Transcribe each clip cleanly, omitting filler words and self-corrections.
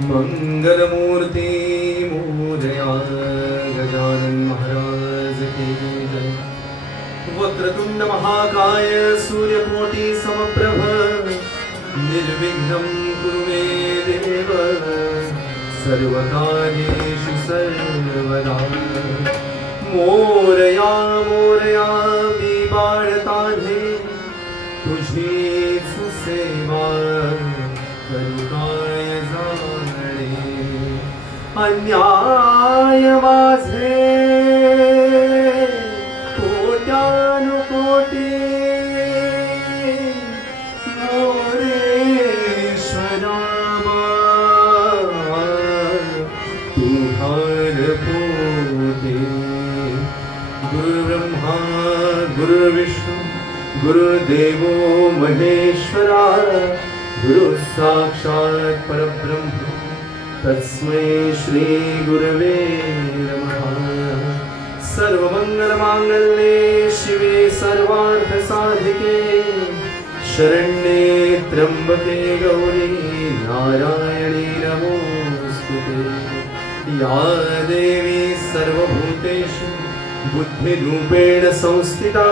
मंगलमूर्ती मोरया गजानन महाराज की जय। वक्रतुंड महाकाय सूर्यकोटि समप्रभ निर्विघ्नं कुरु मे देव सर्वकार्येषु सर्वदा। मोरया मोरया बिबाळताधे तुझीच सेवा करू काय जाणे। अन्याय माझे कोट्यानुकोटी मोरेश्वरा तुहार पोटे। गुरुब्रह्मा गुरुविष्णू गुरुदेवो महेश्वरा गुरु साक्षात् परब्रह्म तस्मै श्री गुरवे नमः। सर्वमंगलमांगल्ये शिवे सर्वार्थसाधिके शरण्ये त्र्यंबके गौरी नारायणी नमोस्तुते। या देवी सर्वभूतेषु बुद्धिरूपेण संस्थिता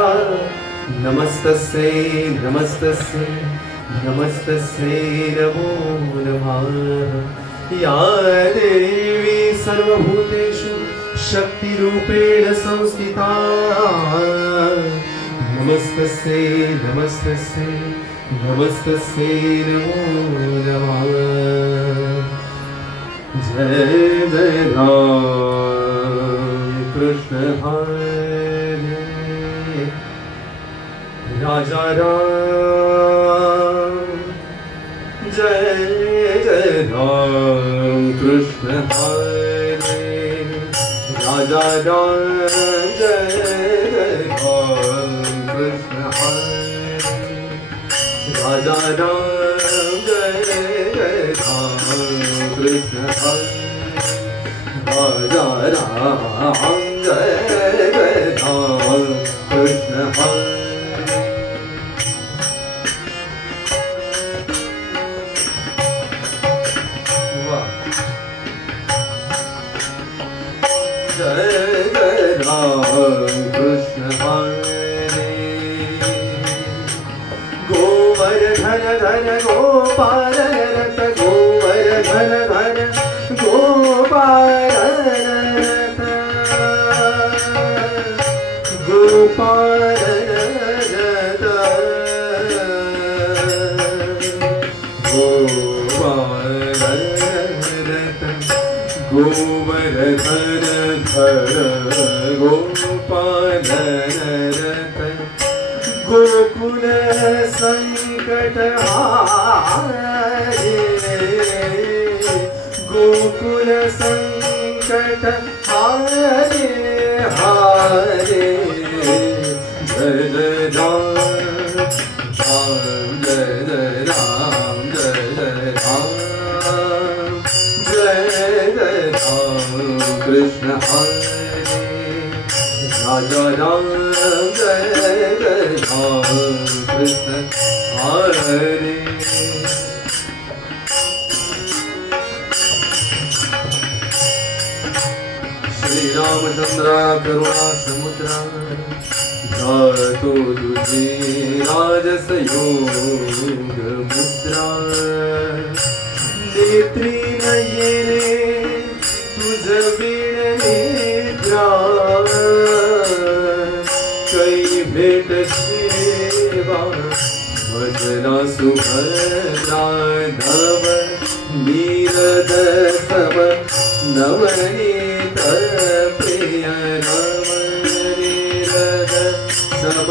नमस्तस्यै नमस्तस्यै नमस्तस्यै नमो नमः। या देवी सर्वभूतेषु शक्तिरूपेण संस्थिता नमस्तस्यै नमस्तस्यै नमस्तस्यै नमो नमः। जय जय राम कृष्ण हरे राजा राम। जय जय राम कृष्ण हरे राजा राम। जय जय राम कृष्ण हरे राजा राम। जय जय राम कृष्ण हरे राजा राम। जय जय राम कृष्ण हरे। जय जय राम कृष्ण हरे। गोवर्धन धन गोपाल रत गोवर्धन धन गोपाल रत गोपाल रत गोपाल रत गोवर्धन धर गोपाल रत गोकुल संकट हारे गोकुल संकट हारे हारे। जय जय राम राम जय जय राम जय जय राम। जय जय राम कृष्ण हरे राजा राम। जय जय राम कृष्ण हरे। श्री रामचंद्र करुणा समुद्रा धातो तुझी राजस योग मुद्रा। नेत्री नयने तुझ बिन निद्रा कै भेट सेवा भजना सुभद्रा। नव नीरद सम नवनीत प्रिय नवनीरद सम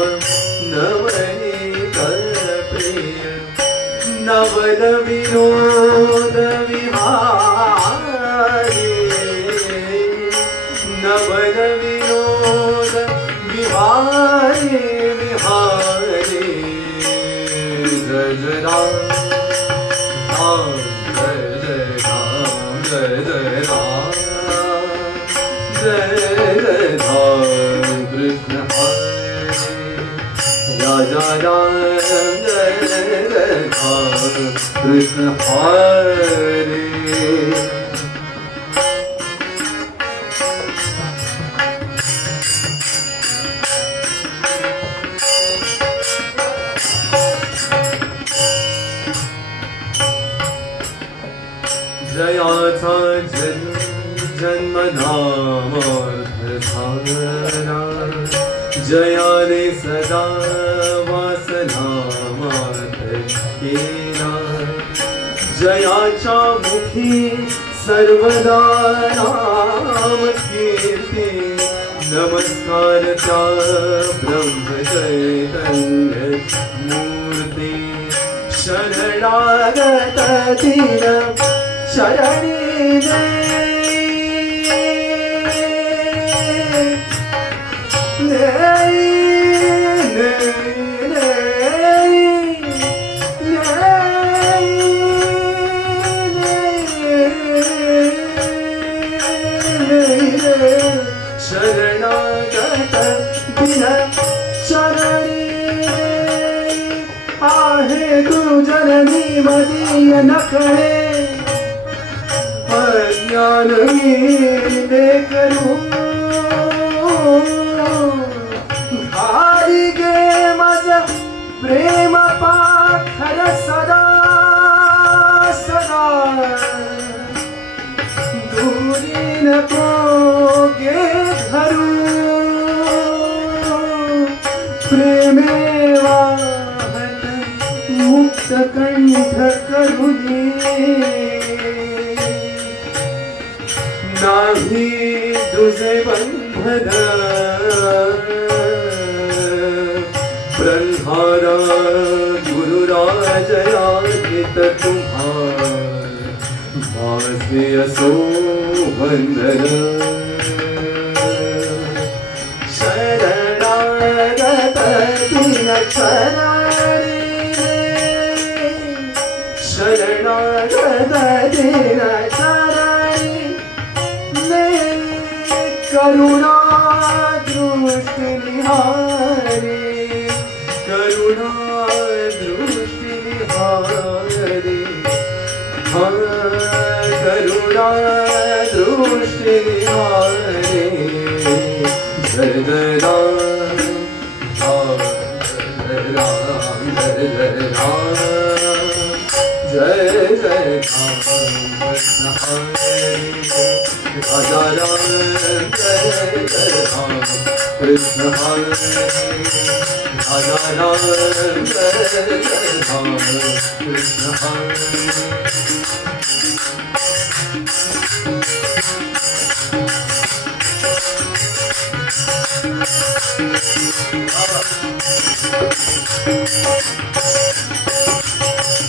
नवनीत प्रिय। नवल विनोद विहारी नवल विनोद विहारी विहारी। जय जय राम राम जय जय राम जय जय राम। जय जय राम कृष्ण हरे राजा राम। जय जय कृष्ण हरे जयाचा जन्मनामार्थ झाला जयाने सदा वासनामार्थ केला जयाच्या मुखी सर्वदा नाम कीर्ती नमस्कार त्या ब्रह्म चैतन्य मूर्ती शरणागत दीन शरणी शरणागत दिन शरणी आहे तू जननी मदीय नखळे अज्ञान दे करू भारी गे मज प्रेम पाखर सदा सदा दूरी नको गे धरू प्रेमे वाहत मुक्त कंठ करू दे नाही तुझे बंधन प्रल्हार गुरुराजयाचित तुम्हार भासे असो वंदन शरणागत दिन शरणी शरणागत दिन शरणी करुणा दृष्टि निहारे करुणा दृष्टि निहारे करुणा दृष्टि निहारे जय जय राम जय राम जय जय राम जय जय राम कृष्ण हरे राजा राम जय जय राम कृष्ण हरे राजा राम जय जय राम कृष्ण हरे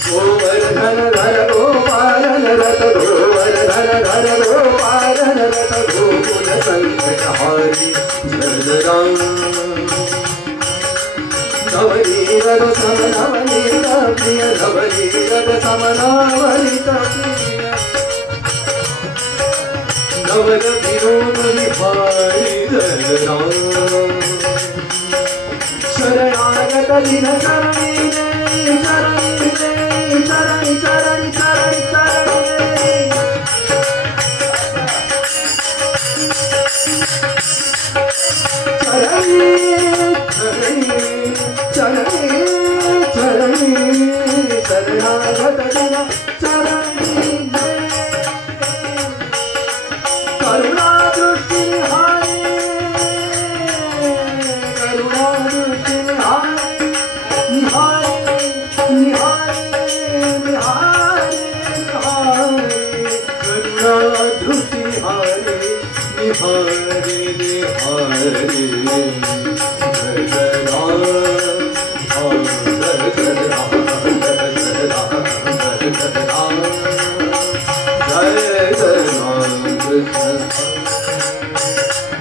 गोवर्धन धर गोपालन रत गोवर्धन धर गोपालन रत गोकुल संकटहारी जय राम नवनीरद सम नवनीत प्रिय नवनीरद सम नवनीत प्रिय नवल विनोद विहारी जय राम शरणागत दिन शरणी शरणी शरणी शरणी शरणी शरणी शरणागत दिन शरणी करुणा दृष्टि निहारे करुणा दृष्टि निहारे निहारे निहारे निहारे करुणा दृष्टि निहारे निहारे निहारे जय जय राम जय जय राम जय जय राम जय जय राम जय जय राम कृष्ण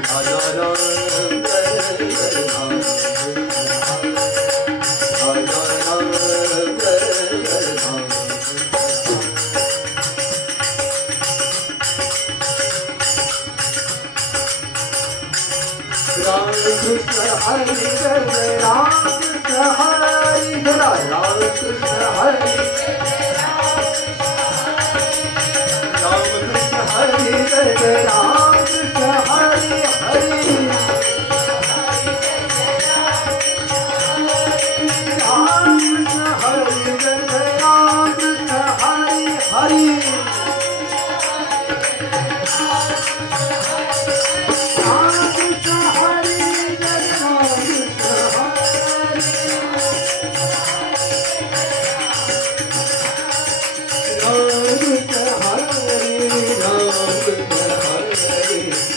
राजा राम जय जय राम राजा राम जय जय Ram Ram Krishna Hare Ram Krishna Hare Ram Krishna Hare Ram Krishna Hare Ram Krishna Hare Hare Ram Krishna Hare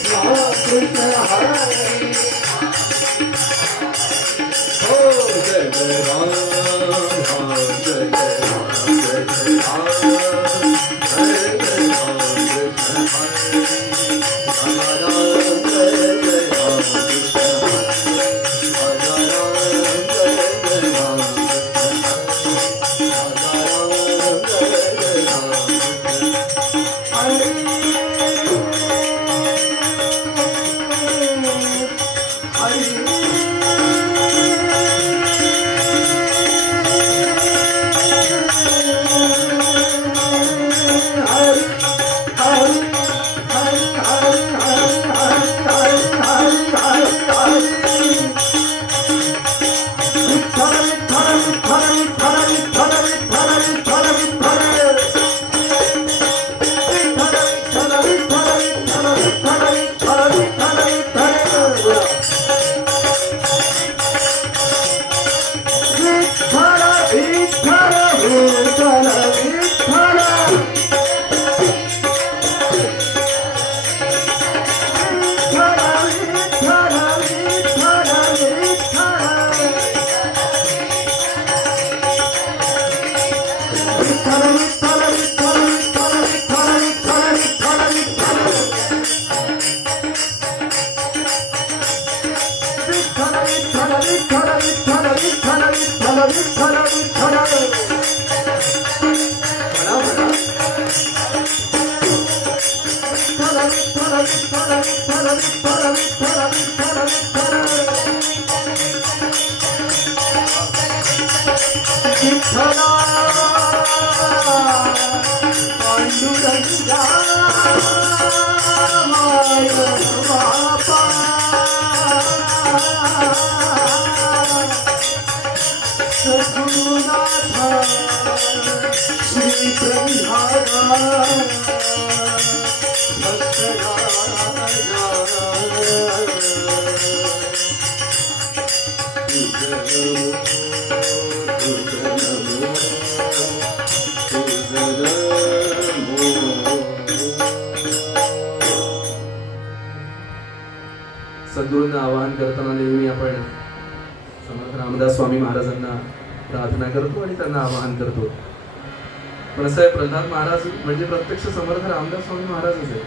Ram Krishna Hare Hare सद्गुरूंना आवाहन करताना नेहमी आपण समर्थ रामदास स्वामी महाराजांना प्रार्थना करतो आणि त्यांना आवाहन करतो. पण असं आहे, प्रल्हाद महाराज म्हणजे प्रत्यक्ष समर्थ रामदास स्वामी महाराजच आहे.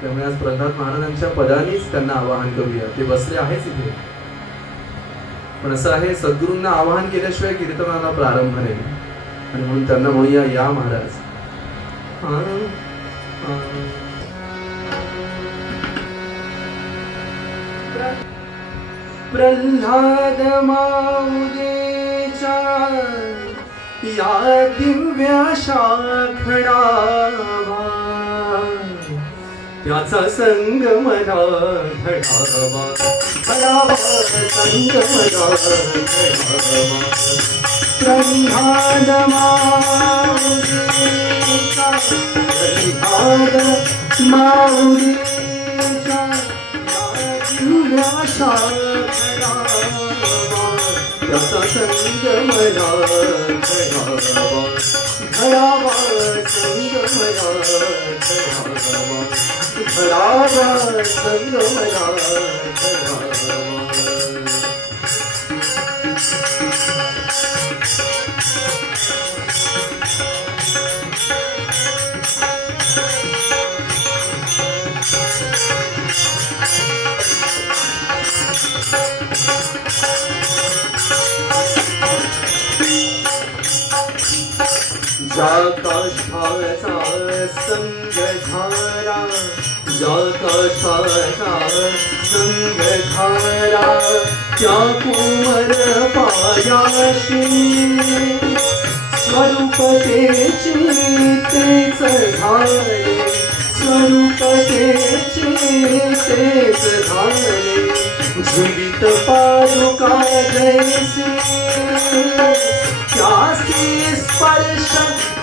त्यामुळे आज प्रल्हाद महाराजांच्या पदानेच त्यांना आवाहन करूया. ते बसले आहेच इथे. पण असं आहे, सद्गुरूंना आवाहन केल्याशिवाय कीर्तनाला प्रारंभ नाही. आणि म्हणून त्यांना म्हणूया, या महाराज. प्रल्हाद माऊलीच्या या दिव्य शाखडावा त्याचा संग मला घडावा, घडावा संग मला घडावा. प्रल्हाद माऊलीचा, प्रल्हाद माऊलीचा दिव्य शाखडावा त्याचा संग मला घडावा, घडावा संग मला घडावा, घडावा संग मला घडावा. ज्या काष्ठाचा संग झाला, ज्या काष्ठाचा संग झाला, त्या कोमल पायाशी स्वरूप तेचे तेच झाले, स्वरूप तेचे तेच झाले. जीवित पादुका जैसे त्यासी स्पर्श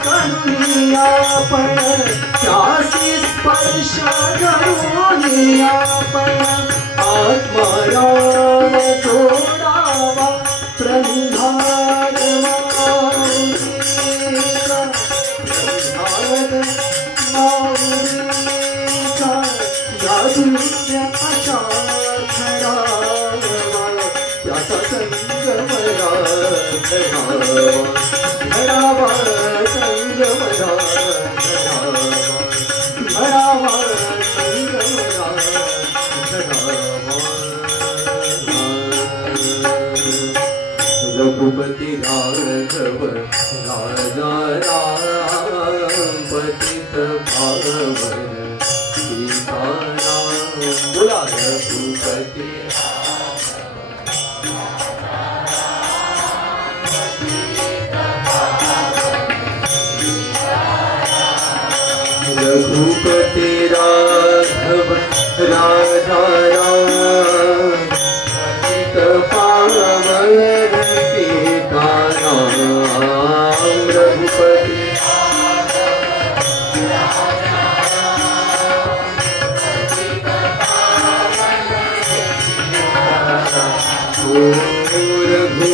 करून आपण, त्यासी स्पर्श करून आपण आत्माराम जोडावा प्रल्हाद माऊलीचा, प्रल्हाद माऊलीचा या दुसऱ्या अशा घडावा, त्याचा संगमरा घडावा, संगमरा घडावा, संगमरा घडावा. रघुपती राघव राजा राम पतित पावन सीताराम. बोला रघुपती रघुपति राघव राजा राम पतित पावन सीताराम.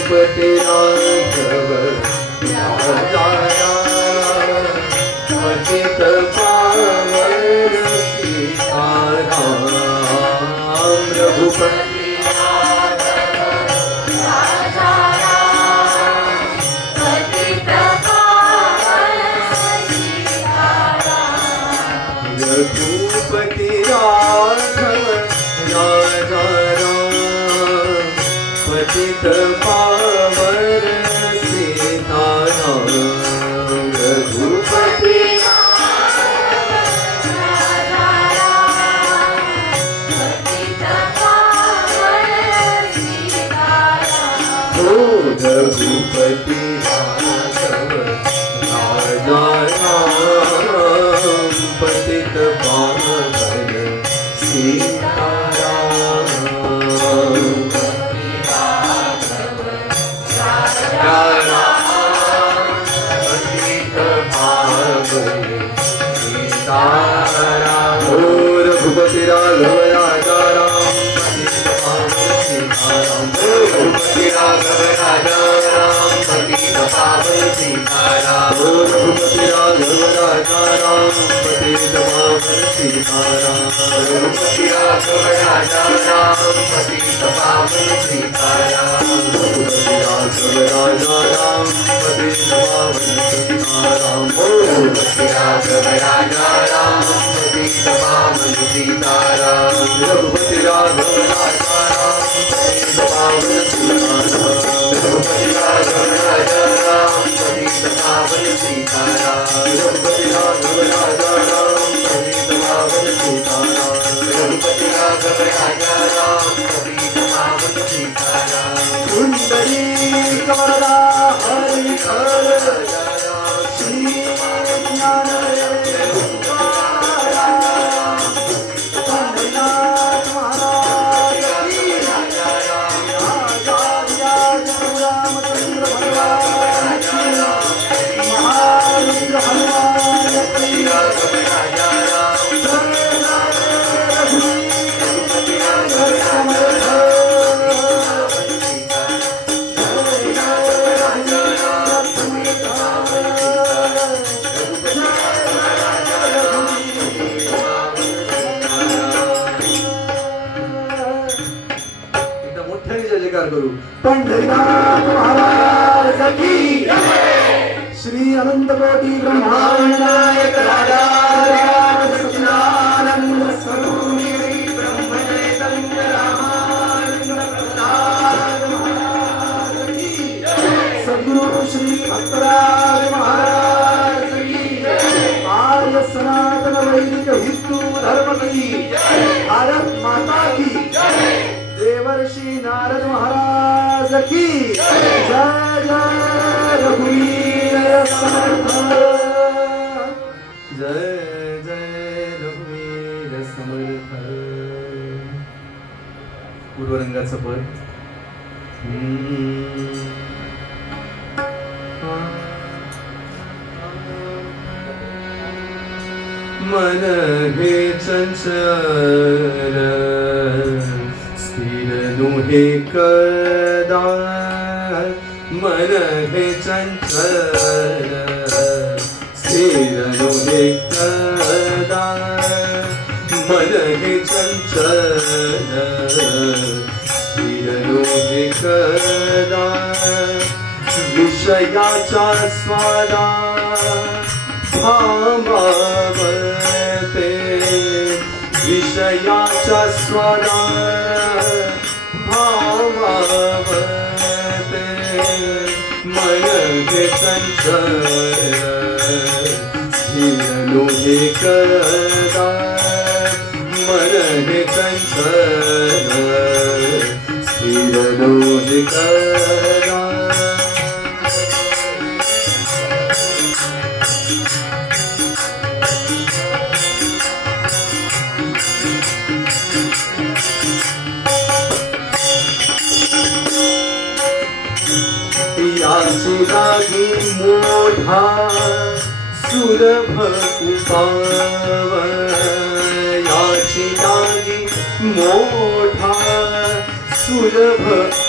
रघुपति रघुपति राघव राजा राम पतित पावन सीताराम. रघुपति राजा राम पतित पावन सीताराम. रघुपति राघव राजा राम पतित पावन सीताराम. रघुपति रघुपति राघव राजा राम पतित पावन सीताराम. पतित पावन सीताराम. रघुपति राघव राजा राम पतित पावन सीताराम. रघुपति राघव राजा राम पतित पावन सीताराम. रघुपति राघव राजा राम पतित पावन सीताराम. रघुपति राघव राजा राम पतित पावन सीताराम. रघुपति राघव राजा राम पतित पावन सीताराम. रघुपति राघव राजा राम पतित पावन सीताराम. रघुपति राघव राजा राम पतित पावन सीताराम. रघुपति राघव राजा राम पतित पावन सीताराम. रघुपति राघव राजा राम पतित पावन सीताराम. रघुपति राघव राजा राम पतित पावन सीताराम. पुंडरीकाला हरि हर श्री ज्ञानदेव तुकाराम. पंढरीनाथ महाराज की आचार्य रामचंद्र भगवान की महावीर हनुमान की करू. पंढरीनाथ महाराज की श्री अनंत कोटी ब्रह्मांड नायक राजा सच्चिदानंद स्वरूप ब्रह्म चैतन्य रामानंद प्रसाद महाराज की सद्गुरु श्री भक्तराज महाराज समर्थ जय जय रघुवीर समर्थ. पूर्वरंगाचं पद. मन हे चंचल स्थिर दुहे कदा. मन हे चंचल स्थिर दुहे कदा. मन हे चंचल स्थिर दुहे कदा. विषयाच्या स्वादा भावावते. विषयाच्या स्वादा भावावते. मन हे चंचल स्थिर लोहे कदा. मन हे चंचल स्थिर लोहे कदा. याची लागी मोठा सुलभ उपाव. याची लागी मोठा सुलभ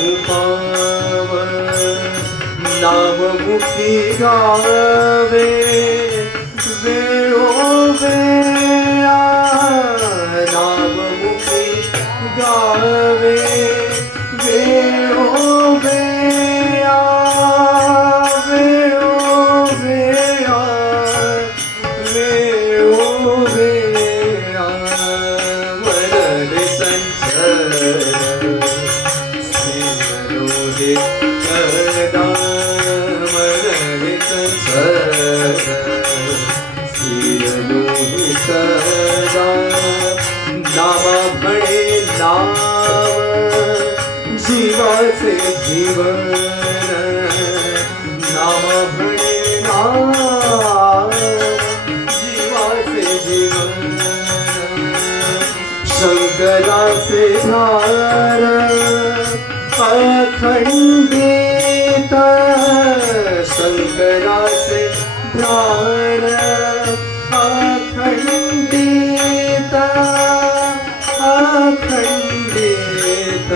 उपाव. नाममुखी गावे वेळोवेळा. नाममुखी गावे वेळोवेळा. वेळोवेळा वेळोवेळा. मन हे चंचल स्थिर लोहे कदा. मन हे चंचल स्थिर लोहे कदा. नामा म्हणे नाम जीवाचे जीवन. नाम म्हणे नाम जीवाचे जीवन. शंकराचे ध्यान अखंडित. शंकराचे ध्यान अखंडित. अखंडित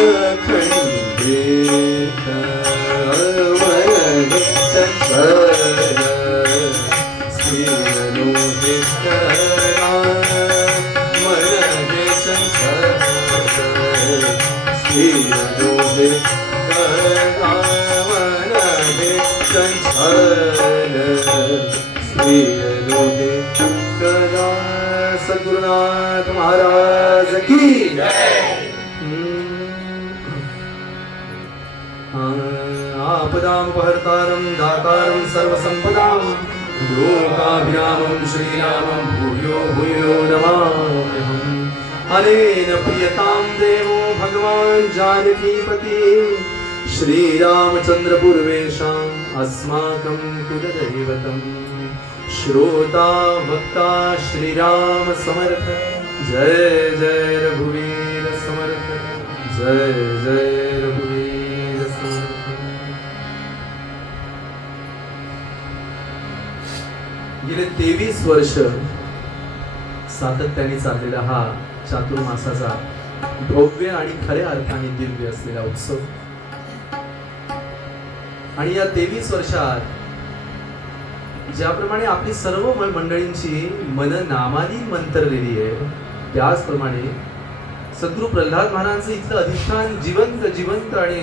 अखंडित. मन चंचल स्थिर लोहे कदा. मन हे चंचल स्थिर लोहे कदा. मन हे चंचल स्थिर लोहे कदा. सद्गुरुनाथ महाराज की जय. आपदामपहर्तारं दातारं सर्वसंपदां. लोकाभिरामं श्रीरामं भूयो भूयो नमाम्यहम्. अनेन प्रियतां देवो भगवान् जानकीपति. श्रीरामचन्द्रपूर्वेषाम् अस्माकं कुलदैवतम्. श्रोता भक्ता श्रीराम समर्थ. जय जय रघुवीर समर्थ. जय जय रघुवीर समर्थ. गेले 23 वर्ष सातत्याने चाललेला हा चातुर्मासाचा भव्य आणि खऱ्या अर्थाने दिव्य असलेला उत्सव. आणि या 23 वर्षात ज्याप्रमाणे आपली सर्व मंडळींची मन नामानी मंतरलेली आहे, त्याचप्रमाणे सद्गुरु प्रल्हाद महाराजांचं इथलं अधिष्ठान जिवंत जिवंत आणि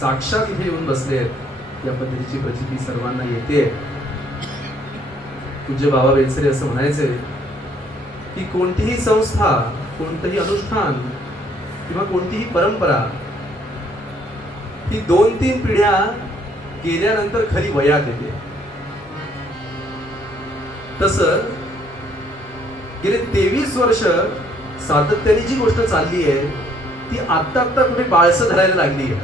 साक्षात इथे येऊन बसले आहेत. या पद्धतीची प्रचिती सर्वांना येते. पूज्य बाबा बेलसरे असं म्हणायचे की कोणतीही संस्था, कोणतंही अनुष्ठान किंवा कोणतीही परंपरा ही 2-3 पिढ्या गेल्यानंतर खरी वयात येते. तसं गेले 23 वर्ष सातत्याने जी गोष्ट चालली आहे ती आत्ता कुठे बाळसं धरायला लागली आहे.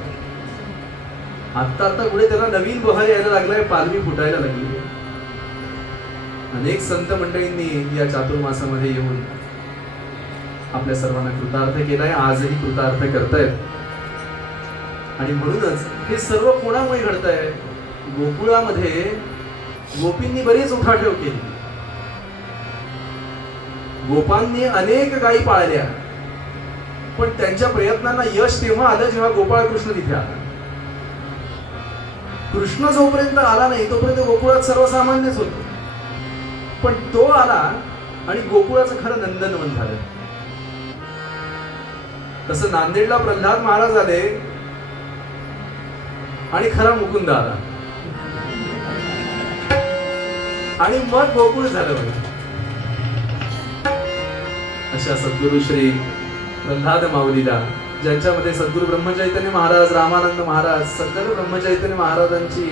आता आता पुढे त्याला नवीन बहर यायला लागलाय, पालवी फुटायला लागली. अनेक संत मंडळींनी या चातुर्मासामध्ये येऊन आपल्या सर्वांना कृतार्थ केलाय, आजही कृतार्थ करतायत. आणि म्हणूनच हे सर्व कोणामुळे घडतंय? गोकुळामध्ये गोपींनी बरीच उठाठेव केली. गोपांनी अनेक गायी पाळल्या, पण त्यांच्या प्रयत्नांना यश तेव्हा आलं जेव्हा गोपाळ कृष्ण तिथे आला. कृष्ण जोपर्यंत आला नाही तोपर्यंत गोकुळात सर्वसामान्यच होत, पण तो आला आणि गोकुळाचं खरं नंदनवन झालं. तसं नांदेडला प्रल्हाद महाराज आले आणि खरा मुकुंद आला आणि मग गोकुळ झालं बघा. अशा सद्गुरु श्री प्रल्हाद माऊलीला, ज्यांच्यामध्ये सद्गुरु ब्रह्मचैतन्य महाराज, रामानंद महाराज, सद्गुरु ब्रह्मचैतन्य महाराजांची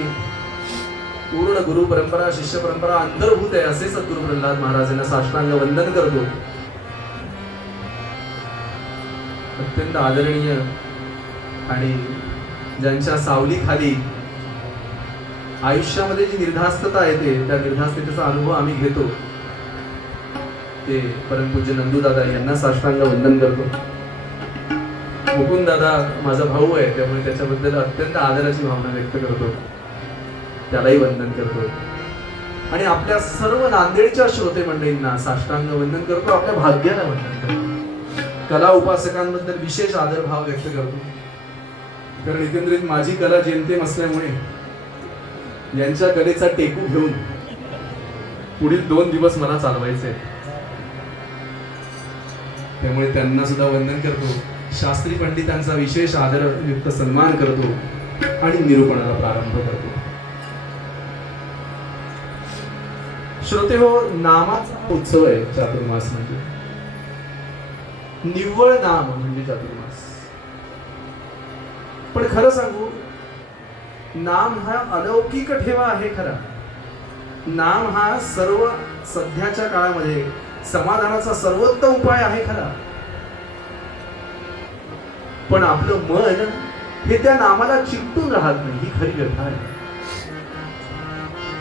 पूर्ण गुरु परंपरा, शिष्य परंपरा अंतर्भूत आहे, असे सद्गुरु प्रल्हाद महाराजांना साष्टांग वंदन करतो. अत्यंत आदरणीय आणि ज्यांच्या सावलीखाली आयुष्यामध्ये जी निर्धास्तता येते, त्या निर्धास्ततेचा अनुभव आम्ही घेतो, ते परमपूज्य नंदूदादा यांना साष्टांग वंदन करतो. मुकुंद दादा माझा भाऊ आहे, त्यामुळे त्याच्याबद्दल अत्यंत आदराची भावना व्यक्त करतो, त्यालाही वंदन करतो. आणि आपल्या सर्व नांदेडच्या श्रोते मंडळींना साष्टांग वंदन करतो, आपल्या भाग्याला वंदन करतो. कला उपासकांबद्दल विशेष आदरभाव व्यक्त करतो, कारण एकंदरीत माझी कला जेमतेम असल्यामुळे यांच्या कलेचा टेकू घेऊन पुढील 2 दिवस मला चालवायचे, त्यामुळे त्यांना सुद्धा वंदन करतो. शास्त्री पंडितांचा विशेष आदरयुक्त सन्मान करतो आणि निरूपणाला प्रारंभ करतो. श्रोते हो, नामाचा उत्सव आहे चातुर्मास, म्हणजे निव्वळ नाम म्हणजे चातुर्मास. पण खरं सांगू, नाम हा अलौकिक ठेवा आहे खरा. नाम हा सर्व सध्याच्या काळामध्ये समाधानाचा सर्वोत्तम उपाय आहे खरा. पण आपलं मन हे त्या नामाला चिकटून राहत नाही, ही खरी व्यथा आहे.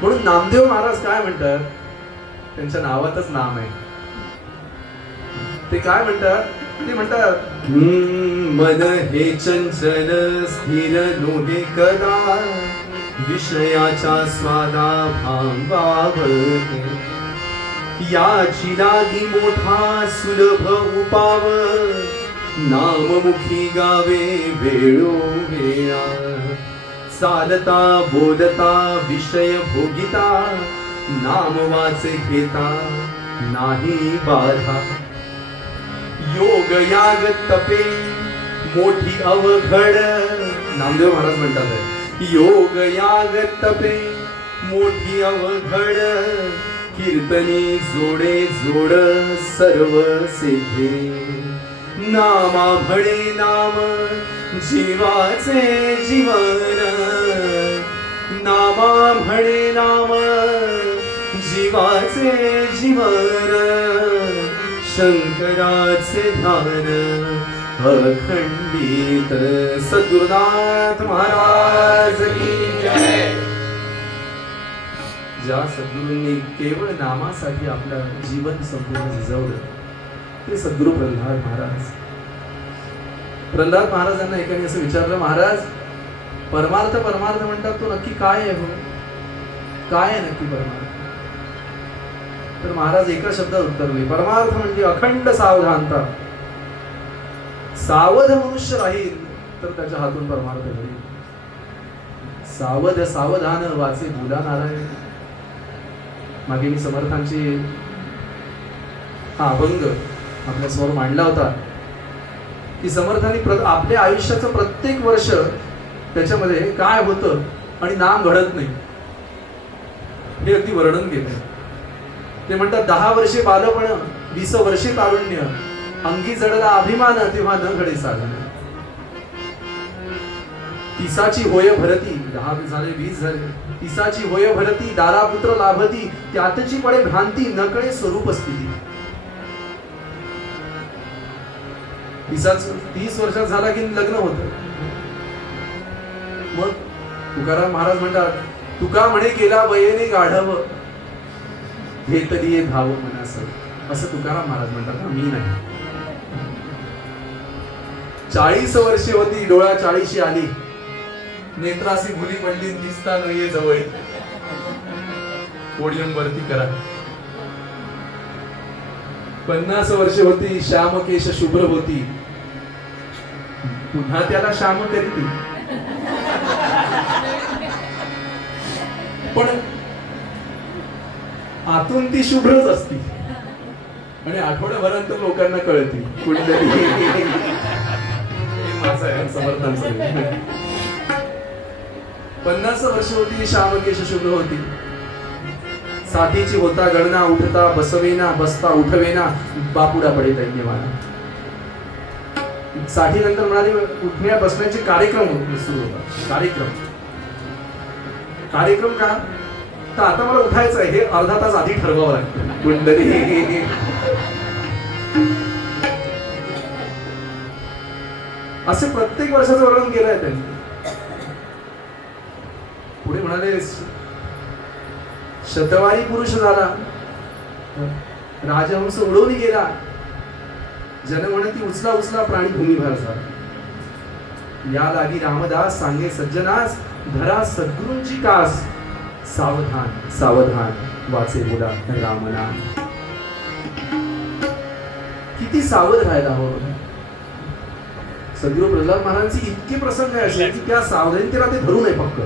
म्हणून नामदेव महाराज काय म्हणतात, त्यांच्या नावातच नाम आहे. ते काय म्हणतात? ते म्हणतात, मन हे चंचल स्थिर नोहे कदा, विषयाच्या स्वादा भांगावते, याची लागी मोठा सुलभ उपाव, नाममुखी गावे वेळोवेळा, चालता बोलता विषय भोगिता, नाम वाचे घेता नाही बाधा, योग याग तपे मोठी अवघड. नामदेव महाराज म्हणतात, योग याग तपे मोठी अवघड, कीर्तनी जोडे जोड सर्व सिद्धे, नामा म्हणे नाम जीवाचे जीवन, नामा म्हणे नाम जीवाचे जीवन, शंकराचे ध्यान अखंडित. सद्गुरुनाथ महाराज की जय. ज्या सद्गुरूंनी केवळ नामासाठी आपलं जीवन संपूर्ण झिजवलं, ते सद्गुरू प्रल्हाद महाराज. प्रल्हाद महाराजांना एकाने असं विचारलं, महाराज परमार्थ परमार्थ म्हणतात, तो नक्की काय आहे? हो, काय आहे नक्की परमार्थ? तर महाराज एका शब्दात उत्तर दिले, परमार्थ म्हणजे अखंड सावधानता. सावध मनुष्य राहील तर त्याच्या हातून परमार्थ घडेल. सावध सावधान वाचे बोला नारायण. मागे मी समर्थांची हा अभंग आपल्या समोर मांडला होता की समर्थांनी आपल्या आयुष्याचं प्रत्येक वर्ष त्याच्यामध्ये काय होतं आणि नाम घडत नाही हे अगदी वर्णन केलं. ते म्हणतात, 10 वर्षे बालपण, 20 वर्षे तारुण्य, अंगी जडला अभिमान, तेव्हा न घडे साधन. 30ची होय भरती, 10 झाले 20 झाले, 30ची होय भरती, दारापुत्र लाभती, त्यातची पडे भ्रांती, न कळे स्वरूप स्थिती. 30 वर्षात झाला की लग्न होतं, मग तुकाराम महाराज म्हणतात, तुका म्हणे केला बयेने गाढव, घेतली धाव मनास. असं तुकाराम महाराज म्हणतात ना, मी नाही. 40 वर्षे होती, डोळा 40 आली, नेत्रासी भुली पडली, दिसता न ये जवळ. पोडियम वरती करा. 50 वर्षे होती, श्याम केश शुभ्र होती, पुन्हा त्याला श्याम करीती. पण आतून ती शुभ्रच असती आणि आठवड्याभरात लोकांना कळती कुठेतरी. माझं आहे समर्थांचं. 50 वर्ष होती, श्याम केश शुभ्र होती, साथीची होता गणना, उठता बसवेना, बसता उठवेना, बापुडा पडे दैन्यवाना. साठी नंतर म्हणाले उठण्या बसण्याचे कार्यक्रम सुरू होता. कार्यक्रम का, तर आता मला उठायचं आहे, हे अर्धा तास आधी ठरवावं लागतं. कुंडली असे प्रत्येक वर्षाचं वर्णन केलं आहे त्यांनी. पुढे म्हणाले शतवारी पुरुष झाला, राजहंस उडवून गेला, जन म्हणती उचला उचला प्राणी भूमीभर झाला. या लागी रामदास सांगे सज्जनास, धरा सद्गुरूंची कास, सावधान सावधान वाचे बोला रामनाम. किती सावध राहायला हवं. सद्गुरू प्रल्हाद महाराजांचे इतके प्रसंग आहे असे की त्या सावधानतेला ते धरू नये. फक्त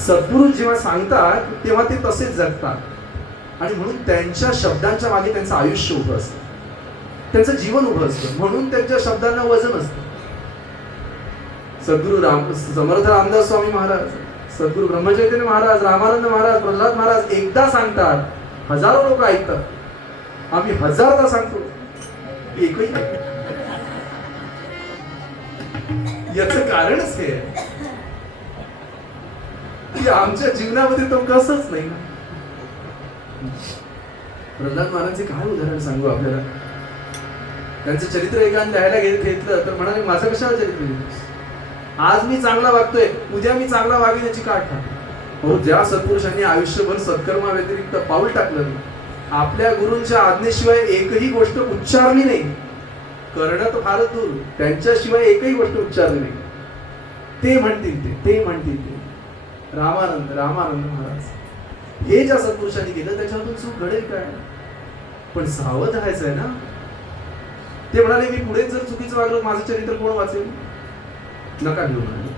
सद्गुरू जेव्हा सांगतात तेव्हा ते तसेच जगतात आणि म्हणून त्यांच्या शब्दांच्या मागे त्यांचं आयुष्य उभं असतं, त्यांचं जीवन उभं असतं, म्हणून त्यांच्या शब्दांना वजन असतं. सद्गुरू समर्थ रामदास स्वामी महाराज, सद्गुरू ब्रह्मचैतन्य महाराज, रामानंद महाराज, प्रल्हाद महाराज एकदा सांगतात, हजारो लोक ऐकतात. आम्ही हजारदा सांगतो, एकही नाही. याचं कारणच हे आहे की आमच्या जीवनामध्ये तो कसंच नाही. प्रल्हाद महाराजांचे काय उदाहरण सांगू आपल्याला. त्यांचं चरित्र एकाने लिहायला घेतलं तर म्हणाले, माझं कशाला चरित्र लिहिलंस? आज मी चांगला वागतोय, उद्या मी चांगला वागेन याची काठ टाक. हो, ज्या सत्पुरुषांनी आयुष्यभर सत्कर्मा व्यतिरिक्त पाऊल टाकलं नाही, आपल्या गुरूंच्या आज्ञेशिवाय एकही गोष्ट उच्चारली नाही, करणं तर फारच दूर, त्यांच्याशिवाय एकही गोष्ट उच्चारली नाही, ते म्हणतील ते म्हणतील ते. रामानंद महाराज हे ज्या सत्पुरुषांनी केलं त्याच्यातून चूक घडेल काय, पण सावध राहायचं आहे ना. ते म्हणाले, मी पुढे जर चुकीचं वागलो, माझं चरित्र कोण वाचेल? नका घेऊ म्हणाले.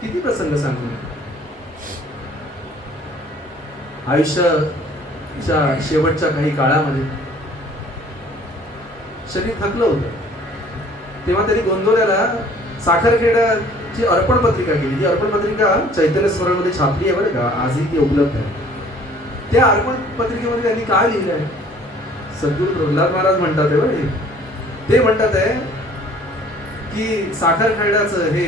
किती प्रसंग सांगू. आयुष्याच्या शेवटच्या काही काळामध्ये शरीर थकलं होतं, तेव्हा त्यांनी गोंदवल्याला साखरखेड्याची अर्पण पत्रिका केली. ती अर्पण पत्रिका चैतन्य स्मरणमध्ये छापली आहे बरं का, आजही ती उपलब्ध आहे. त्या अर्पण पत्रिकेमध्ये त्यांनी काय लिहिलं आहे, सद्गुरू प्रल्हाद महाराज म्हणतात बरं, ते म्हणतात आहे की साखरखेड्याचं हे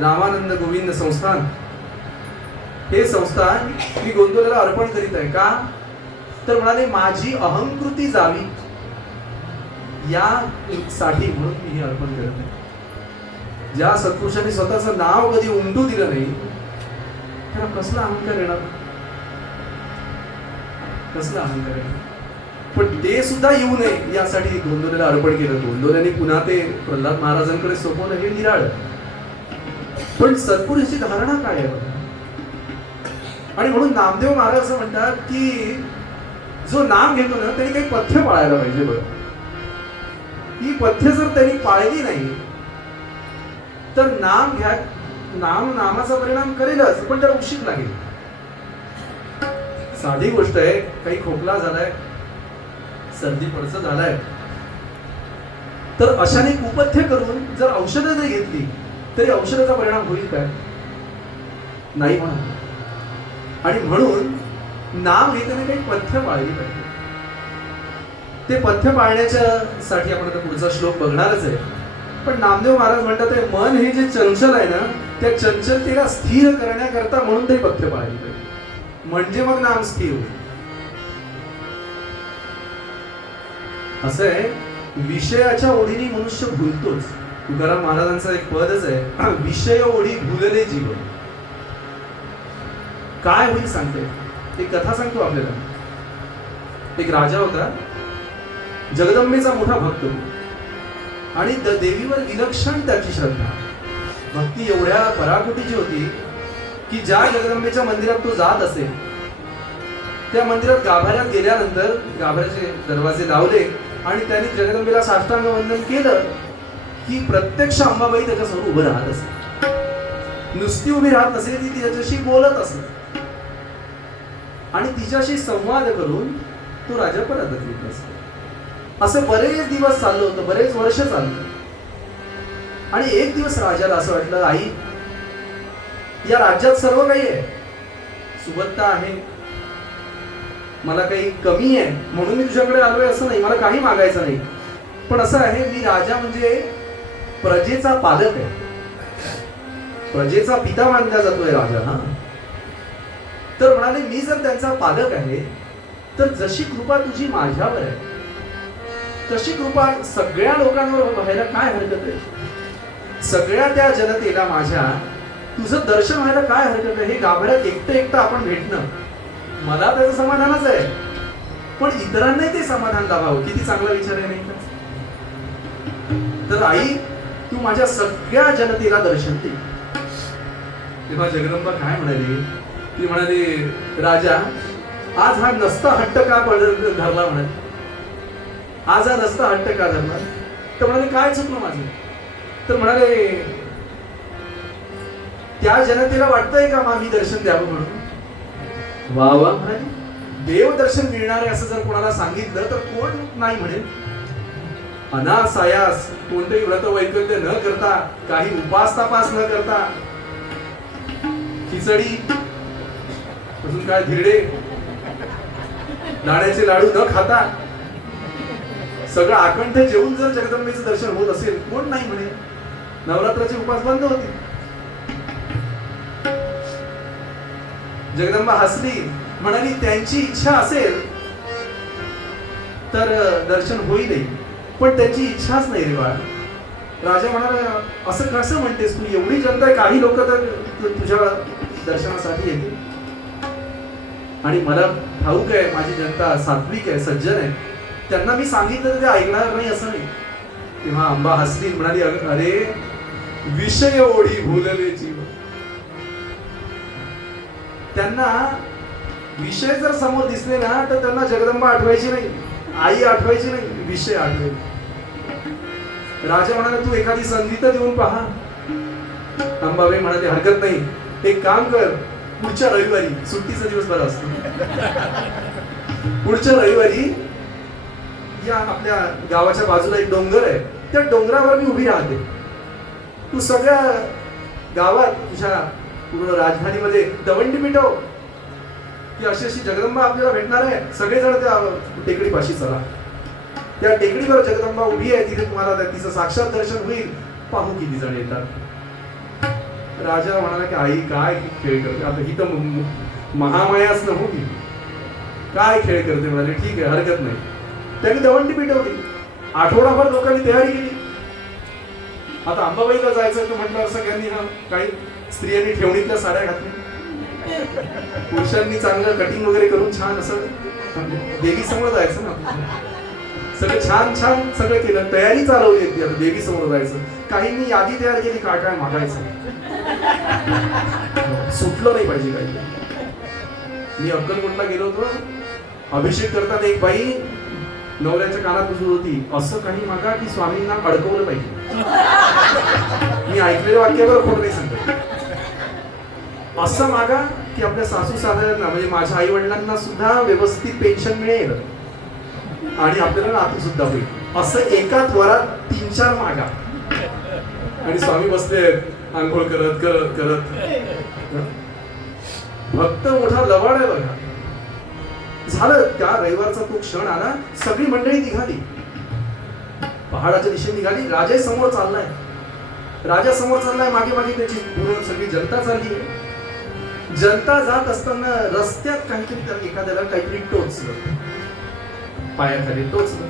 रामानंद गोविंद संस्थान, हे संस्थान मी गोंदवल्याला अर्पण करीत आहे. का तर म्हणाले, माझी अहंकृती जावी यासाठी म्हणून मी हे अर्पण करत आहे. ज्या सत्पुरुषांनी स्वतःचं नाव कधी उमटू दिलं नाही त्याला कसला अहंकार येणार, कसला अहंकार येणार. पण ते सुद्धा येऊ नये यासाठी गोंदवल्याला अर्पण केलं. गोंदवल्याने पुन्हा ते प्रल्हाद महाराजांकडे सोपवलं, हे निराळ. पण सत्पुरुषाची धारणा काय आहे. आणि म्हणून नामदेव महाराज असं म्हणतात की जो नाम घेतो ना त्यांनी काही पथ्य पाळायला पाहिजे. बरं, ही पथ्य जर त्यांनी पाळली नाही तर नामाचा परिणाम करेलच, पण त्याला उशीर लागेल. साधी गोष्ट आहे, काही खोकला झालाय, सर्दी पडसं झालाय, तर अशाने कुपथ्य करून जर औषधं जरी घेतली तरी औषधाचा परिणाम होईल काय? नाही म्हणा. आणि म्हणून नाम घेताना काही पथ्य पाळली पाहिजे. ते पथ्य पाळण्याच्या साठी आपण आता पुढचा श्लोक बघणारच आहे. पण नामदेव महाराज म्हणतात, मन हे जे चंचल आहे ना, त्या चंचलतेला स्थिर करण्याकरता म्हणून ते पथ्य पाळली पाहिजे, म्हणजे मग नाम स्थिर होईल. असं आहे, विषयाच्या ओढीने मनुष्य भुलतोच, तुकाराम महाराजांचं एक पदच आहे, विषय ओढी भुलले जीव. काय होईल सांगते, एक कथा सांगतो आपल्याला. एक राजा होता, जगदंबेचा मोठा भक्त होता आणि देवीवर विलक्षण त्याची श्रद्धा, भक्ती एवढ्या पराकोटीची होती की ज्या जगदंबेच्या मंदिरात तो जात असेल त्या मंदिरात गाभाऱ्यात गेल्यानंतर गाभाऱ्याचे दरवाजे लावले आणि त्यांनी जगदंबेला साष्टांग वंदन केलं की प्रत्यक्ष अंबाबाई त्याच्यासमोर उभं राहत असे. नुसती उभी राहत नसेल, ती तिच्याशी बोलत असत आणि तिच्याशी संवाद करून तो राजा परत येत असतो. असं बरेच दिवस चाललं होतं, बरेच वर्ष चाललं. आणि एक दिवस राजाला असं वाटलं, आई या राज्यात सर्व काही आहे, सुबत्ता आहे, मला काही कमी आहे म्हणून मी तुझ्याकडे आलोय असं नाही, मला काही मागायचं नाही. पण असं आहे, मी राजा म्हणजे प्रजेचा पालक आहे, प्रजेचा पिता मानला जातोय राजा. हा तर म्हणाले, मी जर त्यांचा पालक आहे तर जशी कृपा तुझी माझ्यावर आहे तशी कृपा सगळ्या लोकांवर व्हायला काय हरकत आहे. सगळ्या त्या जनतेला माझ्या तुझं दर्शन व्हायला काय हरकत आहे. हे गाभाऱ्यात एकटं आपण भेटणं मला त्याचं समाधानच आहे, पण इतरांनाही ते समाधान लाभावं. किती चांगला विचार आहे नाही का. तर आई तू माझ्या सगळ्या जनतेला दर्शन दे. तेव्हा जगदंबा काय म्हणाली, ती म्हणाली, राजा आज हा नसता हट्ट का धरला म्हणाली, आज हा नसता हट्ट का धरला. तर म्हणाले, काय चुकलं माझं. तर म्हणाले, त्या जनतेला वाटतंय का मी दर्शन द्यावं म्हणून. वा वा म्हणाली, देव दर्शन मिळणार आहे असं जर कोणाला सांगितलं तर कोण नाही म्हणेल. अनासायास कोणतेही व्रत वैकल्य न करता, काही उपास तापास न करता, खिचडी अजून काय धिरडे दाण्याचे लाडू न खाता सगळं आकंठ जेवून जर जगदंबेचं दर्शन होत असेल कोण नाही म्हणे. नवरात्राचे उपास बंद होते. जगदंबा हसली, म्हणाली, त्यांची इच्छा असेल तर दर्शन होईल, पण त्यांची इच्छाच नाही रे बाळ. राजा म्हणाला, असं कसं म्हणतेस तू, एवढी जनता आहे, काही लोक तर तुझ्या दर्शनासाठी येते आणि मला ठाऊक आहे माझी जनता सात्विक आहे, सज्जन आहे, त्यांना मी सांगितलं तर ते ऐकणार नाही असं नाही. तेव्हा अंबा हसली, म्हणाली, अरे विषय ओढी भुलले जीव. त्यांना विषय जर समोर दिसले ना तर त्यांना जगदंबा आठवायची नाही, आई आठवायची नाही, विषय आठवेल. राजा म्हणाला, तू एखादी संधी तर देऊन पहा. अंबाबाई म्हणाले, हरकत नाही, एक काम कर, पुढच्या रविवारी, सुट्टीचा दिवस बरा असतो, पुढच्या रविवारी या आपल्या गावाच्या बाजूला एक डोंगर आहे, त्या डोंगरावर मी उभी राहते. तू सगळ्या गावात तुझ्या पूर्ण राजधानीमध्ये दवंडी पिटव की अशी अशी जगदंबा आपल्याला भेटणार आहे, सगळेजण त्या टेकडीपाशी चला. त्या टेकडीवर जगदंबा उभी आहे, तिथे तुम्हाला तिचं साक्षात दर्शन होईल, पाहू किती जण येतात. राजा म्हणाला की आई काय खेळ करते, आता ही तर महामायाच नव्हती, काय खेळ करते. म्हणाले, ठीक आहे, हरकत नाही. त्यांनी दवंडी पिटवली, आठवडाभर लोकांनी तयारी केली. आता अंबाबाईला जायचं तर म्हटलं सगळ्यांनी काही स्त्रियांनी ठेवणीतल्या साड्या घातल्या, पुरुषांनी चांगलं कटिंग वगैरे करून छान असं देवी समोर जायचं ना, सगळं छान छान सगळं केलं, तयारी चालवली होती. आता देवी समोर जायचं, काहींनी यादी तयार केली काय काय मागायचं, सुटलं नाही पाहिजे काही. मी अक्कलकोटला गेलो होतो, अभिषेक करताना एक बाई नवऱ्याच्या कानात उजळत होती, असं काही मागा की स्वामींना अडकवलं पाहिजे. मी ऐकलेल्या वाक्यावर खोट नाही सांगतो. असं मागा की आपल्या सासू सासऱ्यांना म्हणजे माझ्या आई वडिलांना सुद्धा व्यवस्थित पेन्शन मिळेल आणि आपल्याला नातू सुद्धा होईल, असं एकाच वरात 3-4 मागा. आणि स्वामी बसले आंघोळ करत करत करत. भक्त मोठा लवाड आहे बघा. झालं, त्या रविवारचा तो क्षण आला, सगळी मंडळी निघाली, पहाडाच्या दिशेने निघाली. राजा समोर चाललाय, राजा समोर चाललाय, मागे मागे त्याची पूर्ण सगळी जनता चालली आहे. जनता जात असताना रस्त्यात काहीतरी एखाद्याला काहीतरी टोचलं, पायाखाली टोचलं.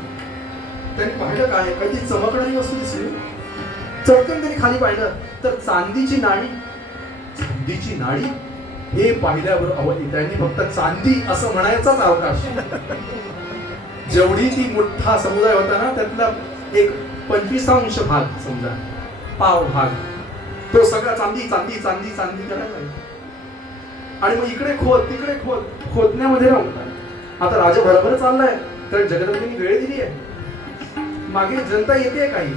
त्यांनी पाहिलं काय, काहीतरी चमकणारी वस्तू दिसली. चटकन त्यांनी खाली पाहिलं तर चांदीची नाणी हे पाहिल्यावर त्यांनी फक्त चांदी असं म्हणायचाच अवकाश. जेवढी ती मोठा समुदाय होता ना त्यातला एक 25% भाग समजा, पाव भाग, तो सगळा चांदी चांदी चांदी चांदी करायला लागला. आणि मग इकडे तिकडे खोदण्यामध्ये राहून आता राजा बरोबर चाललाय, कारण जगदंबेने वेळ दिली आहे, मागे जनता येते काही,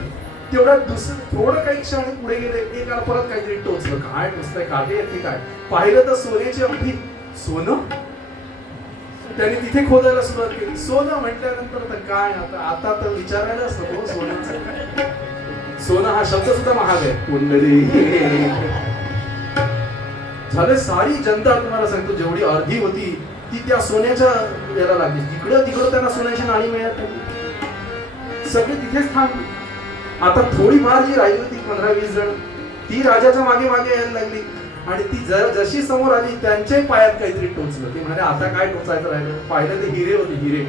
तेवढा थोडं काही क्षण पुढे गेले, एक परत काहीतरी टोचलं, काय टोचलंय, काटे येते काय, पाहिलं तर सोन्याची अंगठी. सोनं? त्याने तिथे खोदायला सुरुवात केली. सोनं म्हटल्यानंतर तर काय आता तर विचारायलाच नको सोन्याचं. सोनं हा शब्द सुद्धा महाग आहे. कुंडली झाले. सारी जनता तुम्हाला सांगतो जेवढी अर्धी होती ती त्या सोन्याच्या याला लागली. तिकडं त्यांना सोन्याची नाणी मिळत नाही. सगळे तिथेच थांबले. आता थोडीफार जी राहिली होती 15-20 जण, ती राजाच्या मागे मागे यायला लागली. आणि ती जशी समोर आली त्यांच्या पायात काहीतरी टोचलं. ते म्हणाले आता काय टोचायचं राहिलं. पाहिलं ते हिरे होते, हिरे.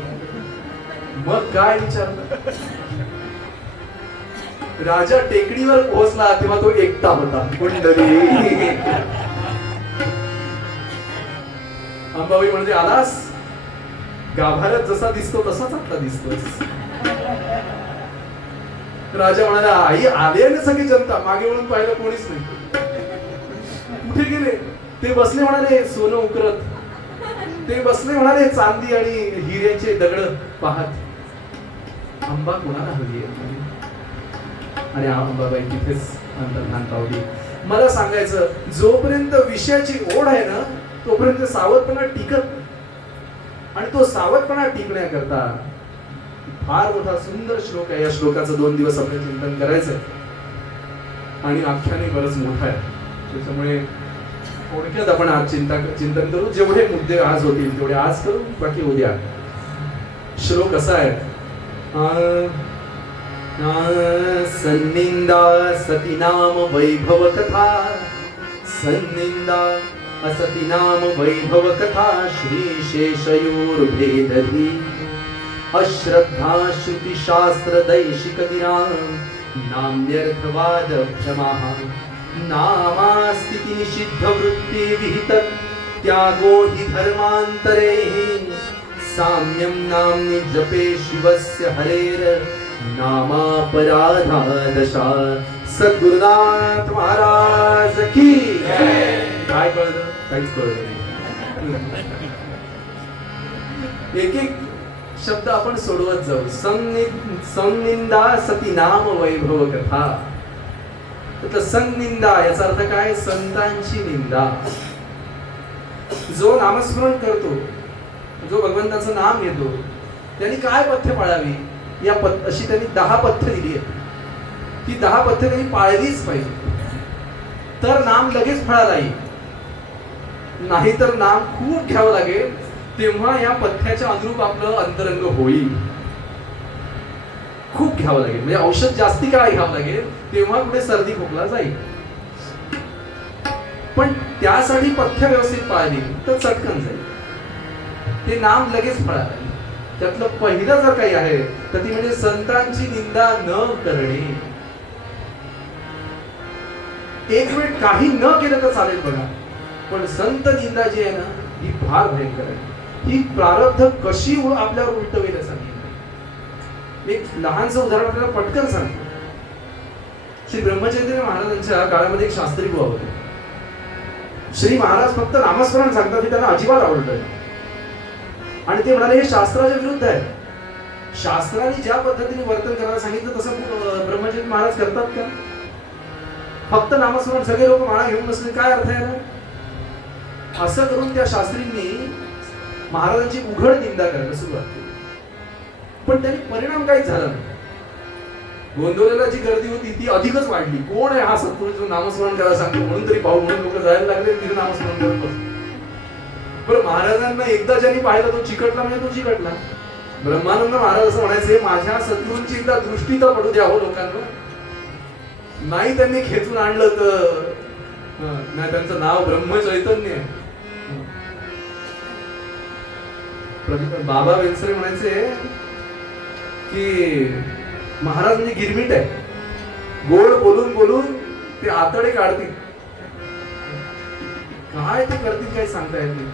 मग काय विचारलं. राजा टेकडीवर पोहोचला तेव्हा तो एकटा होता. कुंडली. अंबाबाई म्हणजे आलास, गाभाऱ्यात जसा दिसतो तसाच आता दिसतोस. राजा म्हणाला आई आले ना सगळी जनता. मागे वळून पाहिलं कोणीच नाही. कुठे गेले ते बसले म्हणाले सोनं उकरत. ते बसले म्हणाले चांदी आणि हिऱ्याचे दगड पाहत. अंबा कोणाला हवी आहे. आणि अंबाबाई तिथेच अंतर्धान पावली. मला सांगायचं जोपर्यंत विषयाची ओढ आहे ना तोपर्यंत सावधपणा टिकत. आणि तो सावधपणा टिकण्याकरता फार मोठा सुंदर श्लोक आहे. या श्लोकाचं 2 दिवस आपल्याला चिंतन करायचंय. आणि आख्याने बरंच मोठं आहे. त्याच्यामुळे थोडक्यात आपण आज चिंतन करू. जेवढे मुद्दे आज होतील तेवढे आज करू, बाकी उद्या. श्लोक असा आहे. सन्निंदा सती नाम वैभव कथा, सन्निंदा असती नाम वैभव कथा, श्री शेषयोर्भेदधी अश्रद्धा श्रुति शास्त्र दैशिक गिराम नाम्यर्थवाद भ्रमाः नामास्तिति निषिद्ध वृत्ति विहित त्यागो हि धर्मांतरे साम्यं नाम्नि जपे शिवस्य हरेर नामापराधा दशा. सद्गुरुनाथ महाराज की काय कळलं? काहीच कळलं नाही. एक एक शब्द आपण सोडवत जाऊ. संनिंदा सती नाम वैभव कथा. तर संनिंदा याचा अर्थ काय? संतांची निंदा. जो नामस्मरण करतो, जो भगवंताचं नाम घेतो, त्यांनी काय पथ्य पाळावी अशी त्यांनी 10 पथ्य दिली आहेत. ती 10 पथ्य त्यांनी पाळलीच पाहिजे. तर नाम लगेच फळाला येईल. नाही तर नाम खूप घ्यावं लागेल, तेव्हा या पथ्याच्या अनुरूप आपलं अंतरंग होईल. खूप घ्यावं लागेल म्हणजे औषध जास्ती काळ घ्यावं लागेल, तेव्हा कुठे सर्दी खोकला जाईल. पण त्यासाठी पथ्य व्यवस्थित पाळली तर चटकन जाईल. ते नाम लगेच फळाला. त्यातलं पहिलं जर काही आहे तर ती म्हणजे संतांची निंदा न करणे. एक वेळ काही न केलं तर चालेल बघा, पण संत निंदा जी आहे ना ही फार भयंकर आहे. ही प्रारब्ध कशी आपल्यावर उलटवेल असं एक लहानसं उदाहरण आपल्याला पटकन सांगतो. श्री ब्रह्मचैतन्य महाराजांच्या काळामध्ये एक शास्त्री बुवा होते. श्री महाराज फक्त नामस्मरण सांगतात, हे त्यांना अजिबात आवडत नाही. आणि ते म्हणाले हे शास्त्राच्या विरुद्ध आहे. शास्त्राने ज्या पद्धतीने वर्तन करायला सांगितलं तसं ब्रह्मचैतन्य महाराज करतात का? फक्त नामस्मरण सगळे लोक माळा घेऊन बसले, काय अर्थ आहे ना? असं करून त्या शास्त्रींनी महाराजांची उघड निंदा करायला सुरुवात केली. पण त्यांनी परिणाम काहीच झाला नाही. गोंधळाला जी गर्दी होती ती अधिकच वाढली. कोण आहे हा सत्पुरुष जो नामस्मरण करायला सांगतो म्हणून तरी पाहू म्हणून लोक जायला लागले, तिथे नामस्मरण करत बसले. बरं महाराजांना एकदा ज्यांनी पाहिलं तो चिकटला म्हणजे तो चिकटला. ब्रह्मानंद महाराज असं म्हणायचे माझ्या सद्गुरूंची एकदा दृष्टी तर पडू द्या हो लोकांना. नाही त्यांनी खेचून आणलं तर नाही. त्यांचं नाव ब्रह्मचैतन्य आहे. बाबा वेलसरे म्हणायचे की महाराज म्हणजे गिरमिट आहे. गोड बोलून बोलून ते आतडे काढतील, काय ते करतील काही सांगता येत नाही.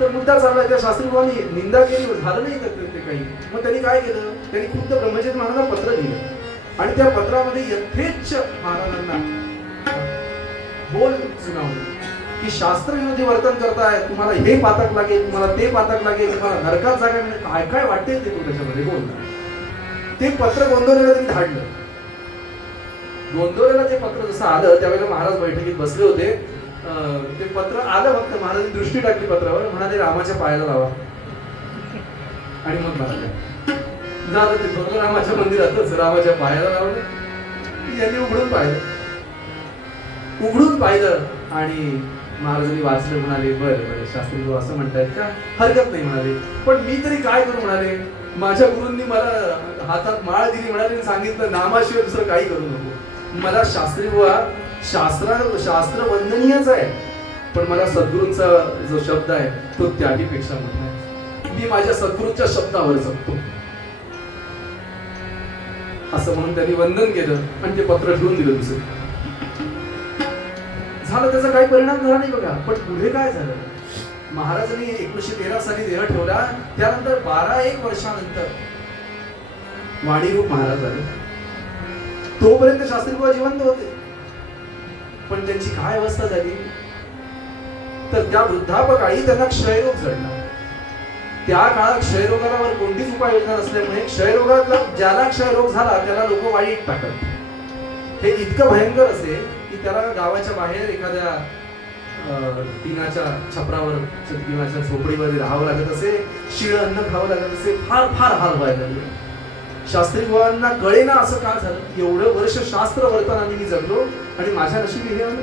तर मुद्दा चालला, त्या शास्त्री बुवांनी निंदा केली, झालं नाही तर ते काही. मग त्यांनी काय केलं, त्यांनी खुद्द ब्रह्मचर्य महाराजांना पत्र दिलं आणि त्या पत्रामध्ये यथेच्छ महाराजांना बोल सुनावले की शास्त्रविरोधी वर्तन करताय, तुम्हाला हे पातक लागेल, तुम्हाला ते पातक लागेल, तुम्हाला नरकात जागा मिळेल, काय काय वाटेल ते तू त्याच्यामध्ये बोलला. ते पत्र गोंदवलेला त्यांनी धाडलं. गोंदवलेला ते पत्र जसं आलं त्यावेळेला महाराज बैठकीत बसले होते. ते पत्र आलं, फक्त महाराजांनी दृष्टी टाकली पत्रावर, म्हणाले रामाच्या पायाला लावा. आणि मग म्हणाले झालं ते थोरलं रामाच्या मंदिरातच रामाच्या पायाला लावलं. यांनी उघडून पाहिलं आणि महाराजांनी वाचलं. म्हणाले बरं बरं शास्त्री भाऊ असं म्हणतायत का, हरकत नाही म्हणाले, पण मी तरी काय करू म्हणाले, माझ्या गुरूंनी मला हातात माळ दिली म्हणाले, सांगितलं नामाशिवाय दुसरं काही करू नको. मला शास्त्री बुवा शास्त्र वंदनीयच आहे, पण मला सद्गुरूंचा जो शब्द आहे तो त्याहीपेक्षा मोठा आहे. मी माझ्या सद्गुरूंच्या शब्दावर जगतो असं म्हणून त्यांनी वंदन केलं आणि ते पत्र ठेवून दिलं. दुसरं झालं, त्याचा काही परिणाम झाला नाही बघा. पण पुढे काय झालं, महाराजांनी 1913 साली देह ठेवला. त्यानंतर 12-1 वर्षानंतर वाणीरूप महाराज झाले. तोपर्यंत शास्त्री बुवा जिवंत होते, पण त्यांची काय अवस्था झाली, तर त्या वृद्धापकाळी त्यांना क्षयरोग जडला. त्या काळात क्षयरोगावर कोणतीच उपाययोजना नसल्यामुळे क्षयरोगातला ज्याला क्षयरोग झाला त्याला लोक वाईट टाकत. हे इतकं भयंकर असेल की त्याला गावाच्या बाहेर एखाद्या टिनाच्या छपरावर किंवा झोपडीवर राहावं लागत असे, शिळ अन्न खावं लागत असे, फार फार हाल व्हायला लागले. शास्त्री बुवांना कळेना असं का झालं, एवढं वर्ष शास्त्र वर्तनाने मी जगलो आणि माझ्या नशिबी हे आलं,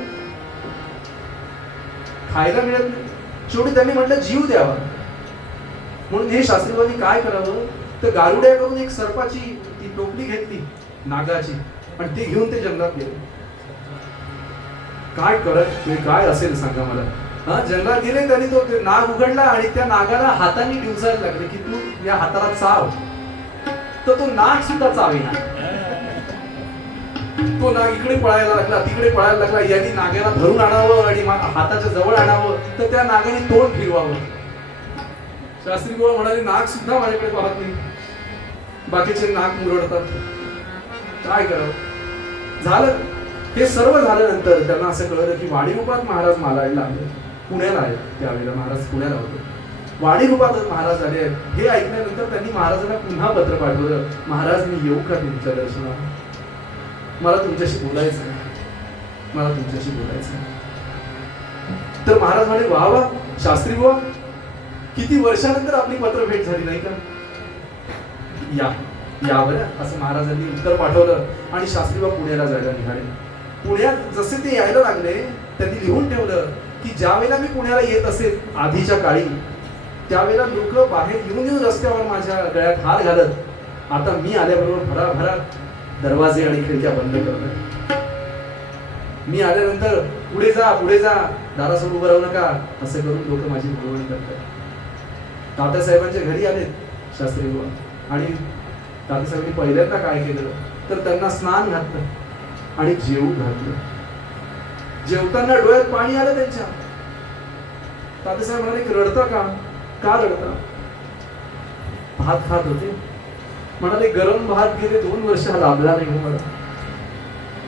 खायला मिळत नाही. शेवटी त्यांनी म्हटलं जीव द्यावा. म्हणून हे शास्त्री बुवांनी काय करावं, तर गारुड्याकडून एक सर्पाची ती टोपली घेतली नागाची आणि ते घेऊन ते जंगलात गेले. काय करत काय असेल सांगा मला. जंगलात गेले, त्यांनी तो नाग उघडला आणि त्या नागाला हाताने डिवसायला लागले की तू या हाताला चाव. तर तो नाग सुद्धा चावेना. तो नाग इकडे पळायला लागला, तिकडे पळायला लागला. यांनी नागाला धरून आणावं आणि हाताच्या जवळ आणावं, तर त्या नागाने तोंड फिरवावं. शास्त्री बुवा म्हणाले नाग सुद्धा माझ्याकडे पाहत नाही, बाकीचे नाग मुरडतात, काय करावं. झालं, हे सर्व झाल्यानंतर त्यांना असं कळलं की वाणी रूपात महाराज मालाडला आले, पुण्याला आहे. त्यावेळेला महाराज पुण्याला होते, वाणी रूपातच महाराज आले. हे ऐकल्यानंतर त्यांनी महाराजांना पुन्हा पत्र पाठवलं, महाराज मी येऊ का तुमच्या दर्शनाला, मला तुमच्याशी बोलायचं आहे, मला तुमच्याशी बोलायचं आहे. तर महाराज म्हणे वा वा शास्त्री बुवा, किती वर्षानंतर आपली पत्र भेट झाली नाही का, या बरं असं महाराजांनी उत्तर पाठवलं. आणि शास्त्री बुवा पुण्याला जायला निघाले. पुण्यात जसे ते यायला लागले त्यांनी लिहून ठेवलं की ज्या वेळेला मी पुण्याला येत असेल आधीच्या काळी, त्यावेळेला लोक बाहेर येऊन रस्त्यावर माझ्या गळ्यात हार घालत, आता मी आल्याबरोबर भराभरा दरवाजे आणि खिडक्या बंद करतात. मी आल्यानंतर पुढे जा दारासमोर उभं राहू नका असं करून लोक माझी बोलवण करतात. तात्यासाहेबांच्या घरी आलेत शास्त्री बुवा आणि तात्यासाहेबांनी पहिल्यांदा काय केलं तर त्यांना स्नान घातलं आणि जेवू घातलं. जेवताना डोळ्यात पाणी आलं त्यांच्या. तात्यासाहेब म्हणाले रडता का रडता. भात खात होते. म्हणाले गरम भात गेले 2 वर्ष लाभला नाही मला.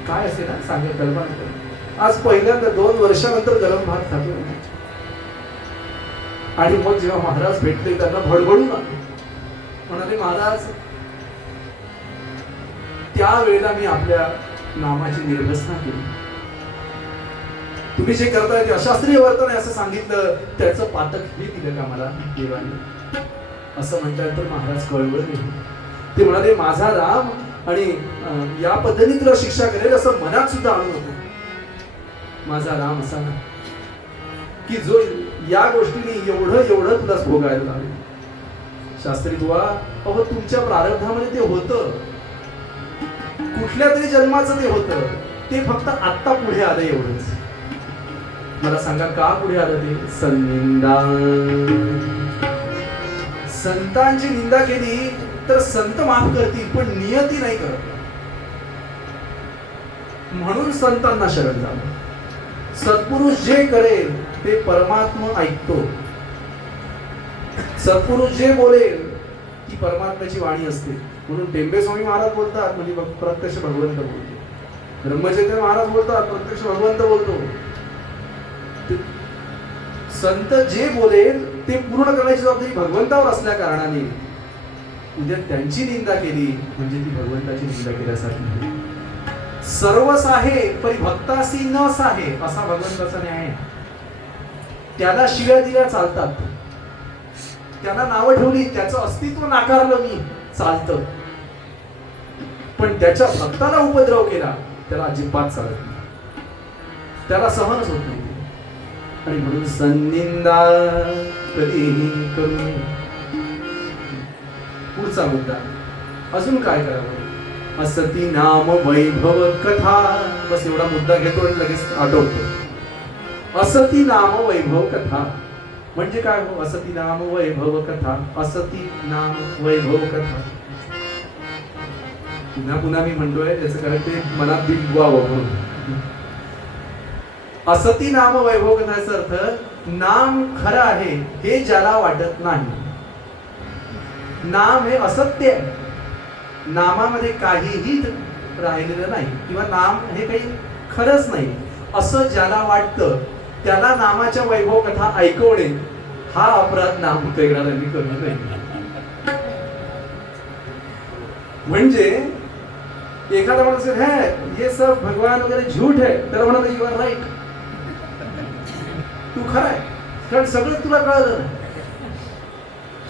काय असेल ना सांगा कल्पना. आज पहिल्यांदा 2 वर्षानंतर गरम भात खातो. आणि मग जेव्हा महाराज भेटले त्यांना भडभडून आले. म्हणाले महाराज त्यावेळेला मी आपल्या नामाची निर्भसना केली. तुम्ही जे करताय ते अशास्त्रीय वर्तन आहे असं सांगितलं, त्याचं पातक हे दिलं का मला देवाने असं म्हणतात. तर महाराज कळवळले. ते म्हणाले माझा राम आणि या पद्धतीने तुला शिक्षा करेल असं मनात सुद्धा आणू नको. माझा राम असा ना की जो या गोष्टीने एवढं तुला भोगायला लागेल. शास्त्री बुवा अहो तुमच्या प्रारब्धामध्ये ते होतं, कुठल्या तरी जन्माचं ते होतं, ते फक्त आत्ता पुढे आलं एवढंच. मला सांगा का पुढे आलं ते. सन्निंदा. संतांची निंदा केली तर संत माफ करतील पण नियती नाही करत. म्हणून संतांना शरण जावं. सत्पुरुष जे करेल ते परमात्मा ऐकतो. सत्पुरुष जे बोलेल ती परमात्म्याची वाणी असते. म्हणून टेंबे स्वामी महाराज बोलतात म्हणजे प्रत्यक्ष भगवंत बोलतो. ब्रह्मचैतन्य महाराज बोलतात प्रत्यक्ष भगवंत बोलतो. संत जे बोलेल ते पूर्ण करण्याची जबाबदारी भगवंतावर असल्या कारणाने उद्या त्यांची निंदा केली म्हणजे ती भगवंताची निंदा केल्यासारखी. सर्वच आहे परी भक्तासी न साहे असा भगवंताचा न्याय आहे. त्याला शिव्या दिल्या चालतात, त्याला नावं ठेवली, त्याचं अस्तित्व नाकारलं मी चालतं, पण त्याच्या भक्ताला उपद्रव केला त्याला अजिबात चालत नाही, त्याला सहनच होत नाही. आणि म्हणून सन्निंदा कधीही करू नये. पुढचा मुद्दा अजून काय करावं. असती नाम वैभव कथा. बस एवढा मुद्दा घेतो आणि लगेच आठवतो. असती नाम वैभव कथा म्हणजे काय हो. असती नाम वैभव कथा. असती नाम वैभव कथा. पुन्हा पुन्हा मी म्हणतोय त्याचं कारण ते मनात बिंबवावं म्हणून. असती नाम वैभव कथाचा अर्थ नाम खरं आहे हे ज्याला वाटत नाही. नाम हे असत्य आहे, नामामध्ये काहीही राहिलेलं नाही किंवा नाम हे काही खरंच नाही असं ज्याला वाटतं त्याला नामाच्या वैभव कथा ऐकवणे हा अपराध नामकैरालांनी करू नये. म्हणजे एखादा माणूस है ये सब भगवान वगैरे झूठ है तर म्हणत यू आर राईट, तू खरं आहे कारण सगळं तुला कळलं नाही,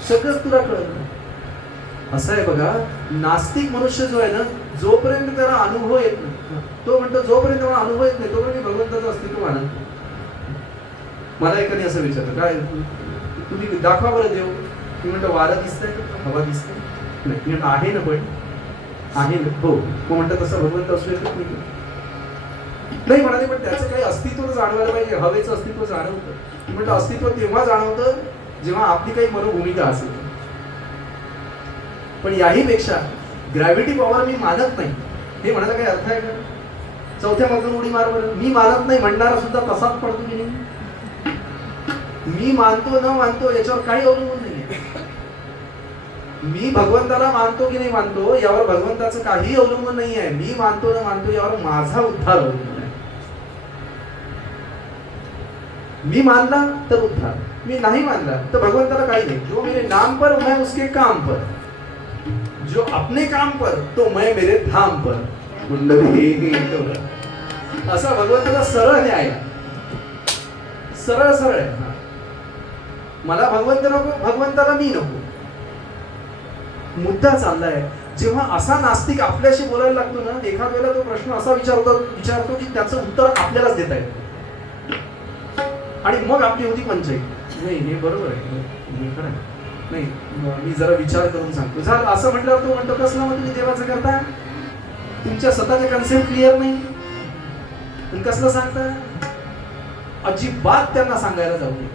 सगळंच तुला कळलं नाही. असं आहे बघा. नास्तिक मनुष्य जो आहे ना जोपर्यंत त्याला अनुभव येत नाही तो म्हणतो जोपर्यंत मला अनुभव येत नाही तोपर्यंत भगवंताचं अस्तित्व मानत नाही. मला एकाने असं विचारलं काय तुम्ही दाखवा बरं देव. मी म्हणतो वारं दिसतंय का हवा दिसतंय नाही. मी म्हणतो आहे ना पण आहे ना हो. मग म्हणतात तसं भगवंत असू शकत नाही म्हणाले पण त्याचं काही अस्तित्व जाणवायला पाहिजे. हवेचं अस्तित्व जाणवतं. मी म्हणतो अस्तित्व तेव्हा जाणवतं जेव्हा आपली काही मनोभूमिका असेल. पण याही पेक्षा ग्रॅव्हिटी पॉवर मी मानत नाही हे म्हणायला काही अर्थ आहे का. चौथ्या मजल्यावर उडी मार बरं. मी मानत नाही म्हणणारा सुद्धा तसाच पडतो की नाही. मी मानतो न मानतो याच्यावर काही अवलंबून नाहीये. मी भगवंताला मानतो की नाही मानतो यावर भगवंताचं काही अवलंबून नाही आहे. मी मानतो न मानतो यावर माझा उद्धार अवलंबून आहे. मी मानला तर उद्धार, मी नाही मानला तर भगवंताला काही नाही. जो मेरे नाम पर मैं उसके काम पर, जो अपने काम पर तो मैं मेरे धाम पर. असा भगवंताचा सरळ न्याय, सरळ सरळ आहे. मला भगवंत नको, भगवंताला मी नको. मुद्दा चाललाय जेव्हा असा नास्तिक आपल्याशी बोलायला लागतो ना एखाद वेळेला तो प्रश्न असा विचारतो की त्याचं उत्तर आपल्यालाच देता येतं आणि मग आपली होती पंचायत. नाही हे बरोबर आहे, हे खरं आहे. नाही मी जरा विचार करून सांगतो. झालं असं म्हटल्यावर तो म्हणतो कसलं मग तुम्ही देवाचं करता, तुमच्या स्वतःचे कन्सेप्ट क्लिअर नाही पण कसलं सांगता. अजिबात त्यांना सांगायला जाऊ नये.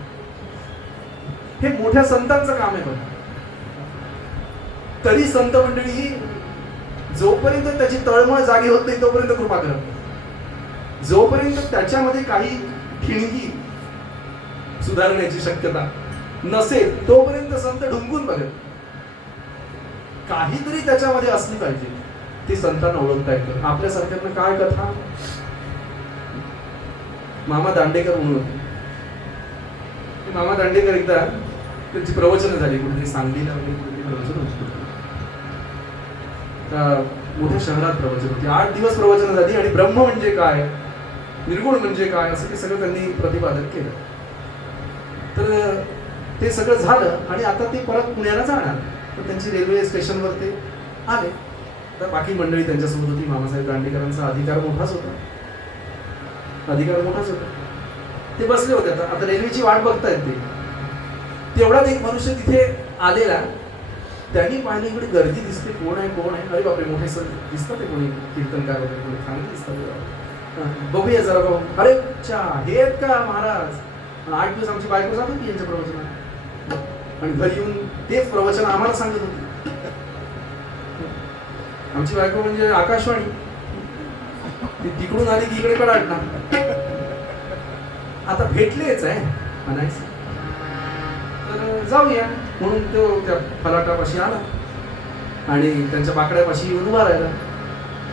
हे मोठ्या संतांचं काम आहे. पण तरी संत मंडळी जोपर्यंत त्याची तळमळ जागी होत नाही तोपर्यंत कृपा करत नाही. जोपर्यंत त्याच्यामध्ये काही ठिणगी सुधारण्याची शक्यता नसेल तोपर्यंत संत ढुंकून बघत. काहीतरी त्याच्यामध्ये असली पाहिजे ते संतांना ओळखता येतं. आपल्यासारख्यांना काय कथा. मामा दांडेकर म्हणून होते. मामा दांडेकर एकदा त्यांची प्रवचनं झाली कुठेतरी सांगलीला वगैरे कुठेतरी प्रवचन होती. मोठ्या शहरात प्रवचन होती. 8 दिवस प्रवचन झाली आणि ब्रह्म म्हणजे काय, निर्गुण म्हणजे काय असं ते सगळं त्यांनी प्रतिपादन केलं. तर ते सगळं झालं आणि आता ते परत पुण्याला जाणार. तर त्यांची रेल्वे स्टेशनवर ते आले. तर बाकी मंडळी त्यांच्यासोबत होती. मामासाहेब दांडेकरांचा अधिकार मोठाच होता. ते बसले होते. आता रेल्वेची वाट बघतायत ते. तेवढाच एक मनुष्य तिथे आलेला. त्यांनी पाहिलं इकडे गर्दी दिसते, कोण आहे. अरे बापरे मोठे सर दिसतात ते कोणी कीर्तनकार वगैरे कोणी चांगले दिसतात. बघूया जरा भाऊ. अरे अच्छा हे आहेत का महाराज. 8 दिवस आमची बायको जात होती यांच्या प्रवचनात आणि घरी येऊन तेच प्रवचन आम्हाला सांगत होती. आमची बायको म्हणजे आकाशवाणी. ती तिकडून आली की इकडे कडाडणार. आता भेटलेच आहे म्हणायचं तर जाऊया म्हणून तो त्या फलाटापाशी आला आणि त्यांच्या बाकड्यापाशी येऊन उभा राहिला.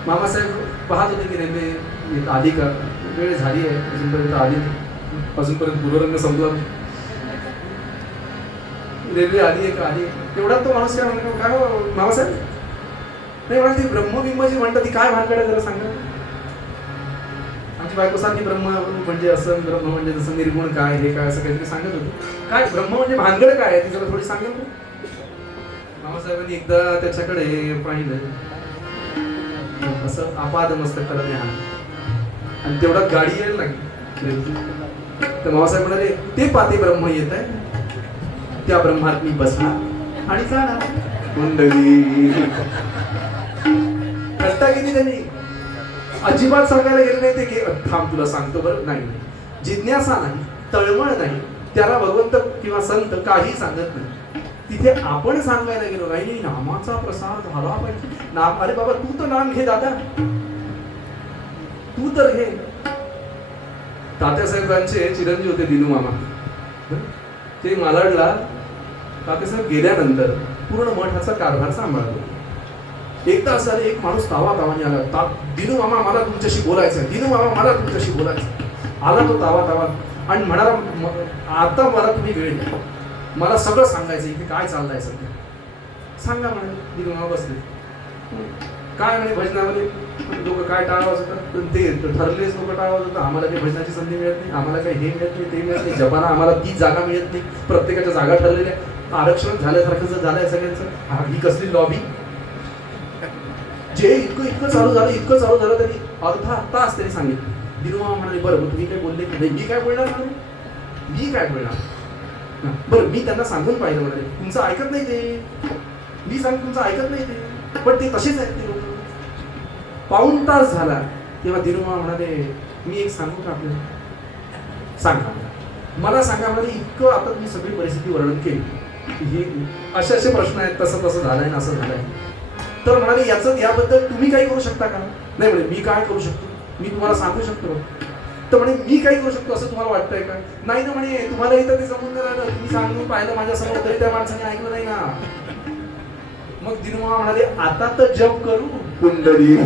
मामासाहेब पाहत होते की रेल्वे आली का, वेळ झाली आहे अजूनपर्यंत आली नाही, अजूनपर्यंत पूर्वरंग संपला नाही. रेल्वे आली आहे का आली आहे. तेवढा तो माणूस काय म्हणतो, काय हो मामासाहेब नाही म्हणा ती ब्रह्मबिंब जी म्हणतात ती काय भानगड आहे जरा सांगा. आमची बायको सारखी ब्रह्म म्हणजे असं, ब्रह्म म्हणजे जसं निर्गुण काय हे काय असं काहीतरी सांगत होते. काय ब्रह्म म्हणजे भानगड काय आहे ती जरा थोडी सांगा. मामासाहेबांनी एकदा त्याच्याकडे पाहिलं असं आपाद मस्तक करत आणि तेवढा गाडी यायला लागली. तर मामासाहेब म्हणाले ते पाते ब्रह्म येत आहे, त्या ब्रह्मात मी बसणार आणि जाणार. कुंडली कट्टा किती त्यांनी अजिबात सांगायला गेले नाही ते की थांब तुला सांगतो बरं. नाही, जिज्ञासा नाही, तळमळ नाही, त्याला भगवंत किंवा संत काही सांगत नाही. तिथे आपण सांगायला गेलो नाही नामाचा प्रसार झाला पाहिजे. नाम, अरे बाबा तू तर नाम घे दादा, तू तर घे. तात्यासाहेबांचे चिरंजीव होते दिनू मामा, ते मालाडला तात्यासाहेब गेल्यानंतर पूर्ण मठाचा कारभार सांभाळतो. एकदा असं आले, एक माणूस तावातावाने आला, दिनू मामा मला तुमच्याशी बोलायचं, दिनू मामा मला तुमच्याशी बोलायचं. आला तो तावा आणि म्हणाला आता मला तुम्ही वेळ द्या, मला सगळं सांगायचं इथे काय चाललंय सध्या, सांगा म्हणे. दिनू मामा बसले, काय म्हणे भजनामध्ये लोक काय टाळावाज होतं, ते ठरलेच लोक टाळावाज होतं. आम्हाला काही भजनाची संधी मिळत नाही, आम्हाला काही हे मिळत नाही, ते मिळत नाही, जपाना आम्हाला ती जागा मिळत नाही, प्रत्येकाच्या जागा ठरलेल्या, आरक्षण झाल्यासारखं जर झालंय सगळ्यांचं. ही कसली लॉबी, जे इतकं चालू झालं त्यांनी अर्धा तास त्यांनी सांगितलं. दिनू मामा म्हणाले बरं मग तुम्ही काय बोलले की नाही. मी काय बोलणार म्हणे, मी काय बोलणार. बरं मी त्यांना सांगून पाहिलं म्हणाले तुमचं ऐकत नाही ते, मी सांग तुमचं ऐकत नाही ते, पण ते तसेच आहेत ते लोक. पाऊण तास झाला तेव्हा दिनू मामा म्हणाले मी एक सांगू का आपल्याला, सांगा मला सांगा म्हणाले. इतकं आता मी सगळी परिस्थिती वर्णन केली, ही असे प्रश्न आहेत, तसं झालंय ना असं झालंय. तर म्हणाले याबद्दल तुम्ही काही करू शकता का. नाही म्हणे मी काय करू शकतो, मी तुम्हाला सांगू शकतो. तर म्हणे मी काही करू शकतो असं तुम्हाला वाटतंय का. नाही ना म्हणे तुम्हाला इथं ते जमून राहिलं, तुम्ही सांगून पाहिलं माझ्यासमोर तरी त्या माणसाने ऐकलं नाही ना. मग दिनू मामा म्हणाले आता तर जप करू. कुंडली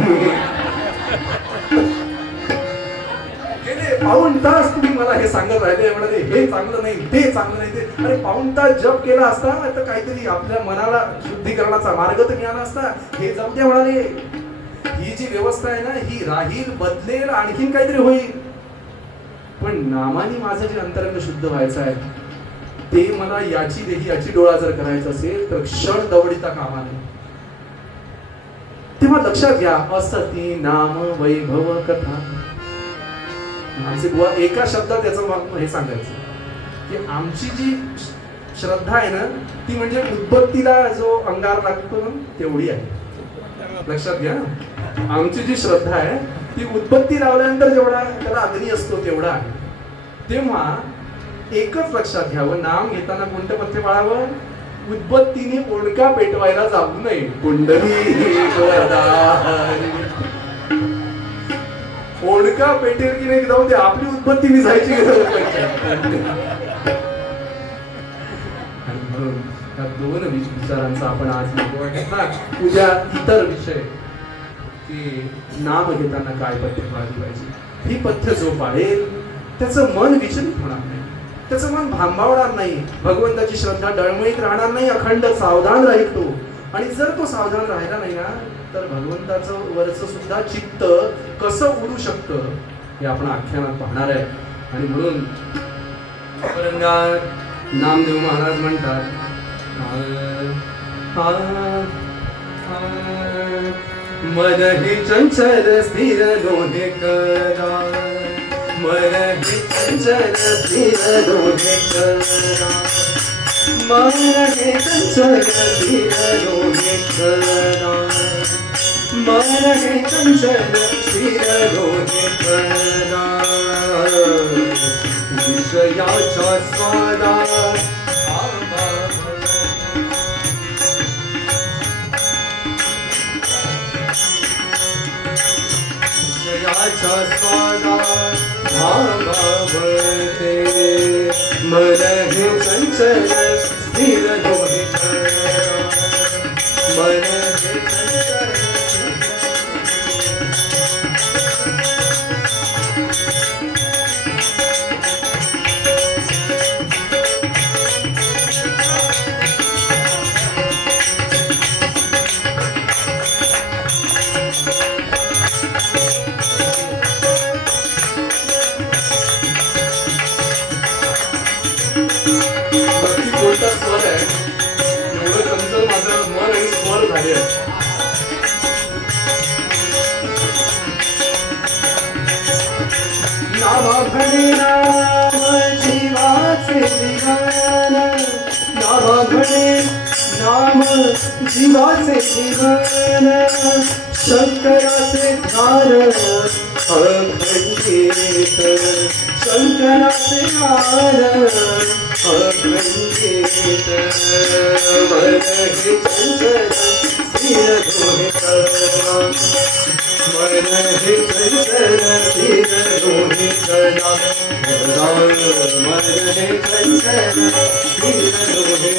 पाऊण तास तुम्ही मला हे सांगत राहिले, म्हणाले हे चांगलं नाही, ते चांगलं नाही, ते अरे पाऊण तास जप केला असता तर काहीतरी आपल्या मनाला शुद्धीकरणाचा मार्ग तर मिळाला असता. हे जाऊ द्या म्हणाले, ही जी व्यवस्था आहे ना ही राहील, बदलेल, आणखीन काहीतरी होईल, पण नामाने माझं जे अंतरंग शुद्ध व्हायचं आहे ते मला याची डोळा जर करायचं असेल तर क्षण दवडिता कामा नये. तेव्हा लक्षात घ्या असती नाम वैभव कथा. आमचे बुवा एका शब्दात याचं हे सांगायचं की आमची जी श्रद्धा आहे ना ती म्हणजे उद्बत्तीला जो अंगार लागतो ना तेवढी आहे. लक्षात घ्या आमची जी श्रद्धा आहे ती उद्बत्ती लावल्यानंतर जेवढा त्याला अग्नी असतो तेवढा आहे. तेव्हा एकच लक्षात घ्यावं, नाम घेताना कोणतं पथ्य पाळावं, उद्बत्तीने ओढका पेटवायला जाऊ नये. कुंडली ओढका पेटेल की नाही जाऊ दे, आपली उद्बत्ती विझायची गरज नाही. त्या दोन विचारांचा आपण आज उद्या इतर विषय की नाम घेताना काय पथ्य पाळली पाहिजे. ही पथ्य जो पाळेल त्याचं मन विचलित होणार नाही, त्याचं मन भांबावणार नाही, भगवंताची श्रद्धा डळमळीत राहणार नाही, अखंड सावधान राहील तो. आणि जर तो सावधान राहिला नाही ना तर भगवंताचं वरचं सुद्धा चित्त कसं उडू शकतं हे आपण आख्यानात पाहणार आहे. आणि म्हणून नामदेव महाराज म्हणतात मन हे चंचल स्थिर लोहे करा, मन हे चंचल स्थिर लोहे करा, मन हे चंचल स्थिर लोहे करा, मन हे चंचल स्थिर लोहे करा, विषयाच्या स्वादा धावते मन हे चंचल स्थिर दोहे मन हे चंचल नक्की कोणता स्वर आहे एवढं चंचल माझं मन आणि स्वर झाले आहे. नावाभणे नाम जीवाचे जीवन नावाभणे नाम जीवाचे जीवन शंकराचे ध्यान अखंडित शंकराचे ध्यान अखंडित मन हे चंचल स्थिर दोहे मन हे चंचल स्थिर दोहे मन हे चंचल स्थिर दोहे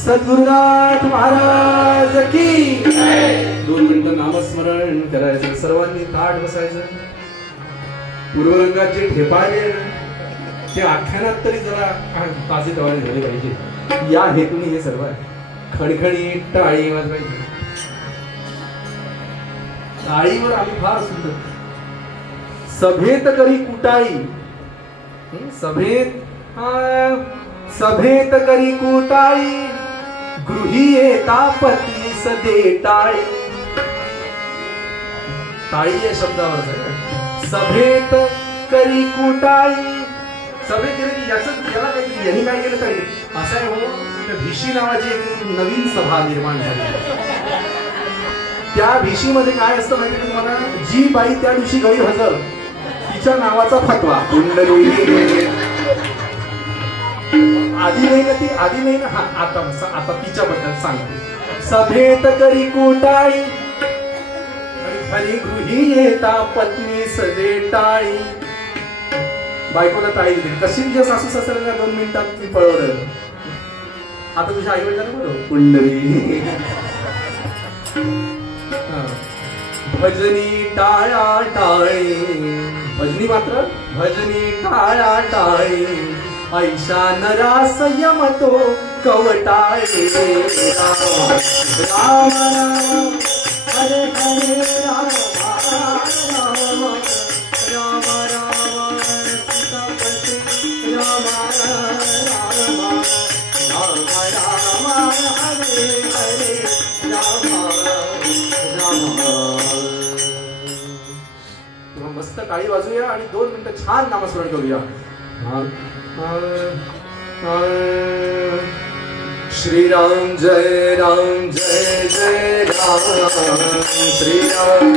सद्गुरुनाथ महाराज की 2 मिनिटं नामस्मरण करायचं. सर्वांनी ताट बसायचं. पूर्वरंगात जे ठेपाळे ते आख्यानात तरी जरा ताजे तवाने झाले पाहिजे या हेतूने हे सर्व आहे. खणखणीत टाळी वाजवायची. टाळीवर आम्ही फार सुंदर सभेत करी कुटाळी सभेत करी कुटाळी गृही येता पतीस दे टाळी. टाळी या शब्दावर सभेत करी कुटाळी सभेत केलं की याला काहीतरी यांनी काय केलं पाहिजे असं आहे. हो भिशी नावाची एक नवीन सभा निर्माण झाली. त्या भिशीमध्ये काय असतं माहिती तुम्हाला जी बाई त्या दिवशी गैर हजर तिच्या नावाचा फतवा कुंडली आधी नाही ना ती आधी नाही ना हा आता तिच्याबद्दल सांगते. सभेत करी कुटाळी आणि गृही येता पत्नी सदे टाळी. बायकोला टाळी दिली कशी तुझ्या सासू सासऱ्यांना 2 मिनिटात मी पळवलं. आता तुझ्या आई वडिलांना बोलव कुंडली भजनी टाळा टाळी भजनी मात्र भजनी टाळा टाळी ऐशा नरा संयमतो कवटाळे राम राम राम हरे हरे राम राम राम राम सीतापती राम राम राम राम हरे हरे राम राम. मस्त टाळी वाजूया आणि 2 मिनिटं छान नामस्मरण करूया. श्री राम जय राम जय जय राम श्री राम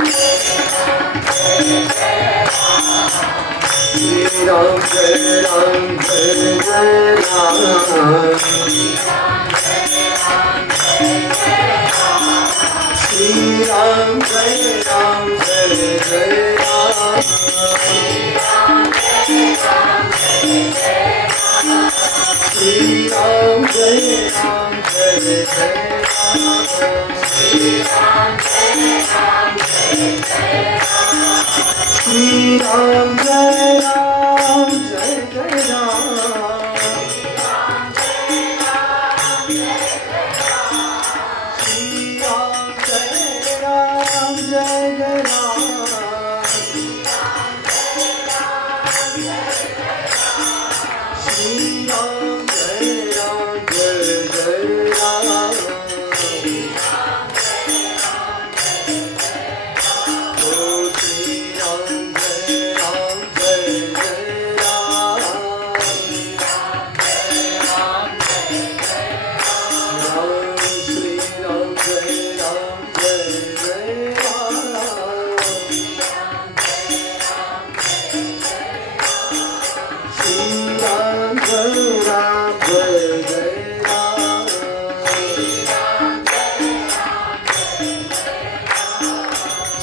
श्री राम जय राम जय जय राम श्री राम जय राम जय जय राम श्री राम जय राम जय जय राम श्री राम जय राम जय जय राम श्री राम जय राम जय जय राम श्री राम जय राम जय जय राम श्री राम जय राम जय जय राम ओ श्री राम जय राम जय जय राम राम श्री राम जय राम जय जय राम श्री राम जय राम जय जय राम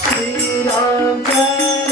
श्री राम जय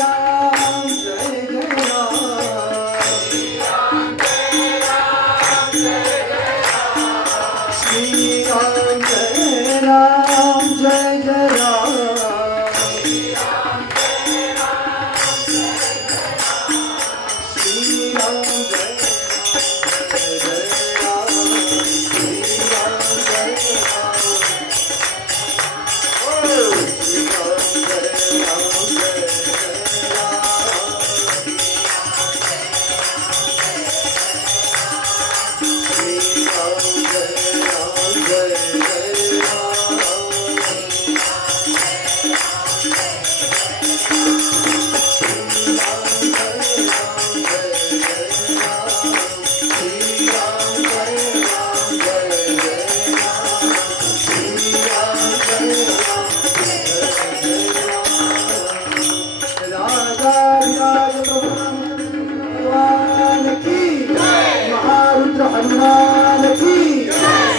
महारुद्र हनुमान की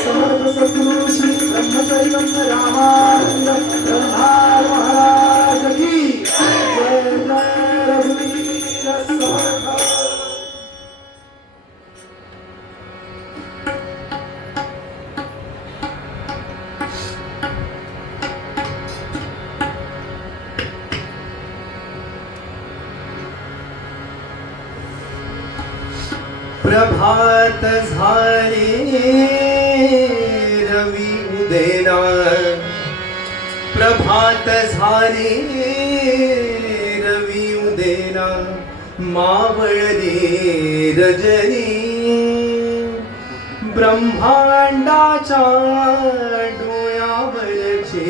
समर्थ सद्गुरु श्री ब्रह्मचर्य रामानंद ब्रह्मा महाराज की जय जय रघुवीर समर्थ। प्रभात झाले रवी उदेना, प्रभात झाले रवी उदेना, मावळले रजनी ब्रह्मांडाच्या डोळ्यावरचे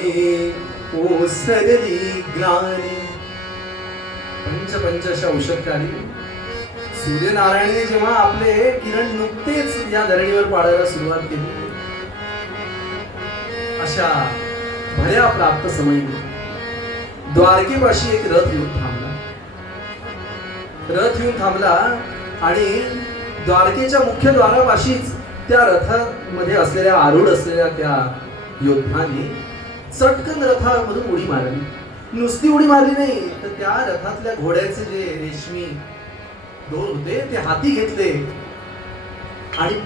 ओसरली ग्लानी। पंचपंचश औषधकारी सूर्यनारायणने जेव्हा आपले किरण नुकतेच या धरणीवर पाडायला सुरुवात केली, अशा भल्या प्राप्त समयी द्वारकेपाशी एक रथ येऊन थांबला। रथ येऊन थांबला आणि द्वारकेच्या मुख्य द्वारापाशीच त्या रथामध्ये असलेल्या आरूढ असलेल्या त्या योद्धांनी चटकन रथामधून उडी मारली। नुसती उडी मारली नाही, तर त्या रथातल्या घोड्याचे जे रेशमी दोर होते ते हाती घेतले आणि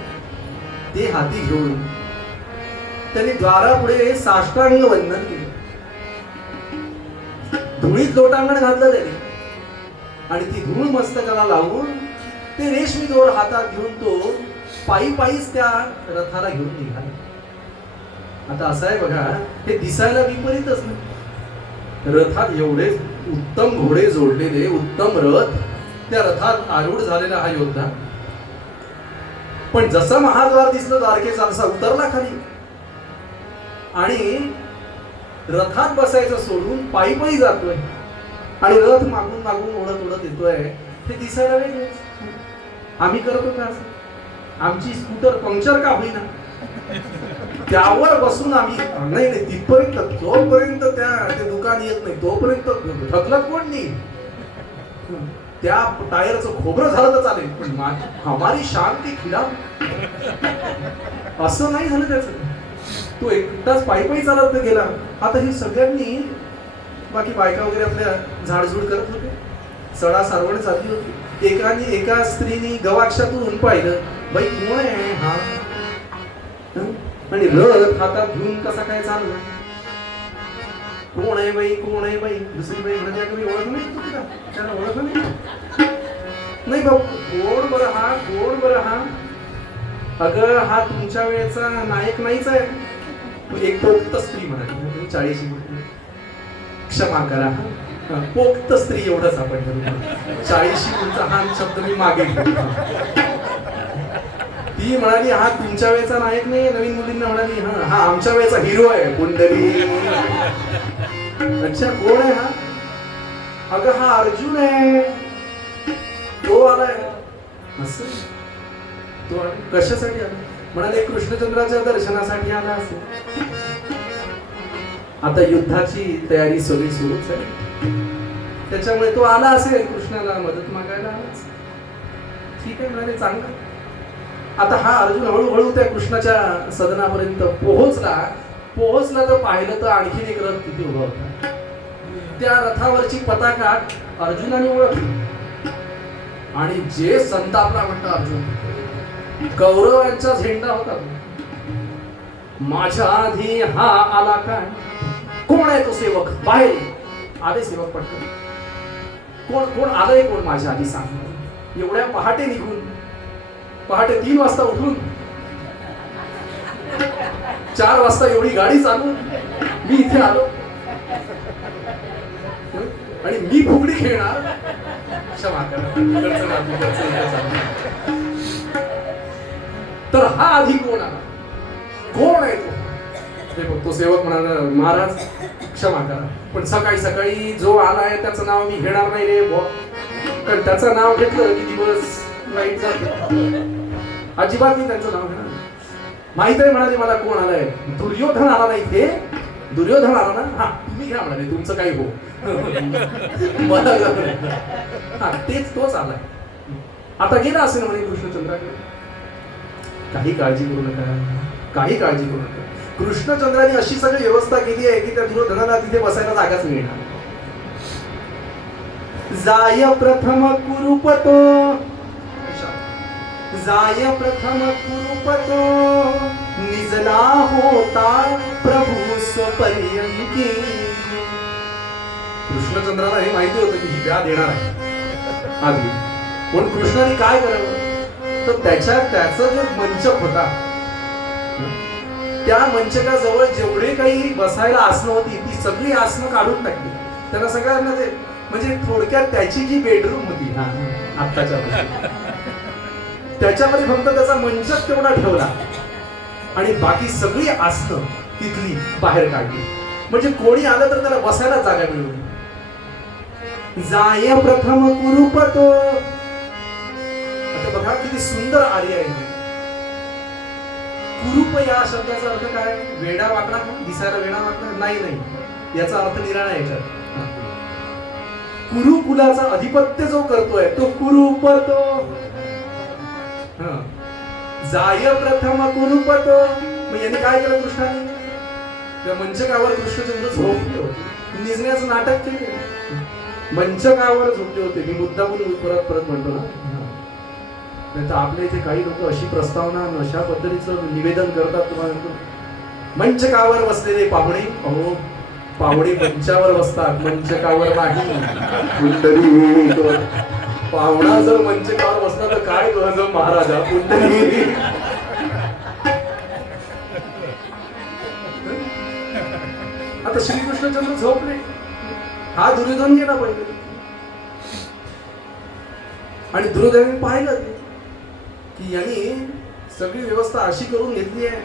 ते हाती घेऊन त्यांनी द्वारापुढे साष्टांग वंदन केले। धुळीत लोटांगण घातलं त्याने आणि ती धूळ मस्तकाला लावून ते रेशमी दोर हातात घेऊन तो पायी पायीच त्या रथाला घेऊन निघाला। आता असं आहे बघा, हे दिसायला विपरीतच नाही। रथात एवढे उत्तम घोडे जोडलेले, उत्तम रथ, त्या रथात आरूढ झालेला हा योद्धा, पण जसा महाद्वार दिसलं द्वारकेचा तसा उतरला खाली आणि रथात बसायचं सोडून पायी पायी जातोय आणि रथ मागून मागून ओढत ओढत येतोय। ते दिसायला वेगळे। आम्ही करतो का असं? आमची स्कूटर पंक्चर का होईना त्यावर बसून आम्ही नाही नाही तिथपर्यंत, जोपर्यंत ते दुकान येत नाही तोपर्यंत ढकलत कोण नाही। त्या टायरचं खोबरं झालं तर चालेल, पण हमारी शांती खिलाफ असं नाही झालं त्याचं। तो एकटाच पायी पायी चालत गेला। आता ही सगळ्यांनी, बाकी बायका वगैरे आपल्या झाडझूड करत होते, सडा सारवण चालली होती। एका स्त्रीनी गवाक्षातून पाहिलं, बाई कोण आहे हा, आणि रथ हातात घेऊन कसा काय चालला, कोण आहे बाई, कोण आहे बाई। दुसरी बाई म्हणजे तुम्ही ओळख नाही का, त्याला ओळख नाही बाबू, कोण बरं हा, कोण बरं हा, अगं हा तुमच्या वेळेचा नायक नाहीच आहे। एक पोक्त स्त्री म्हणाली, 40 क्षमा करा, पोक्त स्त्री एवढंच आपण 40 पुढचा हा शब्द मी मागे घेतो। ती म्हणाली हा तुमच्या वेळेचा नायक नाही। नवीन मुलींना म्हणाली हा आमच्या वेळेचा हिरो आहे पुंडली। अच्छा कोण आहे हा? अगं हा अर्जुन आहे, तो आलाय। असं तो कशासाठी आला? म्हणाले कृष्णचंद्राच्या दर्शनासाठी आला असेल। आता युद्धाची तयारी सगळी सुरूच आहे, त्याच्यामुळे तो आला असेल कृष्णाला मदत मागायला आला असेल। ठीक आहे म्हणाले, चांगलं। आता हा अर्जुन हळूहळू त्या कृष्णाच्या सदनापर्यंत पोहोचला तर पाहिलं तर आणखीन एक रथ तिथे उभा होता। त्या रथावरची पताका अर्जुनाने ओळखली आणि जे संतापला म्हणता अर्जुन, कौरवांचा झेंडा होता। माझ्या आधी हा आला काय? कोण आहे तो सेवक? बाहेर आले सेवक पटकन। कोण आलंय, कोण माझ्या आधी सांग। एवढ्या पहाटे निघून, पहाटे 3 वाजता उठून, 4 वाजता एवढी गाडी चालून मी इथे आलो आणि मी फुगडी खेळणार. क्षमा करा, इकडचं ना, तिकडचं, इकडचं चालू. तर हा आधी कोण आला? कोण आहे तो? ते बघ, तो सेवक म्हणाला, महाराज क्षमा करा, पण सकाळी सकाळी जो आलाय त्याचं नाव मी घेणार नाही रे बुवा, कारण त्याचं नाव घेतलं की दिवस लाईट जाते. अजिबात मी त्यांचं नाव घेणार. माहित आहे म्हणाले मला कोण आलाय. दुर्योधन आला नाही ते. दुर्योधन आला ना, हा तुम्ही घ्या म्हणाले, तुमचं काही हो. मला हा तेच, तोच आलाय. आता गेला असेल म्हणे कृष्णचंद्राकडे. काही काळजी करू नका, काही काळजी करू नका. कृष्णचंद्राने अशी सगळी व्यवस्था केली आहे की त्या दुर्योधनाला तिथे बसायला जागाच मिळणार. जाय प्रथम कुरुपतो, जाय प्रथम कुरुपतो, निजला होता प्रभू स्वपर्यंकी. कृष्णचंद्राला हे माहिती होतं की ही व्याध येणार आहे आधी, पण कृष्णाने काय करावं, तर त्याचा जो मंचक होता, त्या मंचकाजवळ जेवढे काही बसायला आसनं होती ती सगळी आसनं काढून टाकली. त्यांना सगळ्यांना ते, म्हणजे थोडक्यात त्याची जी बेडरूम होती आत्ताच्या त्याच्यामध्ये फक्त त्याचा मंचक तेवढा ठेवला आणि बाकी सगळी आसनं तिथली बाहेर काढली, म्हणजे कोणी आलं तर त्याला बसायला जागा मिळवली. जाय प्रथम कुरुपतो. आता बघा किती सुंदर आर्य आहे. कुरूप या शब्दाचा अर्थ काय? वेडा वाकडा, दिसायला वेडा वाकडा नाही, नाही, याचा अर्थ निराळा आहे याच्यात. कुरुकुलाचा अधिपत्य जो करतोय तो कुरूपतो. जाय प्रथम कुरूपतो. मग यांनी काय केलं कृष्णाने? त्या मंचकावर कृष्णचंद्र झोपले होते, निजण्याचं नाटक केले. मंचकावर झोपले होते. मी मुद्दा म्हणून परत परत म्हणतो ना, नाही तर आपल्या इथे काही लोक अशी प्रस्तावना अशा पद्धतीचं निवेदन करतात. तुम्हाला मंचकावर बसलेले पाहुणे, अहो पाहुणे मंचावर बसतात, मंचकावर नाही. पुंडरी पाहुणा जर मंचकावर बसला तर काय गरज महाराजा, पुंडरी. आता श्रीकृष्णचंद्र झोपले, हा दुर्योधन गेला पहिले आणि दुर्योधनाने पाहिलं की यांनी सगळी व्यवस्था अशी करून घेतली आहे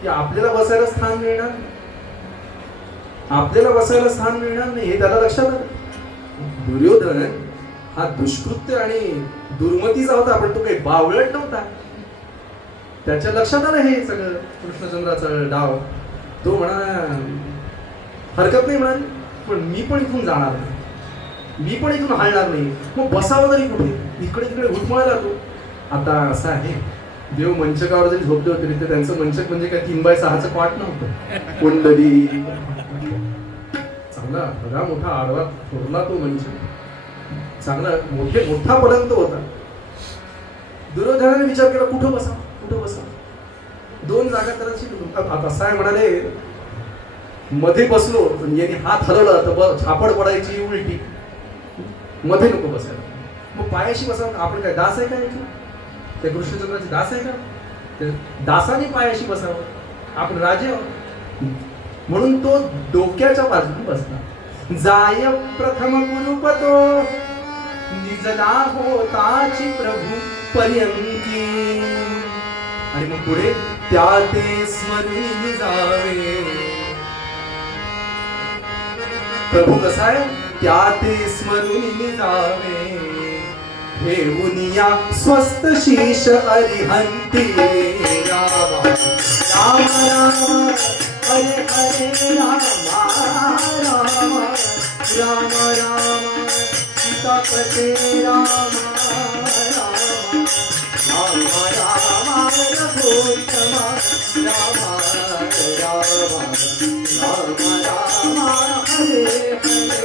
की आपल्याला बसायला स्थान मिळणार, आपल्याला बसायला स्थान मिळणार नाही, हे त्याला लक्षात आलं. दुर्योधन हा दुष्कृत्य आणि दुर्मतीचा होता, पण तो काही बावळट नव्हता. त्याच्या लक्षात आलं हे सगळं कृष्णचंद्राचा डाव. तो म्हणा हरकत नाही म्हणाली, पण मी पण इथून जाणार नाही, मी पण इथून हलणार नाही. मग बसावं तरी कुठे? इकडे तिकडे घुटमळायला लागलो. आता असं आहे, देव मंचकावर जरी झोपले होते तर त्यांचं मंचक म्हणजे काय 3x6चं कॉट नव्हतं. कुंडली चांगला बघा मोठा आडवा थोरला तो मंचक, चांगला मोठा पर्यंत होता. दुर्योधनाने विचार केला कुठं बसा, कुठं बसा. 2 जागा करायची. आता असं आहे म्हणाले, मध्ये बसलो यांनी हात हलवला तर झापड पडायची उलटी, मध्ये नको बसायला. मग पायाशी बसावं. आपण काय दास आहे का याची? त्या कृष्णचंद्राची दास आहे का? दासाने पायाशी बसावं. आपण राजे म्हणून तो डोक्याच्या बाजूने बसला. जाय प्रथम कुरुपतो, निजला होताची प्रभू पर्यंकी. आणि मग पुढे त्या ते स्मरून जावे. प्रभू कसा आहे? त्या ते स्मरून जावे, घेऊनिया स्वस्त शीश अरिहंती. राम राम राम हरे हरे राम राम राम राम सीतापते राम राम राम राम रघुत्तम राम राम राम राम हरे हरे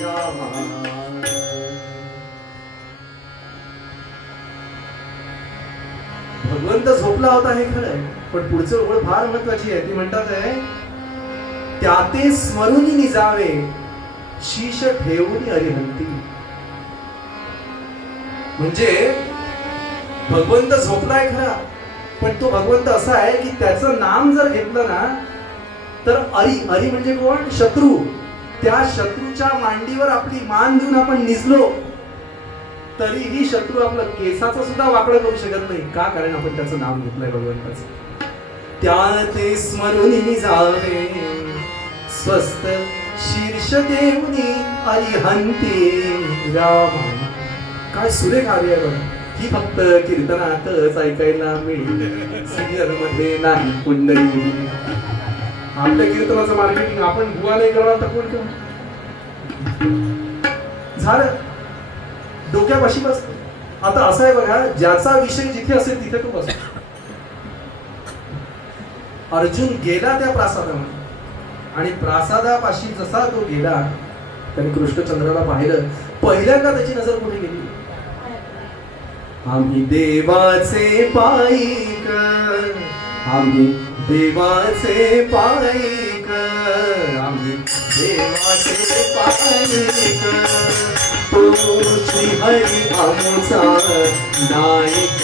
राम राम. भगवंत झोपला होता हे खरं आहे, पण पुढचं ओळ फार महत्वाची आहे. ती म्हणतात आहे, त्या ते स्मरून निजावे शीश ठेवून अरिहंती. म्हणजे भगवंत झोपलाय खरा, पण तो भगवंत असा आहे की त्याचं नाम जर घेतलं ना तर अरी म्हणजे कोण? शत्रू. त्या शत्रूच्या मांडीवर आपली मान देऊन आपण निजलो तरीही शत्रू आपलं केसाचं सुद्धा वाकडं करू शकत नाही. का? कारण आपण त्याचं नाम घेतलंय भगवंताचं. त्या ते स्मरून जावे स्वस्त शीर्ष देवनी अरिहंती राम. काय सुरेख आली आहे बघा. ही फक्त कीर्तनातच ऐकायला मिळेल, सिरियल मध्ये नाही कुंडली. आपल्या कीर्तनाचं मार्केटिंग आपण बुवा नाही करणार तर कोण करणार? झालं, डोक्यापाशी बस. आता असं आहे बघा, ज्याचा विषय जिथे असेल तिथे तो बसतो. अर्जुन गेला त्या प्रासादामध्ये आणि प्रासादापाशी जसा तो गेला त्याने कृष्णचंद्राला पाहिलं. पहिल्यांदा त्याची नजर कुठे गेली? आम्ही देवाचे पाईक, आम्ही देवाचे पाईक, आम्ही देवाचे पाईक, तो श्रीहरी आमचा नायक,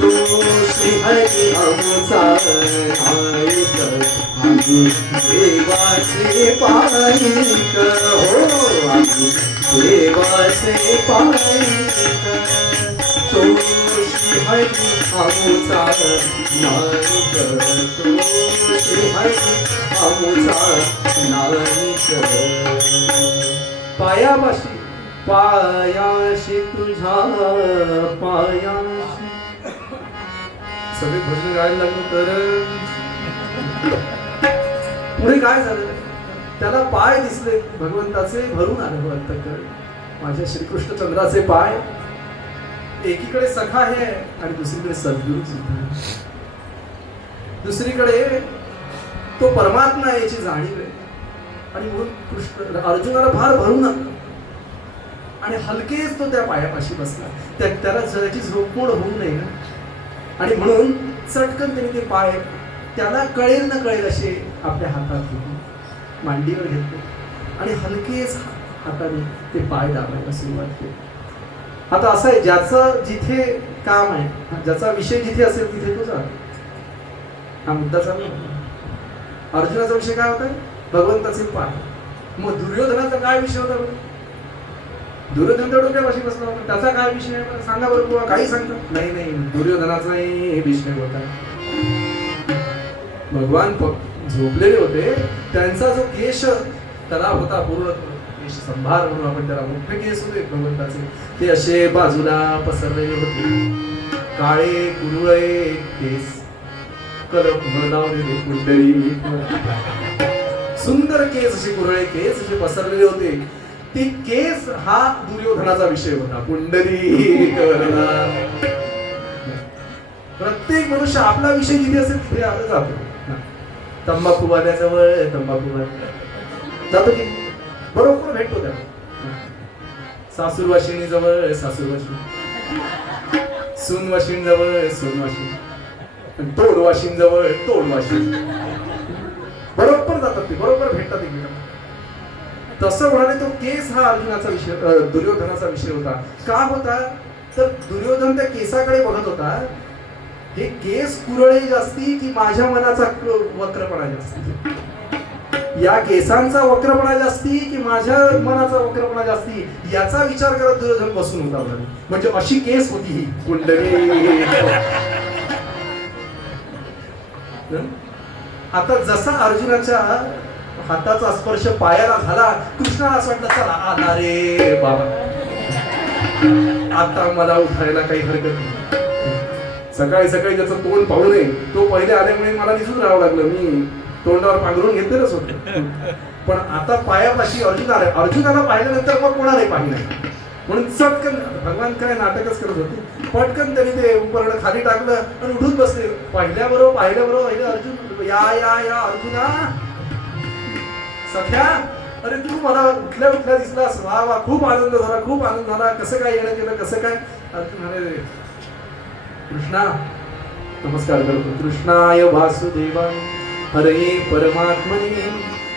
तो श्रीहरी आमचा नायक, आम्ही देवाचे पाईक, हो आम्ही देवाचे पाईक, तो श्रीहरी आमचा नायक, तो श्रीहरी आमचा नायक. पायापाशी पायाशी तुझ्या पायाशी सगळे भजन गायला लागलो. तर पुढे काय झालं? त्याला पाय दिसले भगवंताचे, भरून आले भगवंताकडे. माझ्या श्रीकृष्णचंद्राचे पाय. एकीकडे सखा आहे आणि दुसरीकडे सद्गुरू, दुसरीकडे तो परमात्मा याची जाणीव आहे. आणि म्हणून कृष्ण अर्जुनाला फार भरून आलं आणि हलकेच तो त्या पायापाशी बसला. त्याला त्याची झोपमोड होऊ नये ना, आणि म्हणून चटकन त्याने ते पाय त्याला कळेल न कळेल असे आपल्या हातात घेतले, मांडीवर घेतले आणि हलकेच हाताने ते पाय दाबायला सुरुवात केली. आता असं आहे, ज्याचं जिथे काम आहे, ज्याचा विषय जिथे असेल तिथे तो जा. हा मुद्दा चालू. अर्जुनाचा विषय काय होता? भगवंताचे पाय. मग दुर्योधनाचा काय विषय होता? दुर्योधन तर डोक्यापाशी बसला होता. त्याचा काय विषय आहे सांगा बरं बुवा. काही सांगतात? नाही, दुर्योधनाचा हे विषय होता. भगवान झोपलेले होते, त्यांचा जो केश तला होता पूर्ण केश संभार म्हणून आपण त्याला, मोठे केस होते भगवंताचे, ते असे बाजूला पसरलेले होते. काळे कुरुळे केस, कलप लावलेले कुंडली, सुंदर केस, असे कुरळे केस असे पसरलेले होते. ते केस हा दुर्योधनाचा विषय होता. पुंडरी करला. प्रत्येक मनुष्य आपला विषय जिथे असेल तिथे जातो. तंबाखू वाल्याजवळ तंबाखू जातो की बरोबर भेटतो त्याला. सासूरवाशिणी जवळ सासूरवाशिणी, सूनवाशिणी जवळ सूनवाशिणी, तोडवाशिन जवळ तोडवाशिन, बरोबर जातात ते, बरोबर भेटतात एकमेकांना. तसं म्हणाले तो केस हा अर्जुनाचा विषय, दुर्योधनाचा विषय होता. का होता? तर दुर्योधन त्या केसाकडे बघत होता. हे केस कुरळे जास्ती की माझ्या मनाचा वक्रपणा जास्ती? या केसांचा वक्रपणा जास्ती की माझ्या मनाचा वक्रपणा जास्ती? याचा विचार करत दुर्योधन बसून होता. म्हणजे अशी केस होती ही कुंडली. आता जसा अर्जुनाच्या हाताचा स्पर्श पायाला झाला, कृष्णाला असं वाटलं चला आला रे बाबा, आता मला उठायला काही हरकत नाही. सकाळी सकाळी त्याचं तोंड पाहू नये, तो पहिले आल्यामुळे मला दिसून राहावं लागलं. मी तोंडावर पांघरून घेतलेलंच होतं, पण आता पायापाशी अर्जुन आले. अर्जुनाला पाहिल्यानंतर मग कोणालाही पाहिलं नाही. म्हणून चटकन भगवान काय नाटकच करत होते. पटकन त्यांनी ते उपकरण खाली टाकलं आणि उठून बसले. पाहिल्याबरोबर अर्जुन, या या या अर्जुना, सख्या, अरे तू मला उठल्या उठल्या दिसलास, वा वा, खूप आनंद झाला, खूप आनंद झाला. कसं काय येणं केलं, कसं काय? अर्जुन म्हणाले, कृष्णा नमस्कार करतो. कृष्णाय वासुदेवाय हरे परमात्मने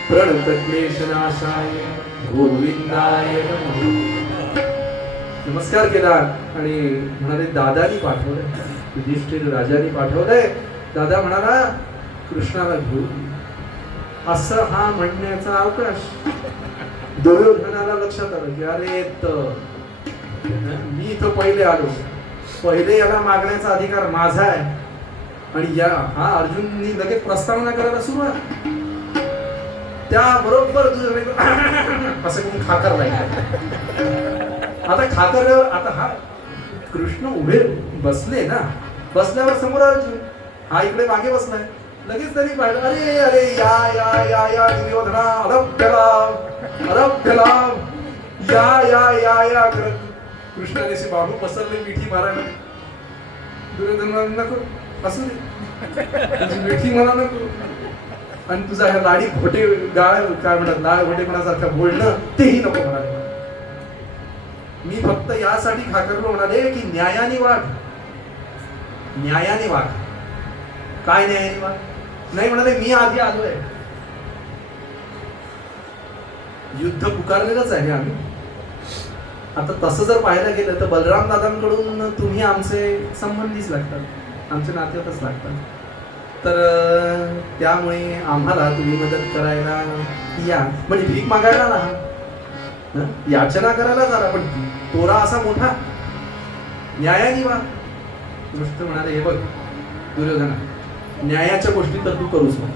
प्रणत क्लेशनाशाय गोविंदाय नमः. नमस्कार केला आणि म्हणाले दादानी पाठवलंय, युधिष्ठिर राजानी पाठवलंय. दादा म्हणाला कृष्णाला घेऊन ये. असं हा म्हणण्याचा अवकाश. दुर्योधनाला लक्षात आलं की अरे मी इथं पहिले आलो, पहिले याला मागण्याचा अधिकार माझा आहे. आणि हा अर्जुननी लगेच प्रस्तावना करायला सुरुवात. त्याबरोबर असं करून खाकर लागला. आता खाकर आता हा कृष्ण उभे बसले ना, बसल्यावर समोर अर्जुन, हा इकडे मागे बसलाय. लगेच त्यांनी पाहिलं, अरे अरे या या या या दुर्योधना, अरभ्यला या करत कृष्णाने अशी बाहू पसरली मिठी मारायला. दुर्योधन नको असू दे, तुझी मिठी मला नको, आणि तुझा ह्या लाडी घोटे गाळ काय म्हणतात लाळ घोटेपणासारखं बोलणं तेही नको म्हणाले. मी फक्त यासाठी खाकरलो म्हणाले की न्यायाने वाढ, न्यायाने वाढ. काय न्यायाने वाढ? नाही म्हणाले मी आधी आलोय, युद्ध पुकारलेलंच आहे आम्ही. आता तसं जर पाहायला गेलं तर बलराम दादांकडून तुम्ही आमचे संबंधीच लागतात, आमचे नातेवाईकच लागतात. तर त्यामुळे आम्हाला तुम्ही मदत करायला या, म्हणजे भीक मागायला ना, याचना करायला जरा, पण तोरा असा मोठा न्यायाने वा गोष्ट म्हणाले. हे बघ दुर्योधना, न्यायाच्या गोष्टी तर तू करूच नको,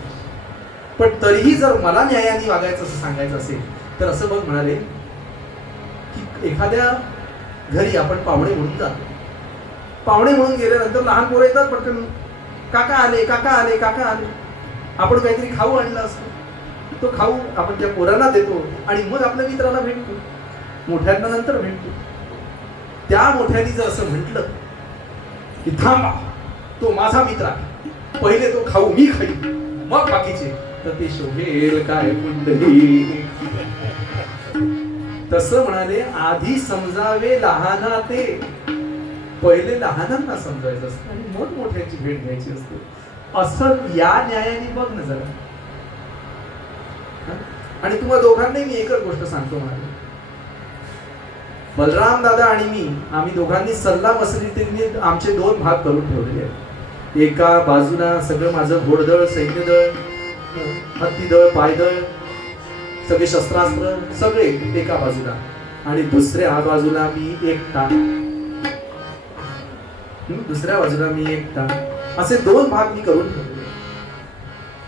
पण तरीही जर मला न्यायाने वागायचं असं सांगायचं असेल तर असं बघ म्हणाले की एखाद्या घरी आपण पाहुणे म्हणून जातो. पाहुणे म्हणून गेल्यानंतर लहान पोरं येतात पटकन, काका आले काका आले काका आले. आपण काहीतरी खाऊ आणलं असतो, तो खाऊ आपण त्या पोरांना देतो आणि मग आपल्या मित्राला भेटतो, मोठ्यांना नंतर भेटतो. त्या मोठ्यांनी जर असं म्हटलं की थांबा, तो माझा मित्र आहे, पहिले तो खाऊ मी खाईन मग बाकीचे, तर ते शोभेल काय कुंडली. तसं म्हणाले आधी समजावे लहाना ते, पहिले लहानांना समजायचं असतं आणि मग मोठ्यांची भेट घ्यायची असते. असं या न्यायाने बघ ना जरा. आणि तुम्हा दोघांनाही मी एकच गोष्ट सांगतो म्हणाले, बलराम दादा आणि मी, आम्ही दोघांनी सल्ला मसलीतीने आमचे दोन भाग करून ठेवलेले आहेत. एका बाजूला सगळं माझं घोडदळ, सैन्यदळ, हत्तीदळ, पायदळ, सगळे शस्त्रास्त्र सगळे एका बाजूला, आणि दुसऱ्या बाजूला मी एकटा, दुसऱ्या बाजूला मी एकटा, असे दोन भाग मी करून ठेवले.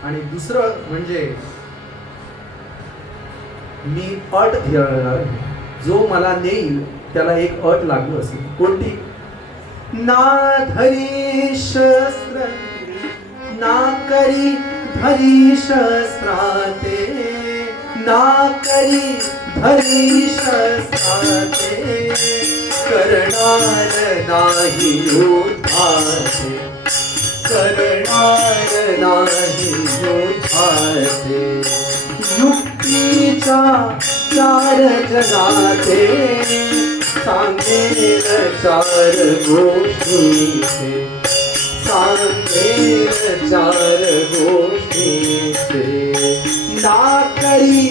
आणि दुसरं म्हणजे मी अट घेणार, जो मला नेईल त्याला एक अट लागू असेल. कोणती? ना धरी शस्त्र, ना करी धरी शस्त्राते, ना करी धरी शस्त्राते, करणार नाही युद्धाचे, करणार नाही युद्धाचे. युक्तीच्या चार जगाते, सांगेल चार गोष्टीचे, सांगेल चार गोष्टीचे. ना करी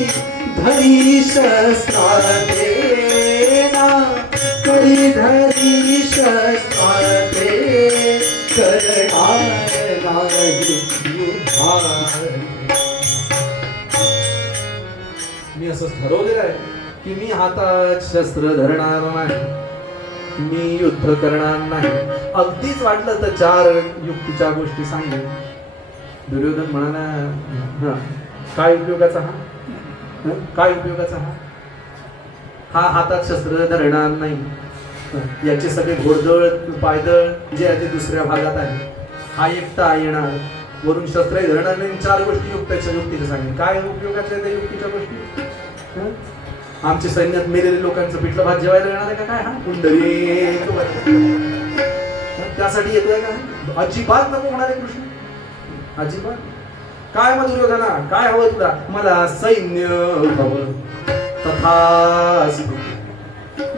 धरी शस्त्राते, ना करी धरी शस्त्राते, करणार नाही युद्धाचे. मी असं ठरवलेलं आहे की मी हातात शस्त्र धरणार नाही, मी युद्ध करणार नाही. अगदीच वाटलं तर चार युक्तीच्या गोष्टी सांगेन. दुर्योधन म्हणाला, काय उपयोगाचा हा, काय उपयोगाचा हा हातात शस्त्र धरणार नाही, याचे सगळे घोडदळ पायदळ जे आहे ते दुसऱ्या भागात आहे, हा एकटा येणार, वरून शस्त्रही धरणार नाही, चार गोष्टी युक्तीच्या सांगेन. काय उपयोगाच्या त्या युक्तीच्या गोष्टी? आमच्या सैन्यात मेलेले लोकांचं पिठलं भात जेवायला येणार आहे का काय? हा कुंडली त्यासाठी येतोय का? अजिबात नको म्हणाले कृष्ण, अजिबात. काय मग दुर्योधना, काय हवं तुला? मला सैन्य हवं. तथास्तु.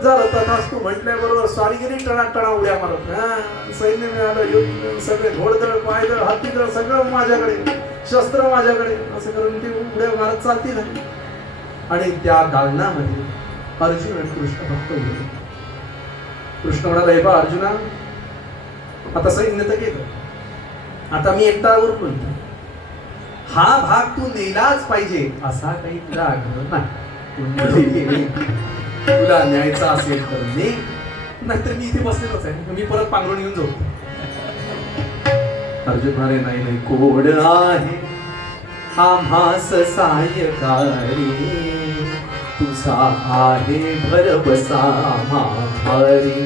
झालं तथास्तु म्हटल्याबरोबर स्वारीगिरी टणा उड्या मारत. सैन्य मिळालं, सगळे घोडदळ पायदळ हत्तीदळ सगळं माझ्याकडे, शस्त्र माझ्याकडे, असं करून ते उड्या मारत चालतील. आणि त्या दालनामध्ये अर्जुन आणि कृष्ण भक्त होते. कृष्ण म्हणाला, हे बा अर्जुना, आता सैन्य तर केलं, आता मी एकटा उरलो, हा भाग तू नेलाच पाहिजे असा काही तुला आग्रह नाही. तुला न्यायचा असेल तर ने, नाहीतर मी इथे बसलेलोच आहे, मी परत पांघरून येऊन जाऊ. अर्जुन म्हणाले, नाही नाही, कोड आहे आम्हास सहाय्यकारी, तुझा आहे भरवसा आम्हारी.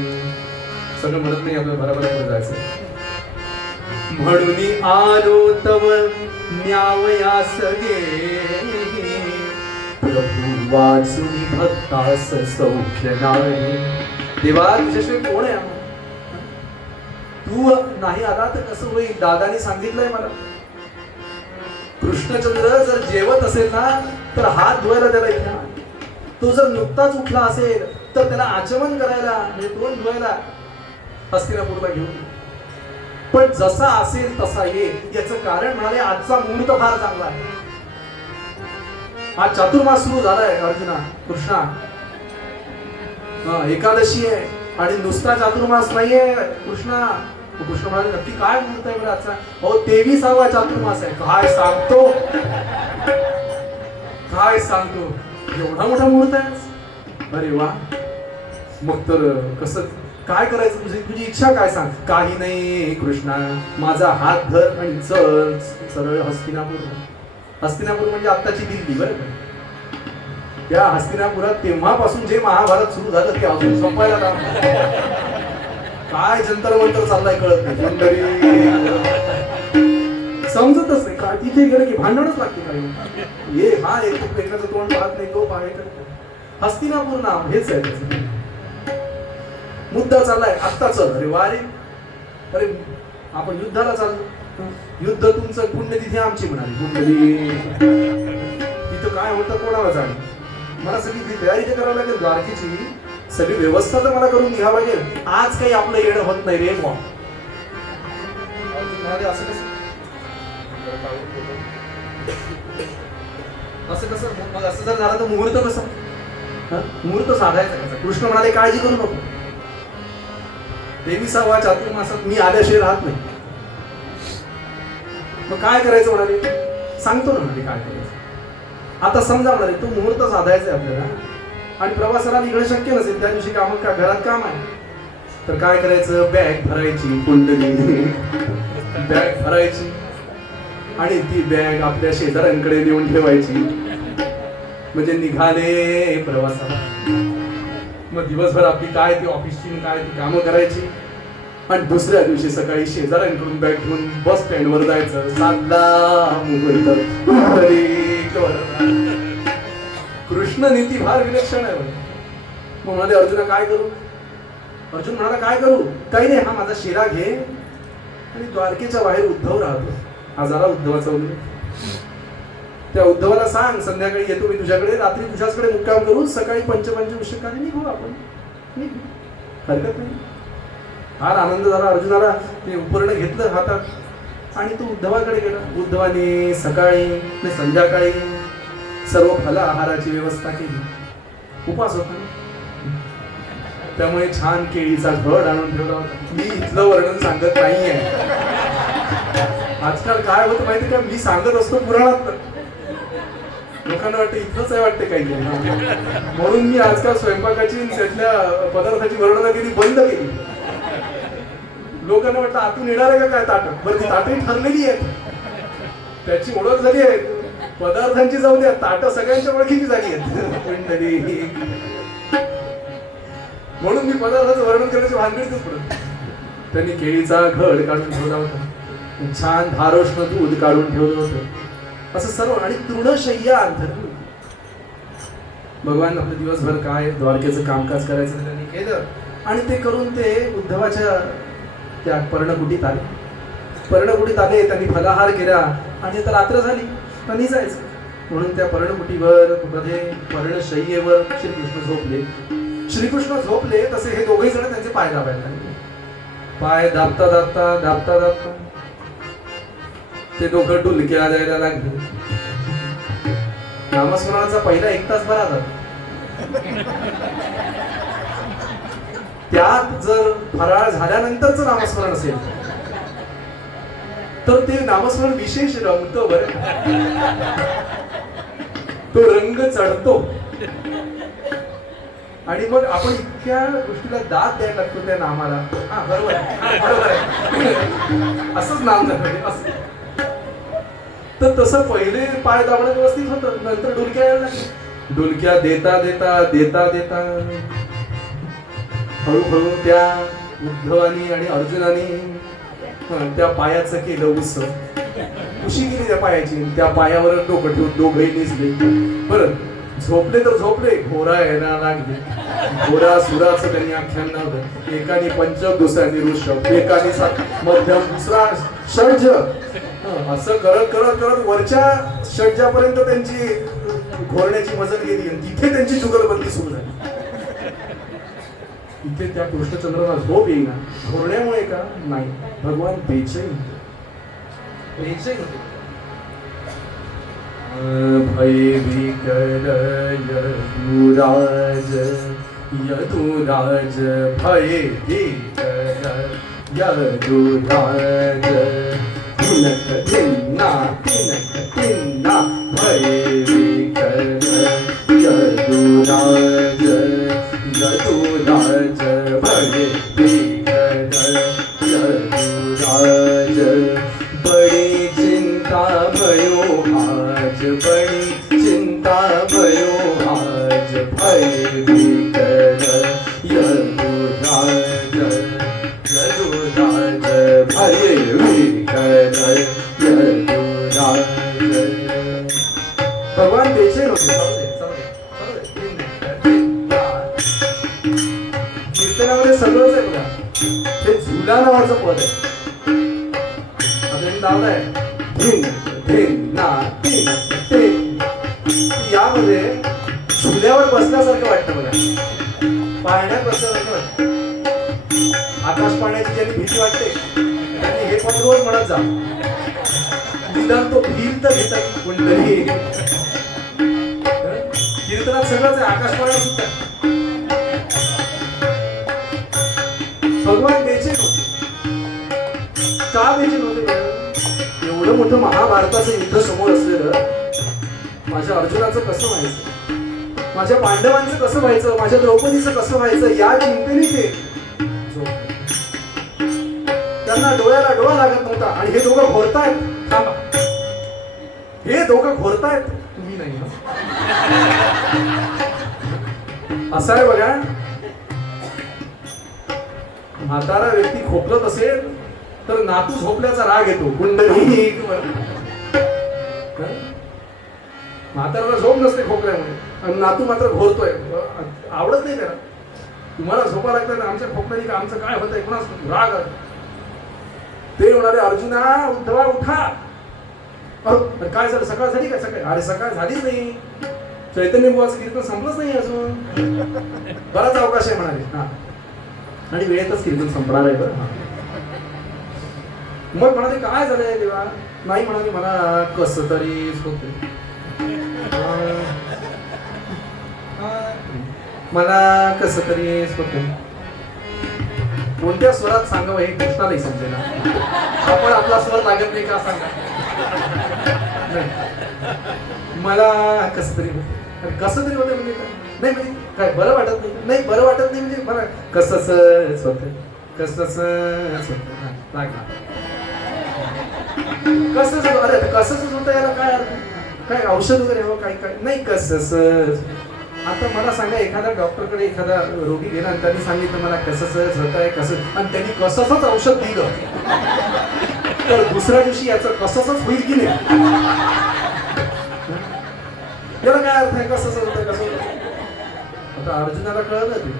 सगळं म्हणत नाही, आपल्याला बरोबर पुढे जायचं. म्हणून आलो तव न्यावयास गे, प्रभू वाचुनी भक्तास सौख्य नाही. देवा, तुझ्याशिवाय कोण आहे? तू नाही आला तर कसं होईल? दादाने सांगितलंय मला, कृष्णचंद्र जर जेवत असेल ना तर हात धुवायला त्याला इथे, तो जर नुकताच उठला असेल तर त्याला आचमन करायला म्हणजे तोंड धुवायला हस्तिनापूरला घेऊन. पण जसा असेल तसा ये. याचं कारण म्हणाले, आजचा मुहूर्त फार चांगला आहे. हा चातुर्मास सुरू झालाय अर्जुना, कृष्णा. एकादशी आहे आणि नुसता चातुर्मास नाहीये कृष्णा. कृष्ण म्हणाले, नक्की काय मुहूर्त आहे बरं आजचा? अहो 23वा चातुर्मास आहे. काय सांगतो, काय सांगतो, एवढा मोठा मुहूर्त आहे. अरे वा, मग तर कसं काय करायचं? तुझी इच्छा काय सांग? काही नाही कृष्णा, माझा हात धर आणि चल सरळ हस्तिनापूर. हस्तिनापूर म्हणजे आत्ताची दिल्ली बरं का. त्या हस्तिनापुरात तेव्हापासून जे महाभारत सुरू झालं ते अजून संपायला काम. काय जंतर मंतर चाललाय कळत नाही, समजतच नाही. काय तिथे गेलं की भांडणच लागते. काही ये हा एकाचं तोंड पाहत नाही, तो पाहे करतो. हस्तिनापूर नाव हेच आहे त्याचं. मुद्दा चाललाय आत्ता, चल. अरे वा रे, अरे आपण युद्धाला चाललो. युद्ध तुमचं, पुण्य तिथे आमची म्हणाली. कुंडली तिथं काय होतं कोणाला जाणं. मला सगळी तयारी तर करावी लागेल, द्वारकेची सगळी व्यवस्था तर मला करून घ्यावं लागेल. आज काही आपलं येणं होत नाही रे बुवा. असं कसं मग असं जर झालं तर मुहूर्त कसं? मुहूर्त साधायचा कसा? कृष्ण म्हणाले, काळजी करू नको, 23वा चातुर्मासात मी आल्याशिवाय राहत नाही. मग काय करायचं म्हणाले? सांगतो ना म्हणाले काय करायचं. आता समजा म्हणाले, तो मुहूर्त साधायचा आहे आपल्याला आणि प्रवासाला निघणं शक्य नसेल, त्या दिवशी काम घरात काम आहे, तर काय करायचं? बॅग भरायची, कुंडली बॅग भरायची आणि ती बॅग आपल्या शेजाऱ्यांकडे नेऊन ठेवायची. म्हणजे निघाले प्रवासाला. मग दिवसभर आपली काय ती ऑफिसची काय ती कामं करायची आणि दुसऱ्या दिवशी सकाळी शेजाऱ्यांकडून बॅग घेऊन बस स्टँडवर जायचं. साधला मुहूर्त. कृष्ण नीती फार विलक्षण आहे. मग म्हणाले, अर्जुना काय करू? अर्जुन म्हणाला, काय करू? काही नाही, हा माझा शिरा घे आणि द्वारकेच्या बाहेर उद्धव राहतो. हा झाला उद्धवाचा उल्लेख. त्या उद्धवाला सांग, संध्याकाळी येतो मी तुझ्याकडे, रात्री तुझ्याचकडे मुक्काम करू, सकाळी पंचपंचविंशकाने निघू आपण. हरकत नाही. फार आनंद झाला अर्जुनाला. ते उपकरण घेतलं हातात आणि तो उद्धवाकडे गेला. उद्धवाने सकाळी संध्याकाळी सर्व फल आहाराची व्यवस्था केली. उपास होता, त्यामुळे छान केळीचा घड आणून ठेवला होता. मी इथलं वर्णन सांगत नाहीये. आजकाल काय होतं माहिती का, मी सांगत असतो पुराणात, लोकांना वाटतं इथलंच आहे वाटते काही, म्हणून मी आजकाल स्वयंपाकाची त्यातल्या पदार्थाची वर्णना केली, बंद केली. लोकांना वाटतं आतून येणार आहे का काय ताट? बरं, ती ताटही ठरलेली आहे, त्याची ओळख झाली आहे. पदार्थांची जाऊ द्या, ताट सगळ्यांच्या ओळखीची झाली आहेत. म्हणून मी पदार्थाचं वर्णन करण्याची भानगडीतच पडत. त्यांनी केळीचा घड काढून ठेवला होता, छान धारोष्ण दूध काढून ठेवलं होतं, असं सर्व. आणि तृणशय्या अंतर्भूत. भगवान आपलं दिवसभर काय द्वारकेचं कामकाज करायचं त्यांनी केलं आणि ते करून ते उद्धवाच्या त्या पर्णकुटीत आले. पर्णकुटीत आले, त्यांनी फलाहार केला आणि आता रात्र झाली, त्यांनी जायचं. म्हणून त्या पर्णकुटीवर मध्ये पर्णशय्येवर श्रीकृष्ण झोपले. श्रीकृष्ण झोपले तसे हे दोघे जण त्यांचे पाय दाबायला लागले. पाय दाबता दाबता दाबता दाबता ते दोघं डुलक्या द्यायला लागले. नामस्मरणाचा पहिला 1 तास बरा झाला. त्यात जर फराळ झाल्यानंतरच नामस्मरण असेल तर ते नामस्मरण विशेष रंगतं बरं. तो रंग चढतो आणि मग आपण इतक्या गोष्टीला दाद द्यायला लागतो त्या नामाला. हा बरोबर आहे, हा, बरोबर आहे. असंच नाम झालं असं. तर तसं पहिले पाय दाबणं व्यवस्थित होतं, नंतर डुलक्या यायला लागल्या. डुलक्या देता देता देता देता हळूहळू त्या उद्धवानी आणि अर्जुनानी त्या पायाचं केलं उस. उशी केली त्या पायाची, त्या पायावर डोकं ठेवून दोघंही निजले. बरं झोपले तर झोपले, घोरा यायला लागले. घोरा सुराचं त्यांनी आख्यान लावलं. एकाने पंचम, दुसऱ्याने ऋषभ, एकाने मध्यम, दुसरा षड्ज. असं करत करत करत वरच्या षड्जापर्यंत त्यांची घोरण्याची मजल गेली आणि तिथे त्यांची जुगलबंदी सुरू झाली. इथे त्या कृष्णचंद्राला झोप येईना. घोरण्यामुळे का नाही, भगवान बेचैन होते. भय विकर यदुराज, यदुराज भय विकर यदुराज. तिनक तिन्ना तिनक तिन्ना भय विकर यदुराज, यदुराज भय विकर यदुराज. बड़ी चिंता भयो आज, बड़ी चिंता भयो आज भय विकर यदुराज, यदुराज भय विकर यदुराज. भगवान बेचैन होते. कीर्तनामध्ये सगळंच आहे बघा. हे झुला नावाचं पद आहे. लावलाय धिन धिन ना धिन धिन. यामध्ये झुल्यावर बसल्यासारखं वाटतं बघा, पाळण्यात बसल्यासारखं वाटतं. आकाश पाण्याची ज्यांनी भीती वाटते त्यांनी हे पण रोज म्हणत जा. निदान तो भीम तर घेतात कोणतरी. कीर्तनात सगळंच आहे, आकाश पाण्यात सुद्धा. भगवान बेचैन होते. का बेचैन होते? एवढं मोठं महाभारताचं युद्ध समोर असलेलं माझ्या अर्जुनाचं कसं व्हायचं, माझ्या पांडवांचं कसं व्हायचं, माझ्या द्रौपदीचं कसं व्हायचं या चिंतेने ते त्यांना डोळ्याला डोळा लागत नव्हता. आणि हे दोघं घोरतायत. थांबा, हे दोघं घोरतायत, तुम्ही नाही. असं आहे बघा, म्हातारा व्यक्ती खोकलत असेल तर नातू झोपल्याचा राग येतो. कुंडली म्हाताऱ्याला झोप नसते खोकल्यामुळे आणि नातू मात्र घोरतोय. आवडत नाही त्याला. तुम्हाला झोपा लागतं आमच्या खोकल्याने का आमचं काय होतंय कुणाच राग. ते म्हणाले अर्जुना उद्धवा उठा. काय झालं, सकाळ झाली का? सकाळ अरे सकाळ झालीच नाही. चैतन्य बुवाचं कीर्तन संपलंच नाही अजून, बराच अवकाश आहे म्हणाले. हा आणि वेळेतच कीर्तन संपणार आहे बरं. मग म्हणाले काय झालंय देवा? नाही म्हणाले मला कसं तरीच होते, मला कसं तरीच होते. कोणत्या स्वरात सांगावं हे कृष्णालाही समजेना. आपण आपला स्वर लागत नाही का सांगा. मला कसं तरी होते. कसं तरी होते म्हणजे नाही म्हणजे काय बरं वाटत नाही. नाही बरं वाटत नाही म्हणजे मला कसंच होतं, कसंच होतं. कसंच अरे कसंच होतं याला काय अर्थ? काय औषध वगैरे हवं काय काय नाही कसंच. आता मला सांगा, एखाद्या डॉक्टरकडे एखादा रोगी गेला आणि त्यांनी सांगितलं मला कसंच होत आहे कसं, आणि त्यांनी कसंच औषध दिलं तर दुसऱ्या दिवशी याचं कसंच होईल की नाही? याला काय अर्थ आहे कसंच होतं कसं होतं? आता अर्जुनाला कळलं ते.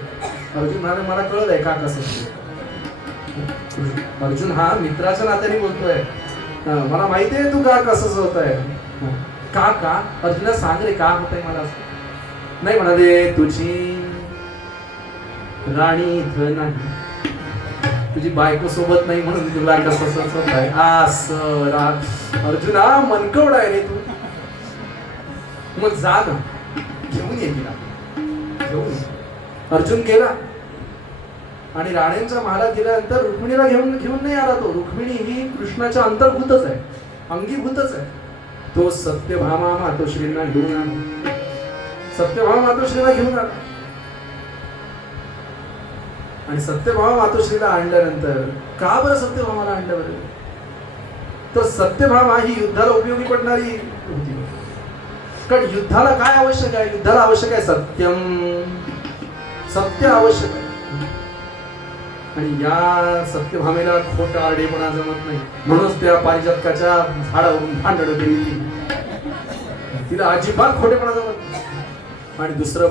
अर्जुन म्हणाले मला कळत आहे का कसं. अर्जुन हा मित्राच्या नात्याने बोलतोय. मला माहिती आहे तू का कसंच होत आहे. का का अर्जुना सांग रे का होत आहे मला असं. नाही म्हणाले तुझी राणी इथं नाही, तुझी बायको सोबत नाही म्हणून तुला कसंच होत आहे असं. अर्जुना मनकवडा आहे रे तू. मग जा ना घेऊन ये तिला. घेऊन अर्जुन गेला. आणि राण्यांच्या महालात गेल्यानंतर रुक्मिणीला घेऊन नाही आला तो. रुक्मिणी ही कृष्णाच्या अंतर्भूतच आहे, अंगीभूतच आहे. तो सत्यभामा मातोश्रींना घेऊन आला. सत्यभामा मातोश्रीला घेऊन आला आणि सत्यभामा मातोश्रीला आणल्यानंतर का बरं सत्यभामाला आणलं बरं? तर सत्यभामा ही युद्धाला उपयोगी पडणारी होती. कारण युद्धाला काय आवश्यक आहे? युद्धाला आवश्यक आहे सत्यम, सत्य आवश्यक आहे. आणि या सत्यभामेला खोटा आडेपणा जमत नाही, म्हणूनच त्या पारिजातकाच्या झाडावरून भांडण केली ती. तिला अजिबात खोटेपणा जमत नाही. आणि दुसरं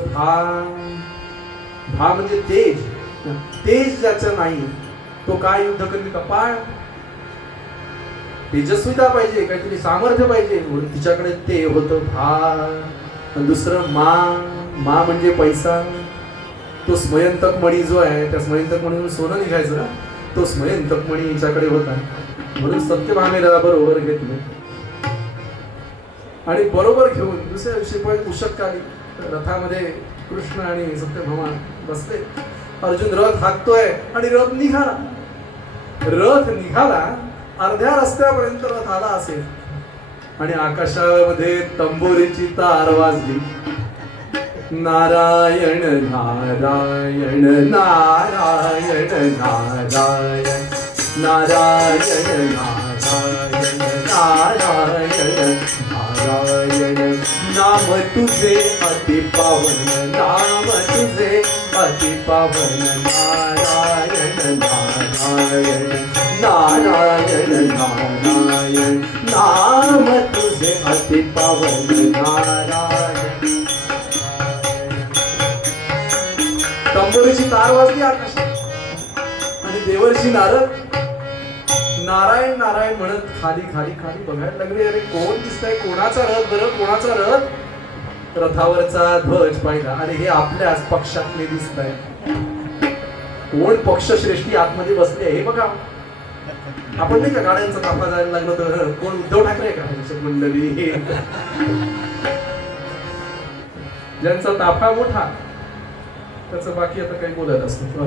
भा म्हणजे तेज. तेज ज्याचं नाही तो काय युद्ध करेल? कपाळ. तेजस्विता पाहिजे, काहीतरी सामर्थ्य पाहिजे, म्हणून तिच्याकडे ते होतं भा. दुसरं मा म्हणजे पैसा. तो स्मयंतक मणी जो आहे, त्या स्मयंतक मणीतून सोनं निघायचं ना, तो स्मयंतक मणी हिच्याकडे होता. म्हणून सत्यभामेला बरोबर घेतलं आणि बरोबर घेऊन दुसऱ्या दिवशी उषटकाली रथामध्ये कृष्ण आणि सत्यभामा बसले. अर्जुन रथ हाकतोय आणि रथ निघाला. अर्ध्या रस्त्यापर्यंत रथ आला असेल आणि आकाशामध्ये तंबोरीची तार वाजली. नारायण नारायण नारायण नारायण नारायण नारायण नारायण नारायण. नाम तुझे अति पावन, नाम तुझे अति पावन. नारायण नारायण नारायण नारायण. नाम तुझे अति पावन. नारायण. तंबोरीची तार वाजली आकाशात आणि देवर्षी नारद नारायण नारायण म्हणत खाली खाली खाली बघायला लागले. अरे कोण दिसतंय? कोणाचा रथ बरं? कोणाचा रथ? रथावरचा ध्वज पाहिला. अरे हे आपल्याच पक्षातले दिसत आहे. कोण पक्षश्रेष्ठी आतमध्ये बसले हे बघा. आपण नाही का गाड्यांचा ताफा जायला लागलो तर कोण उद्धव ठाकरे का मंडळी? ज्यांचा ताफा मोठा त्याचं बाकी आता काही बोलत असतो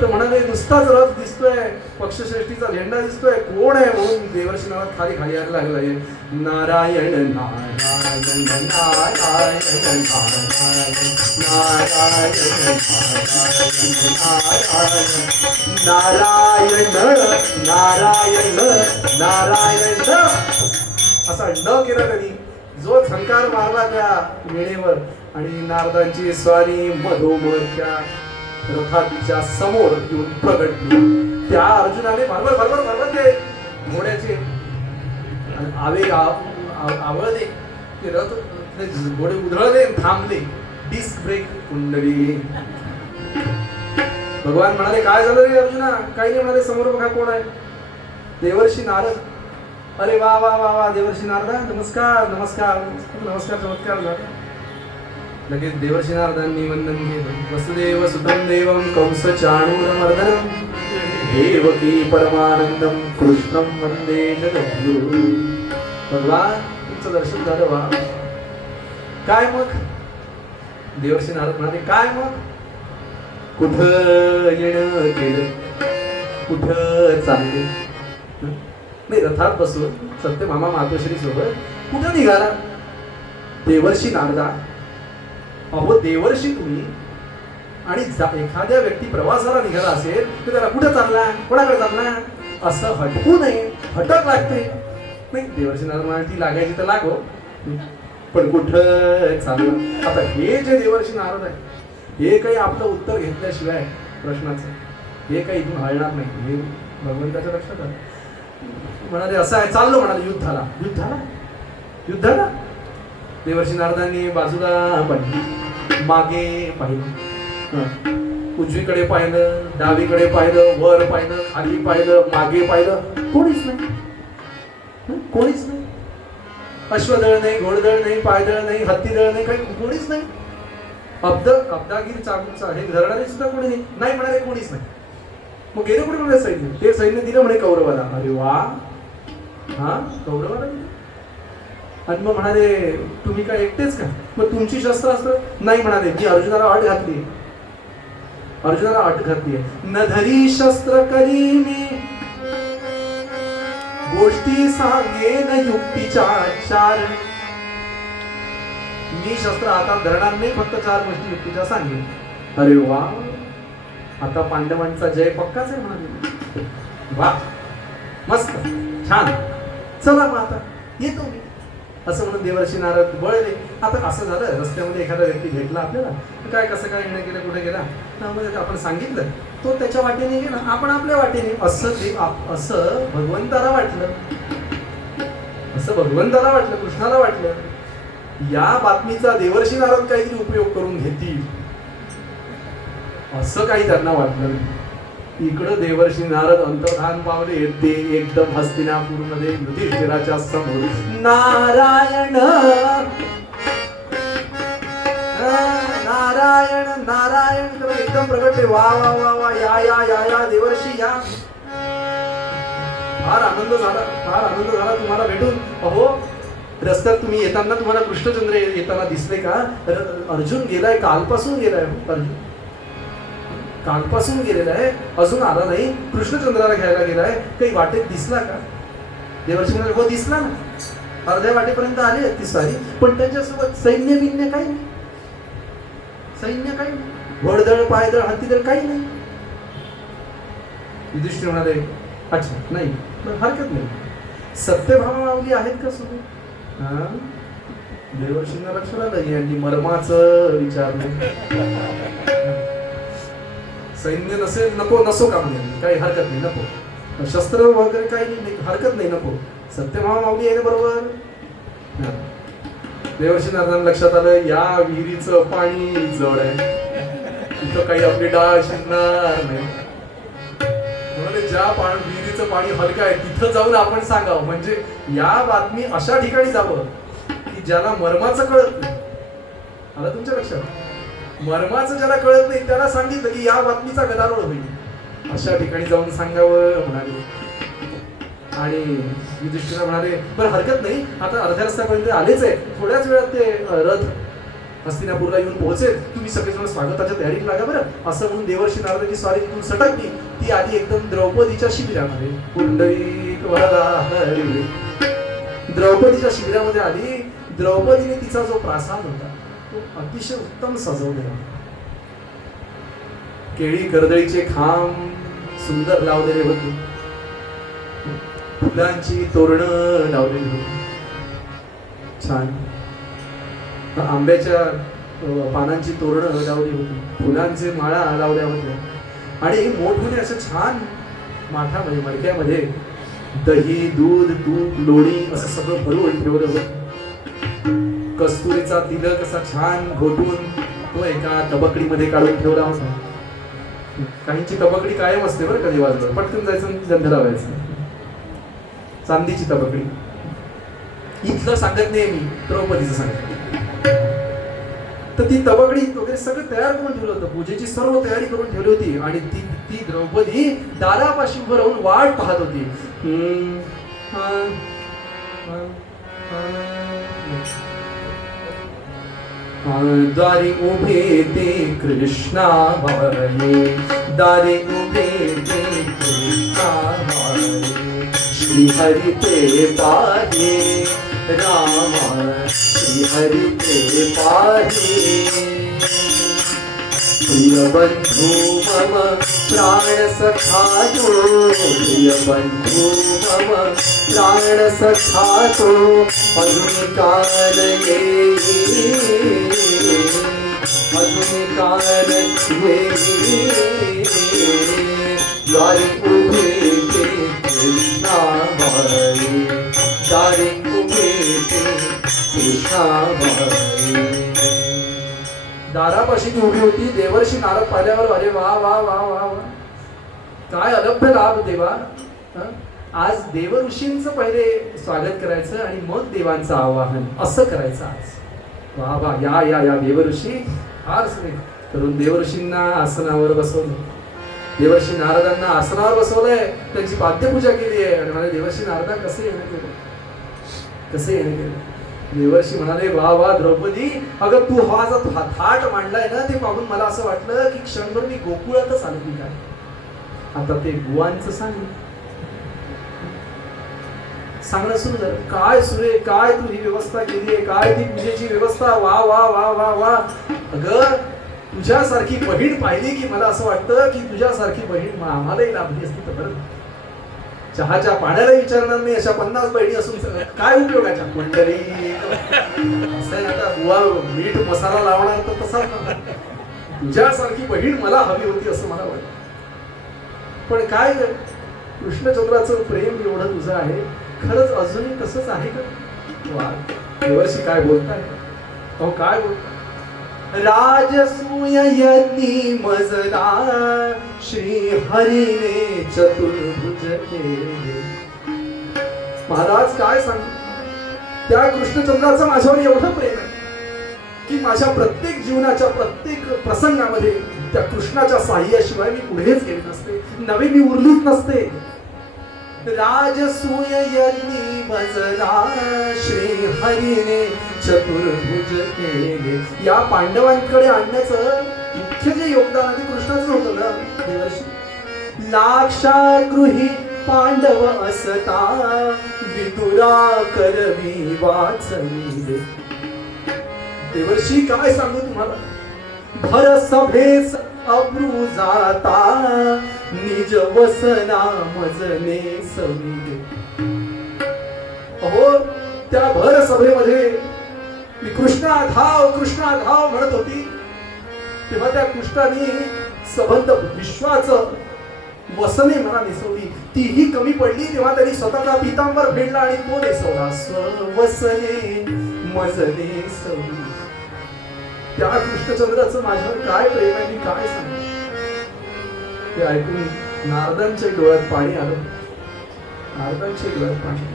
तर म्हणाले नुसताच रथ दिसतोय, पक्षश्रेष्ठीचा झेंडा दिसतोय, कोण आहे? म्हणून देवर्षी नावात खाली खाली यायला लागलाय. नारायण नारायण नारायण नारायण नारायण नारायण असा न केला त्यांनी. जो झंकार मारला त्या वेळेवर आणि नारदांची स्वारी मधोमध त्या रथाच्या समोर येऊन प्रगटली. त्या अर्जुनाने भरभर भरभर भरभर ते घोड्याचे आवेग आवळले. ते रथ घोडे उधळले, थांबले. डिस्क ब्रेक कुंडली. भगवान म्हणाले काय झालं रे अर्जुना? काही नाही म्हणाले. समोर बघा कोण आहे? देवर्षी नारद. अरे वा वा वा वा देवर्षी नारदा, नमस्कार नमस्कार नमस्कार चमत्कार झाला. लगेच देवर्षी नारदांनी वंदन केलं. वसुदेव सुतं देवं कंस चाणूरमर्दनं देवकी परमानंदं कृष्णं वंदे जगद्गुरू. भगवान तुमचं दर्शन झालं. वा काय मग? देवर्षी नारद म्हणाले काय मग? कुठं येणं केलं, कुठं चालले? नाही रथात बसून सत्यभामा मातोश्री सोबत कुठं निघाला? देवर्षी नारदा, अहो देवर्षी तुम्ही आणि एखाद्या व्यक्ती प्रवासाला निघाला असेल तर त्याला कुठं चालला, कोणाकडे चालला असं हटकू नये. हटक लागते. नाही देवर्षी नारद म्हणाले ती लागायची तर लागो, पण कुठं चालला? आता हे जे देवर्षी नारद आहे हे काही आपलं उत्तर घेतल्याशिवाय प्रश्नाचं हे काही इथून हलणार नाही. हे भगवंताच्या लक्षात आलं. म्हणाले असं आहे, चाललो म्हणाले युद्धाला. युद्धाला युद्धाला देवर्षी नारदांनी बाजूला पाहिली, मागे पाहिलं, उजवीकडे पाहिलं, डावीकडे पाहिलं, वर पाहिलं, खाली पाहिलं, मागे पाहिलं, कोणीच नाही. कोणीच नाही. अश्वदळ नाही, घोडदळ नाही, पायदळ नाही, हत्तीदळ नाही, काही कोणीच नाही. अब्दागीर चाकूचा हे धरणारे सुद्धा कोणी नाही म्हणाले. कोणीच नाही. मग गेले कुठे म्हणाले सैन्य? ते सैन्य दिलं म्हणे कौरवाला. अरे वा, हा कौरवाला दिलं. आणि मग म्हणाले तुम्ही काय एकटेच का? मग तुमची शस्त्रास्त्र नाही म्हणाले. मी अर्जुनाला अट घातली. अर्जुनाला अट घातलीये, न धरी शस्त्र करी मी गोष्टी सांगेन युक्तीच्या चार. मी शस्त्र हातात धरणार नाही, फक्त 4 गोष्टी युक्तीच्या सांगेन. अरे वा, आता पांडवांचा जय पक्काच आहे म्हणाले. वा, मस्त, छान, चला मग आता येतो मी, असं म्हणून देवर्षी नारद वळले. आता असं झालं, रस्त्यामध्ये एखादा व्यक्ती भेटला आपल्याला, काय कसं काय येणं गेलं, कुठे गेला, त्यामध्ये आपण सांगितलं, तो त्याच्या वाटेने गेला, आपण आपल्या वाटेने. असं भगवंताला वाटलं, कृष्णाला वाटलं, या बातमीचा देवर्षी नारद काहीतरी उपयोग करून घेतील, असं काही त्यांना वाटलं नाही. इकडं देवर्षी नारद अंतर्धान पावले, ते एकदम हस्तिनापूरमध्ये युधिष्ठिराच्या समोर नारायण नारायण नारायण एकदम प्रगटले. वा वा वा वा, या या या या देवर्षी या. फार आनंद झाला तुम्हाला भेटून. अहो, रस्त्यात तुम्ही येताना तुम्हाला कृष्णचंद्र येताना दिसले का? अर्जुन गेलाय, कालपासून गेलाय. अर्जुन कालपासून गेलेला आहे, अजून आला नाही. कृष्णचंद्राला घ्यायला गेलाय, काही वाटेत दिसला का? देवर्षी म्हणाले, हो दिसला ना, अर्ध्या वाटेपर्यंत आले ती सारी, पण त्यांच्यासोबत सैन्य बिन्य काही नाही, घोडदळ पायदळ हत्तीदळ काही नाही. युधिष्ठिर म्हणाले, अच्छा नाही, हरकत नाही, सत्यभामा माऊली आहेत का सोबत? देवर्षींना लक्षात आलं यांनी मर्माचं विचारलं. सैन्य नसेल, नसो का म्हणजे, काही हरकत नाही, नको, शस्त्र वगैरे काही नाही, हरकत नाही, नको, सत्यभामा माऊली आहे बरोबर. देवर्षी नारदांना लक्षात आलं, या विहिरीचं पाणी जड आहे, तिथं काही आपली डाळ शिजणार नाही. म्हणून ज्या विहिरीचं पाणी हलकं आहे तिथं जाऊन आपण सांगावं, म्हणजे या बातमी अशा ठिकाणी जावं की ज्याला मर्माचं कळत नाही. आलं तुमच्या लक्षात? मर्माचं ज्याला कळत नाही त्याला सांगितलं की या बातमीचा गदारोळ होईल, अशा ठिकाणी जाऊन सांगावं म्हणाले. आणि युधिष्ठिर म्हणाले, बरं हरकत नाही, आता अर्ध्या रस्त्यापर्यंत आलेच आहे, थोड्याच वेळात ते रथ हस्तिनापूरला येऊन पोहोचेल, तुम्ही सगळेजण स्वागताच्या तयारीत लागा बरं. असं म्हणून देवर्षी नारदांची स्वारी तिथून सटकली. ती आधी एकदम द्रौपदीच्या शिबिरामध्ये, पुंडरीक वरदाहरी, द्रौपदीच्या शिबिरामध्ये आली. द्रौपदीने तिचा जो प्रासाद होता तो अतिशय उत्तम सजवलेला, केळी कर्दळीचे खांब सुंदर लावलेले होते, फुलांची तोरणं लावलेली होती, छान आंब्याच्या पानांची तोरणं लावली होती, फुलांचे माळा लावल्या होत्या, आणि मोठमोठे असं छान माठामध्ये मडक्यामध्ये दही, दूध, तूप, लोणी असं सगळं भरून ठेवलं होतं. कस्तुरीचा तिलक असा छान घोटून तो एका तबकडीमध्ये काढून ठेवला होता. काहींची तबकडी कायम असते बरं, कधी वाजलं पटकन जायचं गंध लावायचं, चांदीची तबकडी. इथलं सांगत नाही मी, द्रौपदीचं सांगत. तर ती तबकडी वगैरे सगळं तयार करून ठेवलं होतं, पूजेची सर्व तयारी करून ठेवली होती. आणि ती द्रौपदी दारापाशी उभं राहून वाट पाहत होती. दारी उभे ते कृष्णा वारे, दारी उभे ते कृष्णा वारे, श्री हरि ते पाहे रामा, श्री हरि ते पाहे. प्रिय बंधू मम प्राण सखा तो, प्रिय बंधू मम प्राण सखा तो, अजून काल येई, अजून काल येई. द्वारी उभे ते कृष्णा वारे, द्वारी उभे ते कृष्णा वारे. दारापाशी ती उभी होती. देवर्षी नारद पाहिल्यावर अरे वा वा वा वा वा, काय अलभ्य लाभ देवा. आज देवऋषींचं पहिले स्वागत करायचं आणि मग देवांचं आवाहन असं करायचं आज. वा वा, या या या देवऋषी. फार सगळे करून देवऋषींना आसनावर बसवलं, देवर्षी नारदांना आसनावर बसवलंय, त्यांची पाद्यपूजा केली आहे. आणि मला देवर्षी नारदा कसे येणं केलं, कसे येणं केलं. देवर्षी म्हणाले वा वा द्रौपदी, अगं तू हा जो थाट मांडलाय ना ते पाहून मला असं वाटलं की क्षणभर मी गोकुळातच आलो की काय. आता ते गुवांचं सांगणं सुरू झालं. काय सुरे, काय तू ही व्यवस्था केली आहे, काय ती पूजेची व्यवस्था, वा वा वा वा वा. अगं तुझ्यासारखी बहीण पाहिली की मला असं वाटतं की तुझ्यासारखी बहीण आम्हालाही लाभली असती तर बरं. चहाच्या पाण्याला विचारणार नाही अशा 50 बहिणी असून काय उपयोगाच्या मंडळी. असं आहे आता बुवा मीठ मसाला लावणार तर तसा तुझ्यासारखी बहीण मला हवी होती असं मला वाटतं. पण काय कृष्णचंद्राचं प्रेम एवढं तुझं आहे, खरंच अजूनही तसंच आहे का. वा देवर्षी काय बोलताय, अहो काय बोलताय. राजसूय यज्ञी मजला श्री हरीने चतुर्भुज केले. महाराज काय सांगू, त्या कृष्णचंद्राचं माझ्यावर एवढं प्रेम आहे की माझ्या प्रत्येक जीवनाच्या प्रत्येक प्रसंगामध्ये त्या कृष्णाच्या साह्याशिवाय मी पुढेच गेले नसते, नवे मी उरलीच नसते. राजसूय यज्ञी मजला श्री हरीने चतुर्भुज केले. या पांडवांकडे आणण्याचं मुख्य जे योगदान आहे ते कृष्णाचं होतं ना देवर्षी. लाक्षागृही पांडव असता विदुरा करवी वाचविले. देवर्षी काय सांगू तुम्हाला, भर सभेस अब्रू जाता निज वसना मजने सविले. अहो त्या भर सभेमध्ये मी कृष्णा धाव म्हणत होती तेव्हा त्या कृष्णाने सबंध विश्वाचं वसने मला नेसवली. तीही कमी पडली तेव्हा त्यांनी स्वतःचा पितांबर फेडला आणि तो नेसवला. स्वसने मजने सविले. त्या कृष्णचंद्राचं माझ्यावर काय प्रेम आहे मी काय सांगू. ते ऐकून नारदांच्या डोळ्यात पाणी आलं. नारदांच्या डोळ्यात पाणी.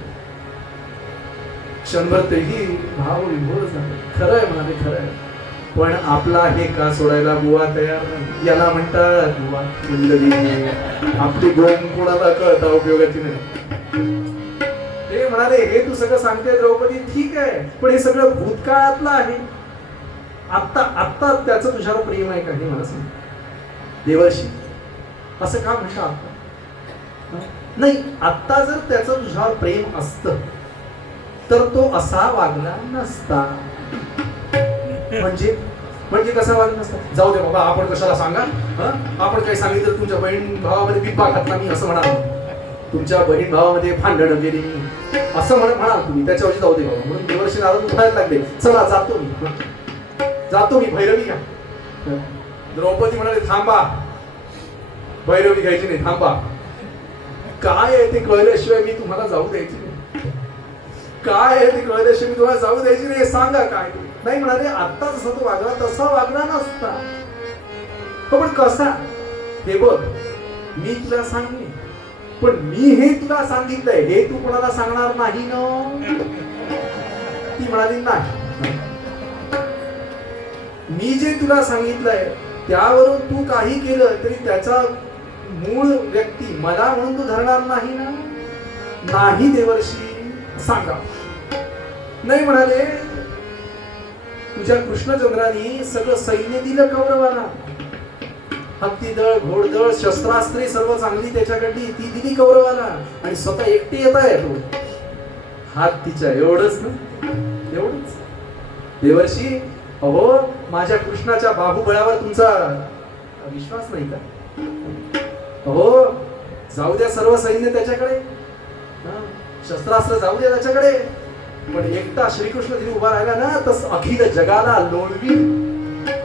क्षणभर तेही भाव विभोर झाले. खरं आहे म्हणाले, खरं आहे, पण आपला हे का सोडायला बुवा तयार नाही. याला म्हणतात बुवा कुंडली. आपली गोम कोणाला कळता उपयोगाची नाही. ते म्हणाले हे तू सगळं सांगते द्रौपदी ठीक आहे, पण हे सगळं भूतकाळातलं आहे. आत्ता त्याचं तुझ्यावर प्रेम आहे का हे मला सांग. देवर्षी असं का म्हणता. नाही, आत्ता जर त्याचं तुझ्यावर प्रेम असतं तर तो असा वागला नसता. म्हणजे कसा वागला नसता. जाऊ दे बाबा, आपण कशाला सांगा. आपण काही सांगितलं तुमच्या बहीण भावामध्ये बिब्बा घातला मी असं म्हणाल, तुमच्या बहीण भावामध्ये भांडणं गेली मी असं म्हणाल तुम्ही. त्याच्यावरची जाऊ दे बाबा म्हणून देवर्षी नारद उठायला लागले. चला जातो मी भैरवी घ्या. द्रौपदी म्हणाले थांबा, भैरवी घ्यायची नाही, थांबा. काय आहे ते कळल्याशिवाय मी तुम्हाला जाऊ द्यायची नाही. काय आहे ते कळल्याशिवाय मी तुम्हाला जाऊ द्यायची नाही. सांगा काय. नाही म्हणाले आता जसा तो वागला तसा वागला नसता. पण कसा हे बघ मी तुला सांगेन, पण मी हे तुला सांगितलंय हे तू कोणाला सांगणार नाही ना. ती म्हणाली नाही, मी जे तुला सांगितलंय त्यावरून तू काही केलं तरी त्याचा मूळ व्यक्ती मला म्हणून तू धरणार नाही ना. नाही देवर्षी सांगा. नाही म्हणाले तुझ्या कृष्णचंद्राने सगळं सैन्य दिलं कौरवाला. हत्तीदळ, घोडदळ, शस्त्रास्त्रे सर्व चांगली त्याच्याकडली ती दिली कौरवाला आणि स्वतः एकटे येता येतो. हात तिच्या एवढंच ना, एवढंच. देवर्षी अहो माझ्या कृष्णाच्या बाहुबळावर तुमचा विश्वास नाही का. अहो जाऊ द्या सर्व सैन्य त्याच्याकडे, शस्त्रास्त्र जाऊ द्या त्याच्याकडे, पण एकटा श्रीकृष्ण तिथे उभा राहिला ना तस अखिल जगाला लोळवील,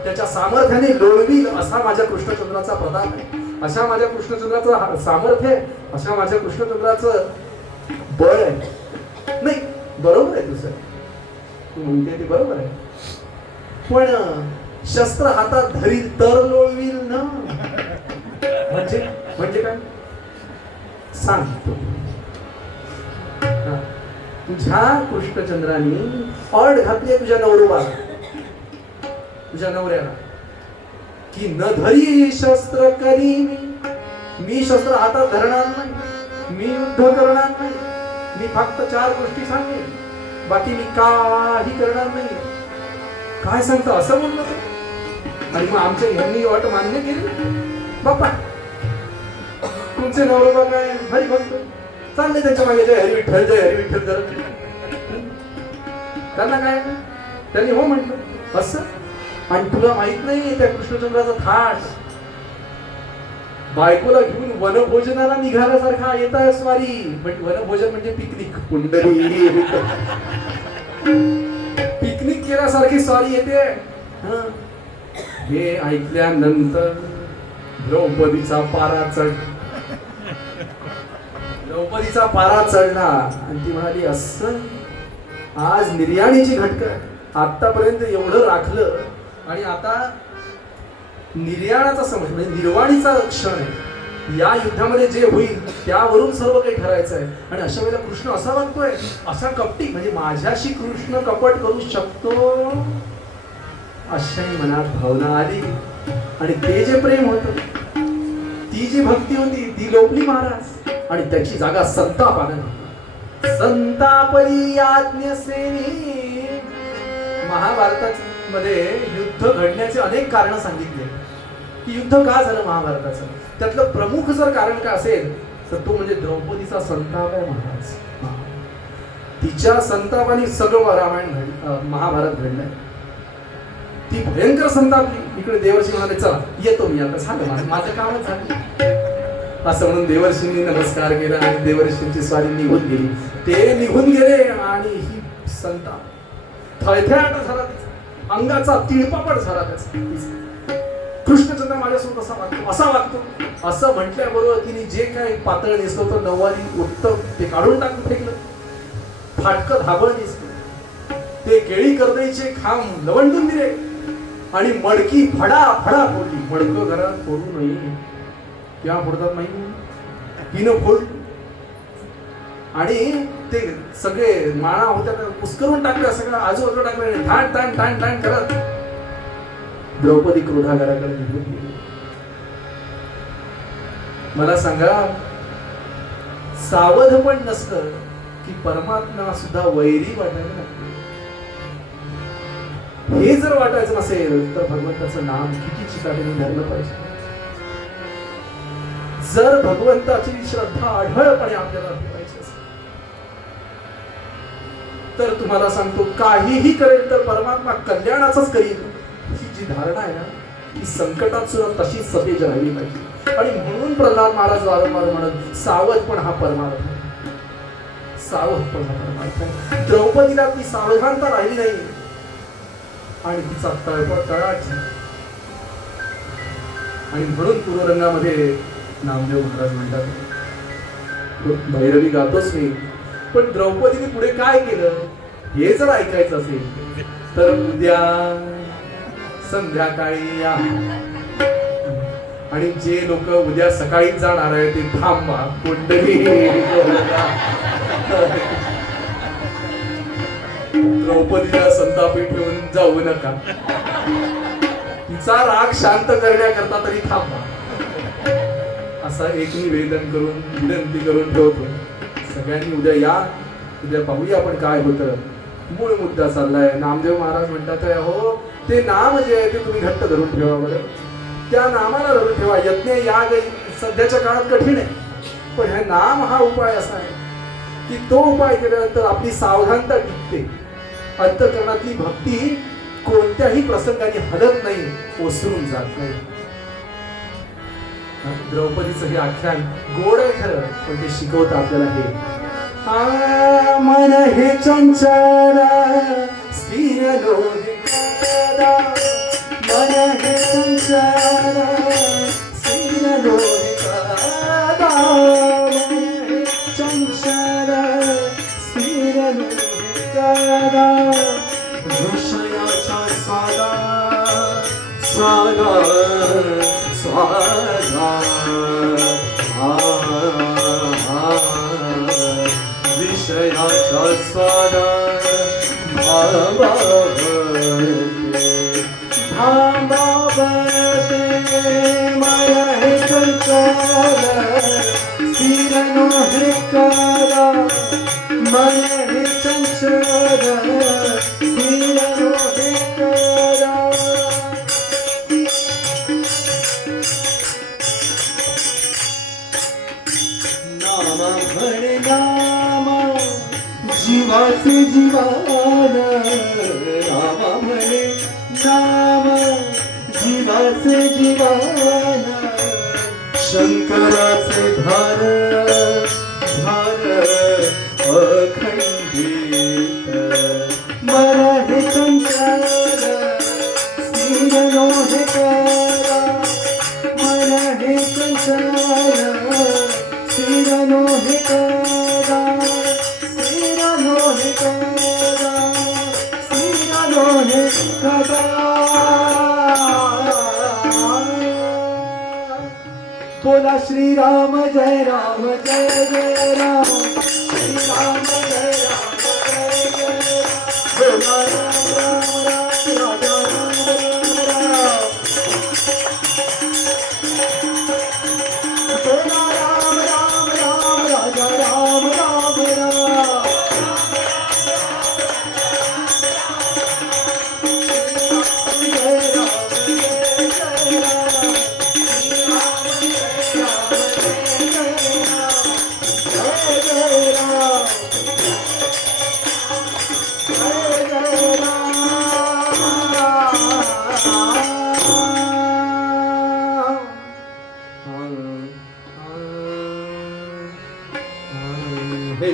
त्याच्या सामर्थ्याने लोळवील असा माझ्या कृष्णचंद्राचा प्रताप आहे. अशा माझ्या कृष्णचंद्राचं सामर्थ्य आहे, अशा माझ्या कृष्णचंद्राचं बळ आहे. नाही बरोबर आहे तुझं, तू म्हणते ते बरोबर आहे, पण शस्त्र हातात धरील तर लोळवील ना. म्हणजे काय सांग. तुझ्या कृष्णचंद्राने अड घातली तुझ्या नवरोबाला, तुझ्या नवऱ्याला, की न धरी शस्त्र करी मी शस्त्र हातात धरणार नाही, मी युद्ध करणार नाही. मी फक्त 4 गोष्टी सांगेन. बाकी मी काही करणार नाही. काय सांगतो असं म्हणलं तो. आणि मग आमच्या ह्यांनी अट मान्य केली. बाप्पा तुमचे नवरोबा काय हरिभक्त चालले त्यांच्या मागे जय हरी विठ्ठल जय हरी विठ्ठल करत. त्यांना काय त्यांनी हो म्हटलं असं. आणि तुला माहित नाही त्या कृष्णचंद्राचा थाट बायकोला घेऊन वनभोजनाला निघाल्यासारखा येत आहे स्वारी. वनभोजन म्हणजे पिकनिक. कुंडली पिकनिक केल्यासारखी स्वारी येते. हे ऐकल्यानंतर द्रौपदीचा पारा चढला आणि ती म्हणाली असं आज निर्याणीची घटक आतापर्यंत एवढं राखलं आणि आता निर्याणाचा समज म्हणजे निर्वाणीचा क्षण आहे. या युद्धामध्ये जे होईल त्यावरून सर्व काही ठरायचं आहे. आणि अशा वेळेला कृष्ण असा वागतोय असा कपटी म्हणजे माझ्याशी कृष्ण कपट करू शकतो अशाही मनात भावना आली. आणि ते जे प्रेम होतं ती जी भक्ती होती ती लोपली महाराज. आणि त्याची जागा संतापानं संतापली आज्ञसेनी. महाभारतामध्ये युद्ध घडण्याचे अनेक कारण सांगितले की युद्ध का झालं महाभारताचं. त्यातलं प्रमुख जर कारण काय असेल तर तो म्हणजे द्रौपदीचा संताप आहे महाराज. तिच्या संतापाने सगळं रामायण महाभारत घडलंय. ती भयंकर संतापली. इकडे देवर्षी म्हणाले चला येतो मी आता झालं माझं कामच झालं असं म्हणून देवर्षींनी नमस्कार केला आणि देवर्षींची स्वारी निघून गेली. ते निघून गेले आणि ही संताप थैथयाट झाला. तिचा अंगाचा तिळपापड झाला त्याचा. कृष्णचंद्र माझ्यासोबत असा वागतो असं म्हटल्याबरोबर तिने जे काही पातळ नेसलं होतं नऊवारी उत्तम ते काढून टाकून फेकलं. फाटकं धाबळ नेसलं. ते केळी कर्दईचे खांब लवंडून दिले आणि मडकी फडा फोडली. मडकं घरात फोडू नये किंवा फोडतात माहिती हिनं फोडली. आणि ते सगळे माळा होत्या पुस्करून टाकल्या सगळं आजूबाजूला टाकलं. ठाण ठाण ठाण ठाण करत द्रौपदी क्रोधागाराकडे निघून गेली. मला सांगा सावध पण नसलं की परमात्मा सुद्धा वैरी वाटायला लागते. हे जर वाटायचं नसेल तर भगवंताचं नाम किती चिकाटीने धरलं पाहिजे. जर भगवंताची श्रद्धा आढळपणे आपल्याला ठेवायची असेल तर तुम्हाला सांगतो काहीही करेल तर परमात्मा कल्याणाचंच करील. ही जी धारणा आहे ना ही संकटात सुद्धा तशीच सतेज राहिली पाहिजे. आणि म्हणून प्रल्हाद महाराज वारंवार म्हणत सावध पण हा परमार्थ आहे. सावध पण हा परमार्थ आहे. द्रौपदीला ती सावधानता राहिली नाही आणि तिचा तळपट तळाच. आणि म्हणून पूर्वरंगामध्ये नामदेव महाराज म्हणतात भैरवी गातोच मी पण द्रौपदीने पुढे काय केलं हे जर ऐकायचं असेल तर उद्या संध्याकाळी या. आणि जे लोक उद्या सकाळी जाणार आहे ते थांबा. कुंडली द्रौपदीला संतापी ठेवून जाऊ नका. तिचा राग शांत करण्याकरता तरी थांबा. असा एक निवेदन करून विनंती करून ठेवतो. सगळ्यांनी उद्या या. उद्या पाहूया आपण काय होतं. मूळ मुद्दा चाललाय. नामदेव महाराज म्हणतात हो ते नाम जे आहे ते तुम्ही घट्ट धरून ठेवा. बरं त्या नामाला धरून ठेवा. यज्ञ याग सध्याच्या काळात कठीण आहे पण हे नाम हा उपाय असा आहे की तो उपाय केल्यानंतर आपली सावधानता टिकते. अंतःकरणातली भक्ती कोणत्याही प्रसंगाने हलत नाही ओसरून जात नाही. द्रौपदीचं हे आख्यान गोड आहे खरं पण ते शिकवतं आपल्याला हे मन हे चंचल स्थिर लोहिता. मन हे चंचल स्थिर लोहिता. मन हे चंचल स्थिर लोहिता. विषयाचा स्वादा स्वादा स्वादा विषयाचा स्वादा भावावते भावावते. माय हे चंचल स्थिर नो हे करा. मन हे चंचल स्थिर नोहे करा नाम म्हणे नाम जीवाचे जीवान नाम म्हणे नाम जीवाचे जीवान शंकराचे भार भार अखंडित मन हे चंचल स्थिर नोहे करा मन हे चंचल स्थिर नोहे करा स्थिर नोहे करा स्थिर नोहे करा बोला श्री राम जय जय राम श्री राम जय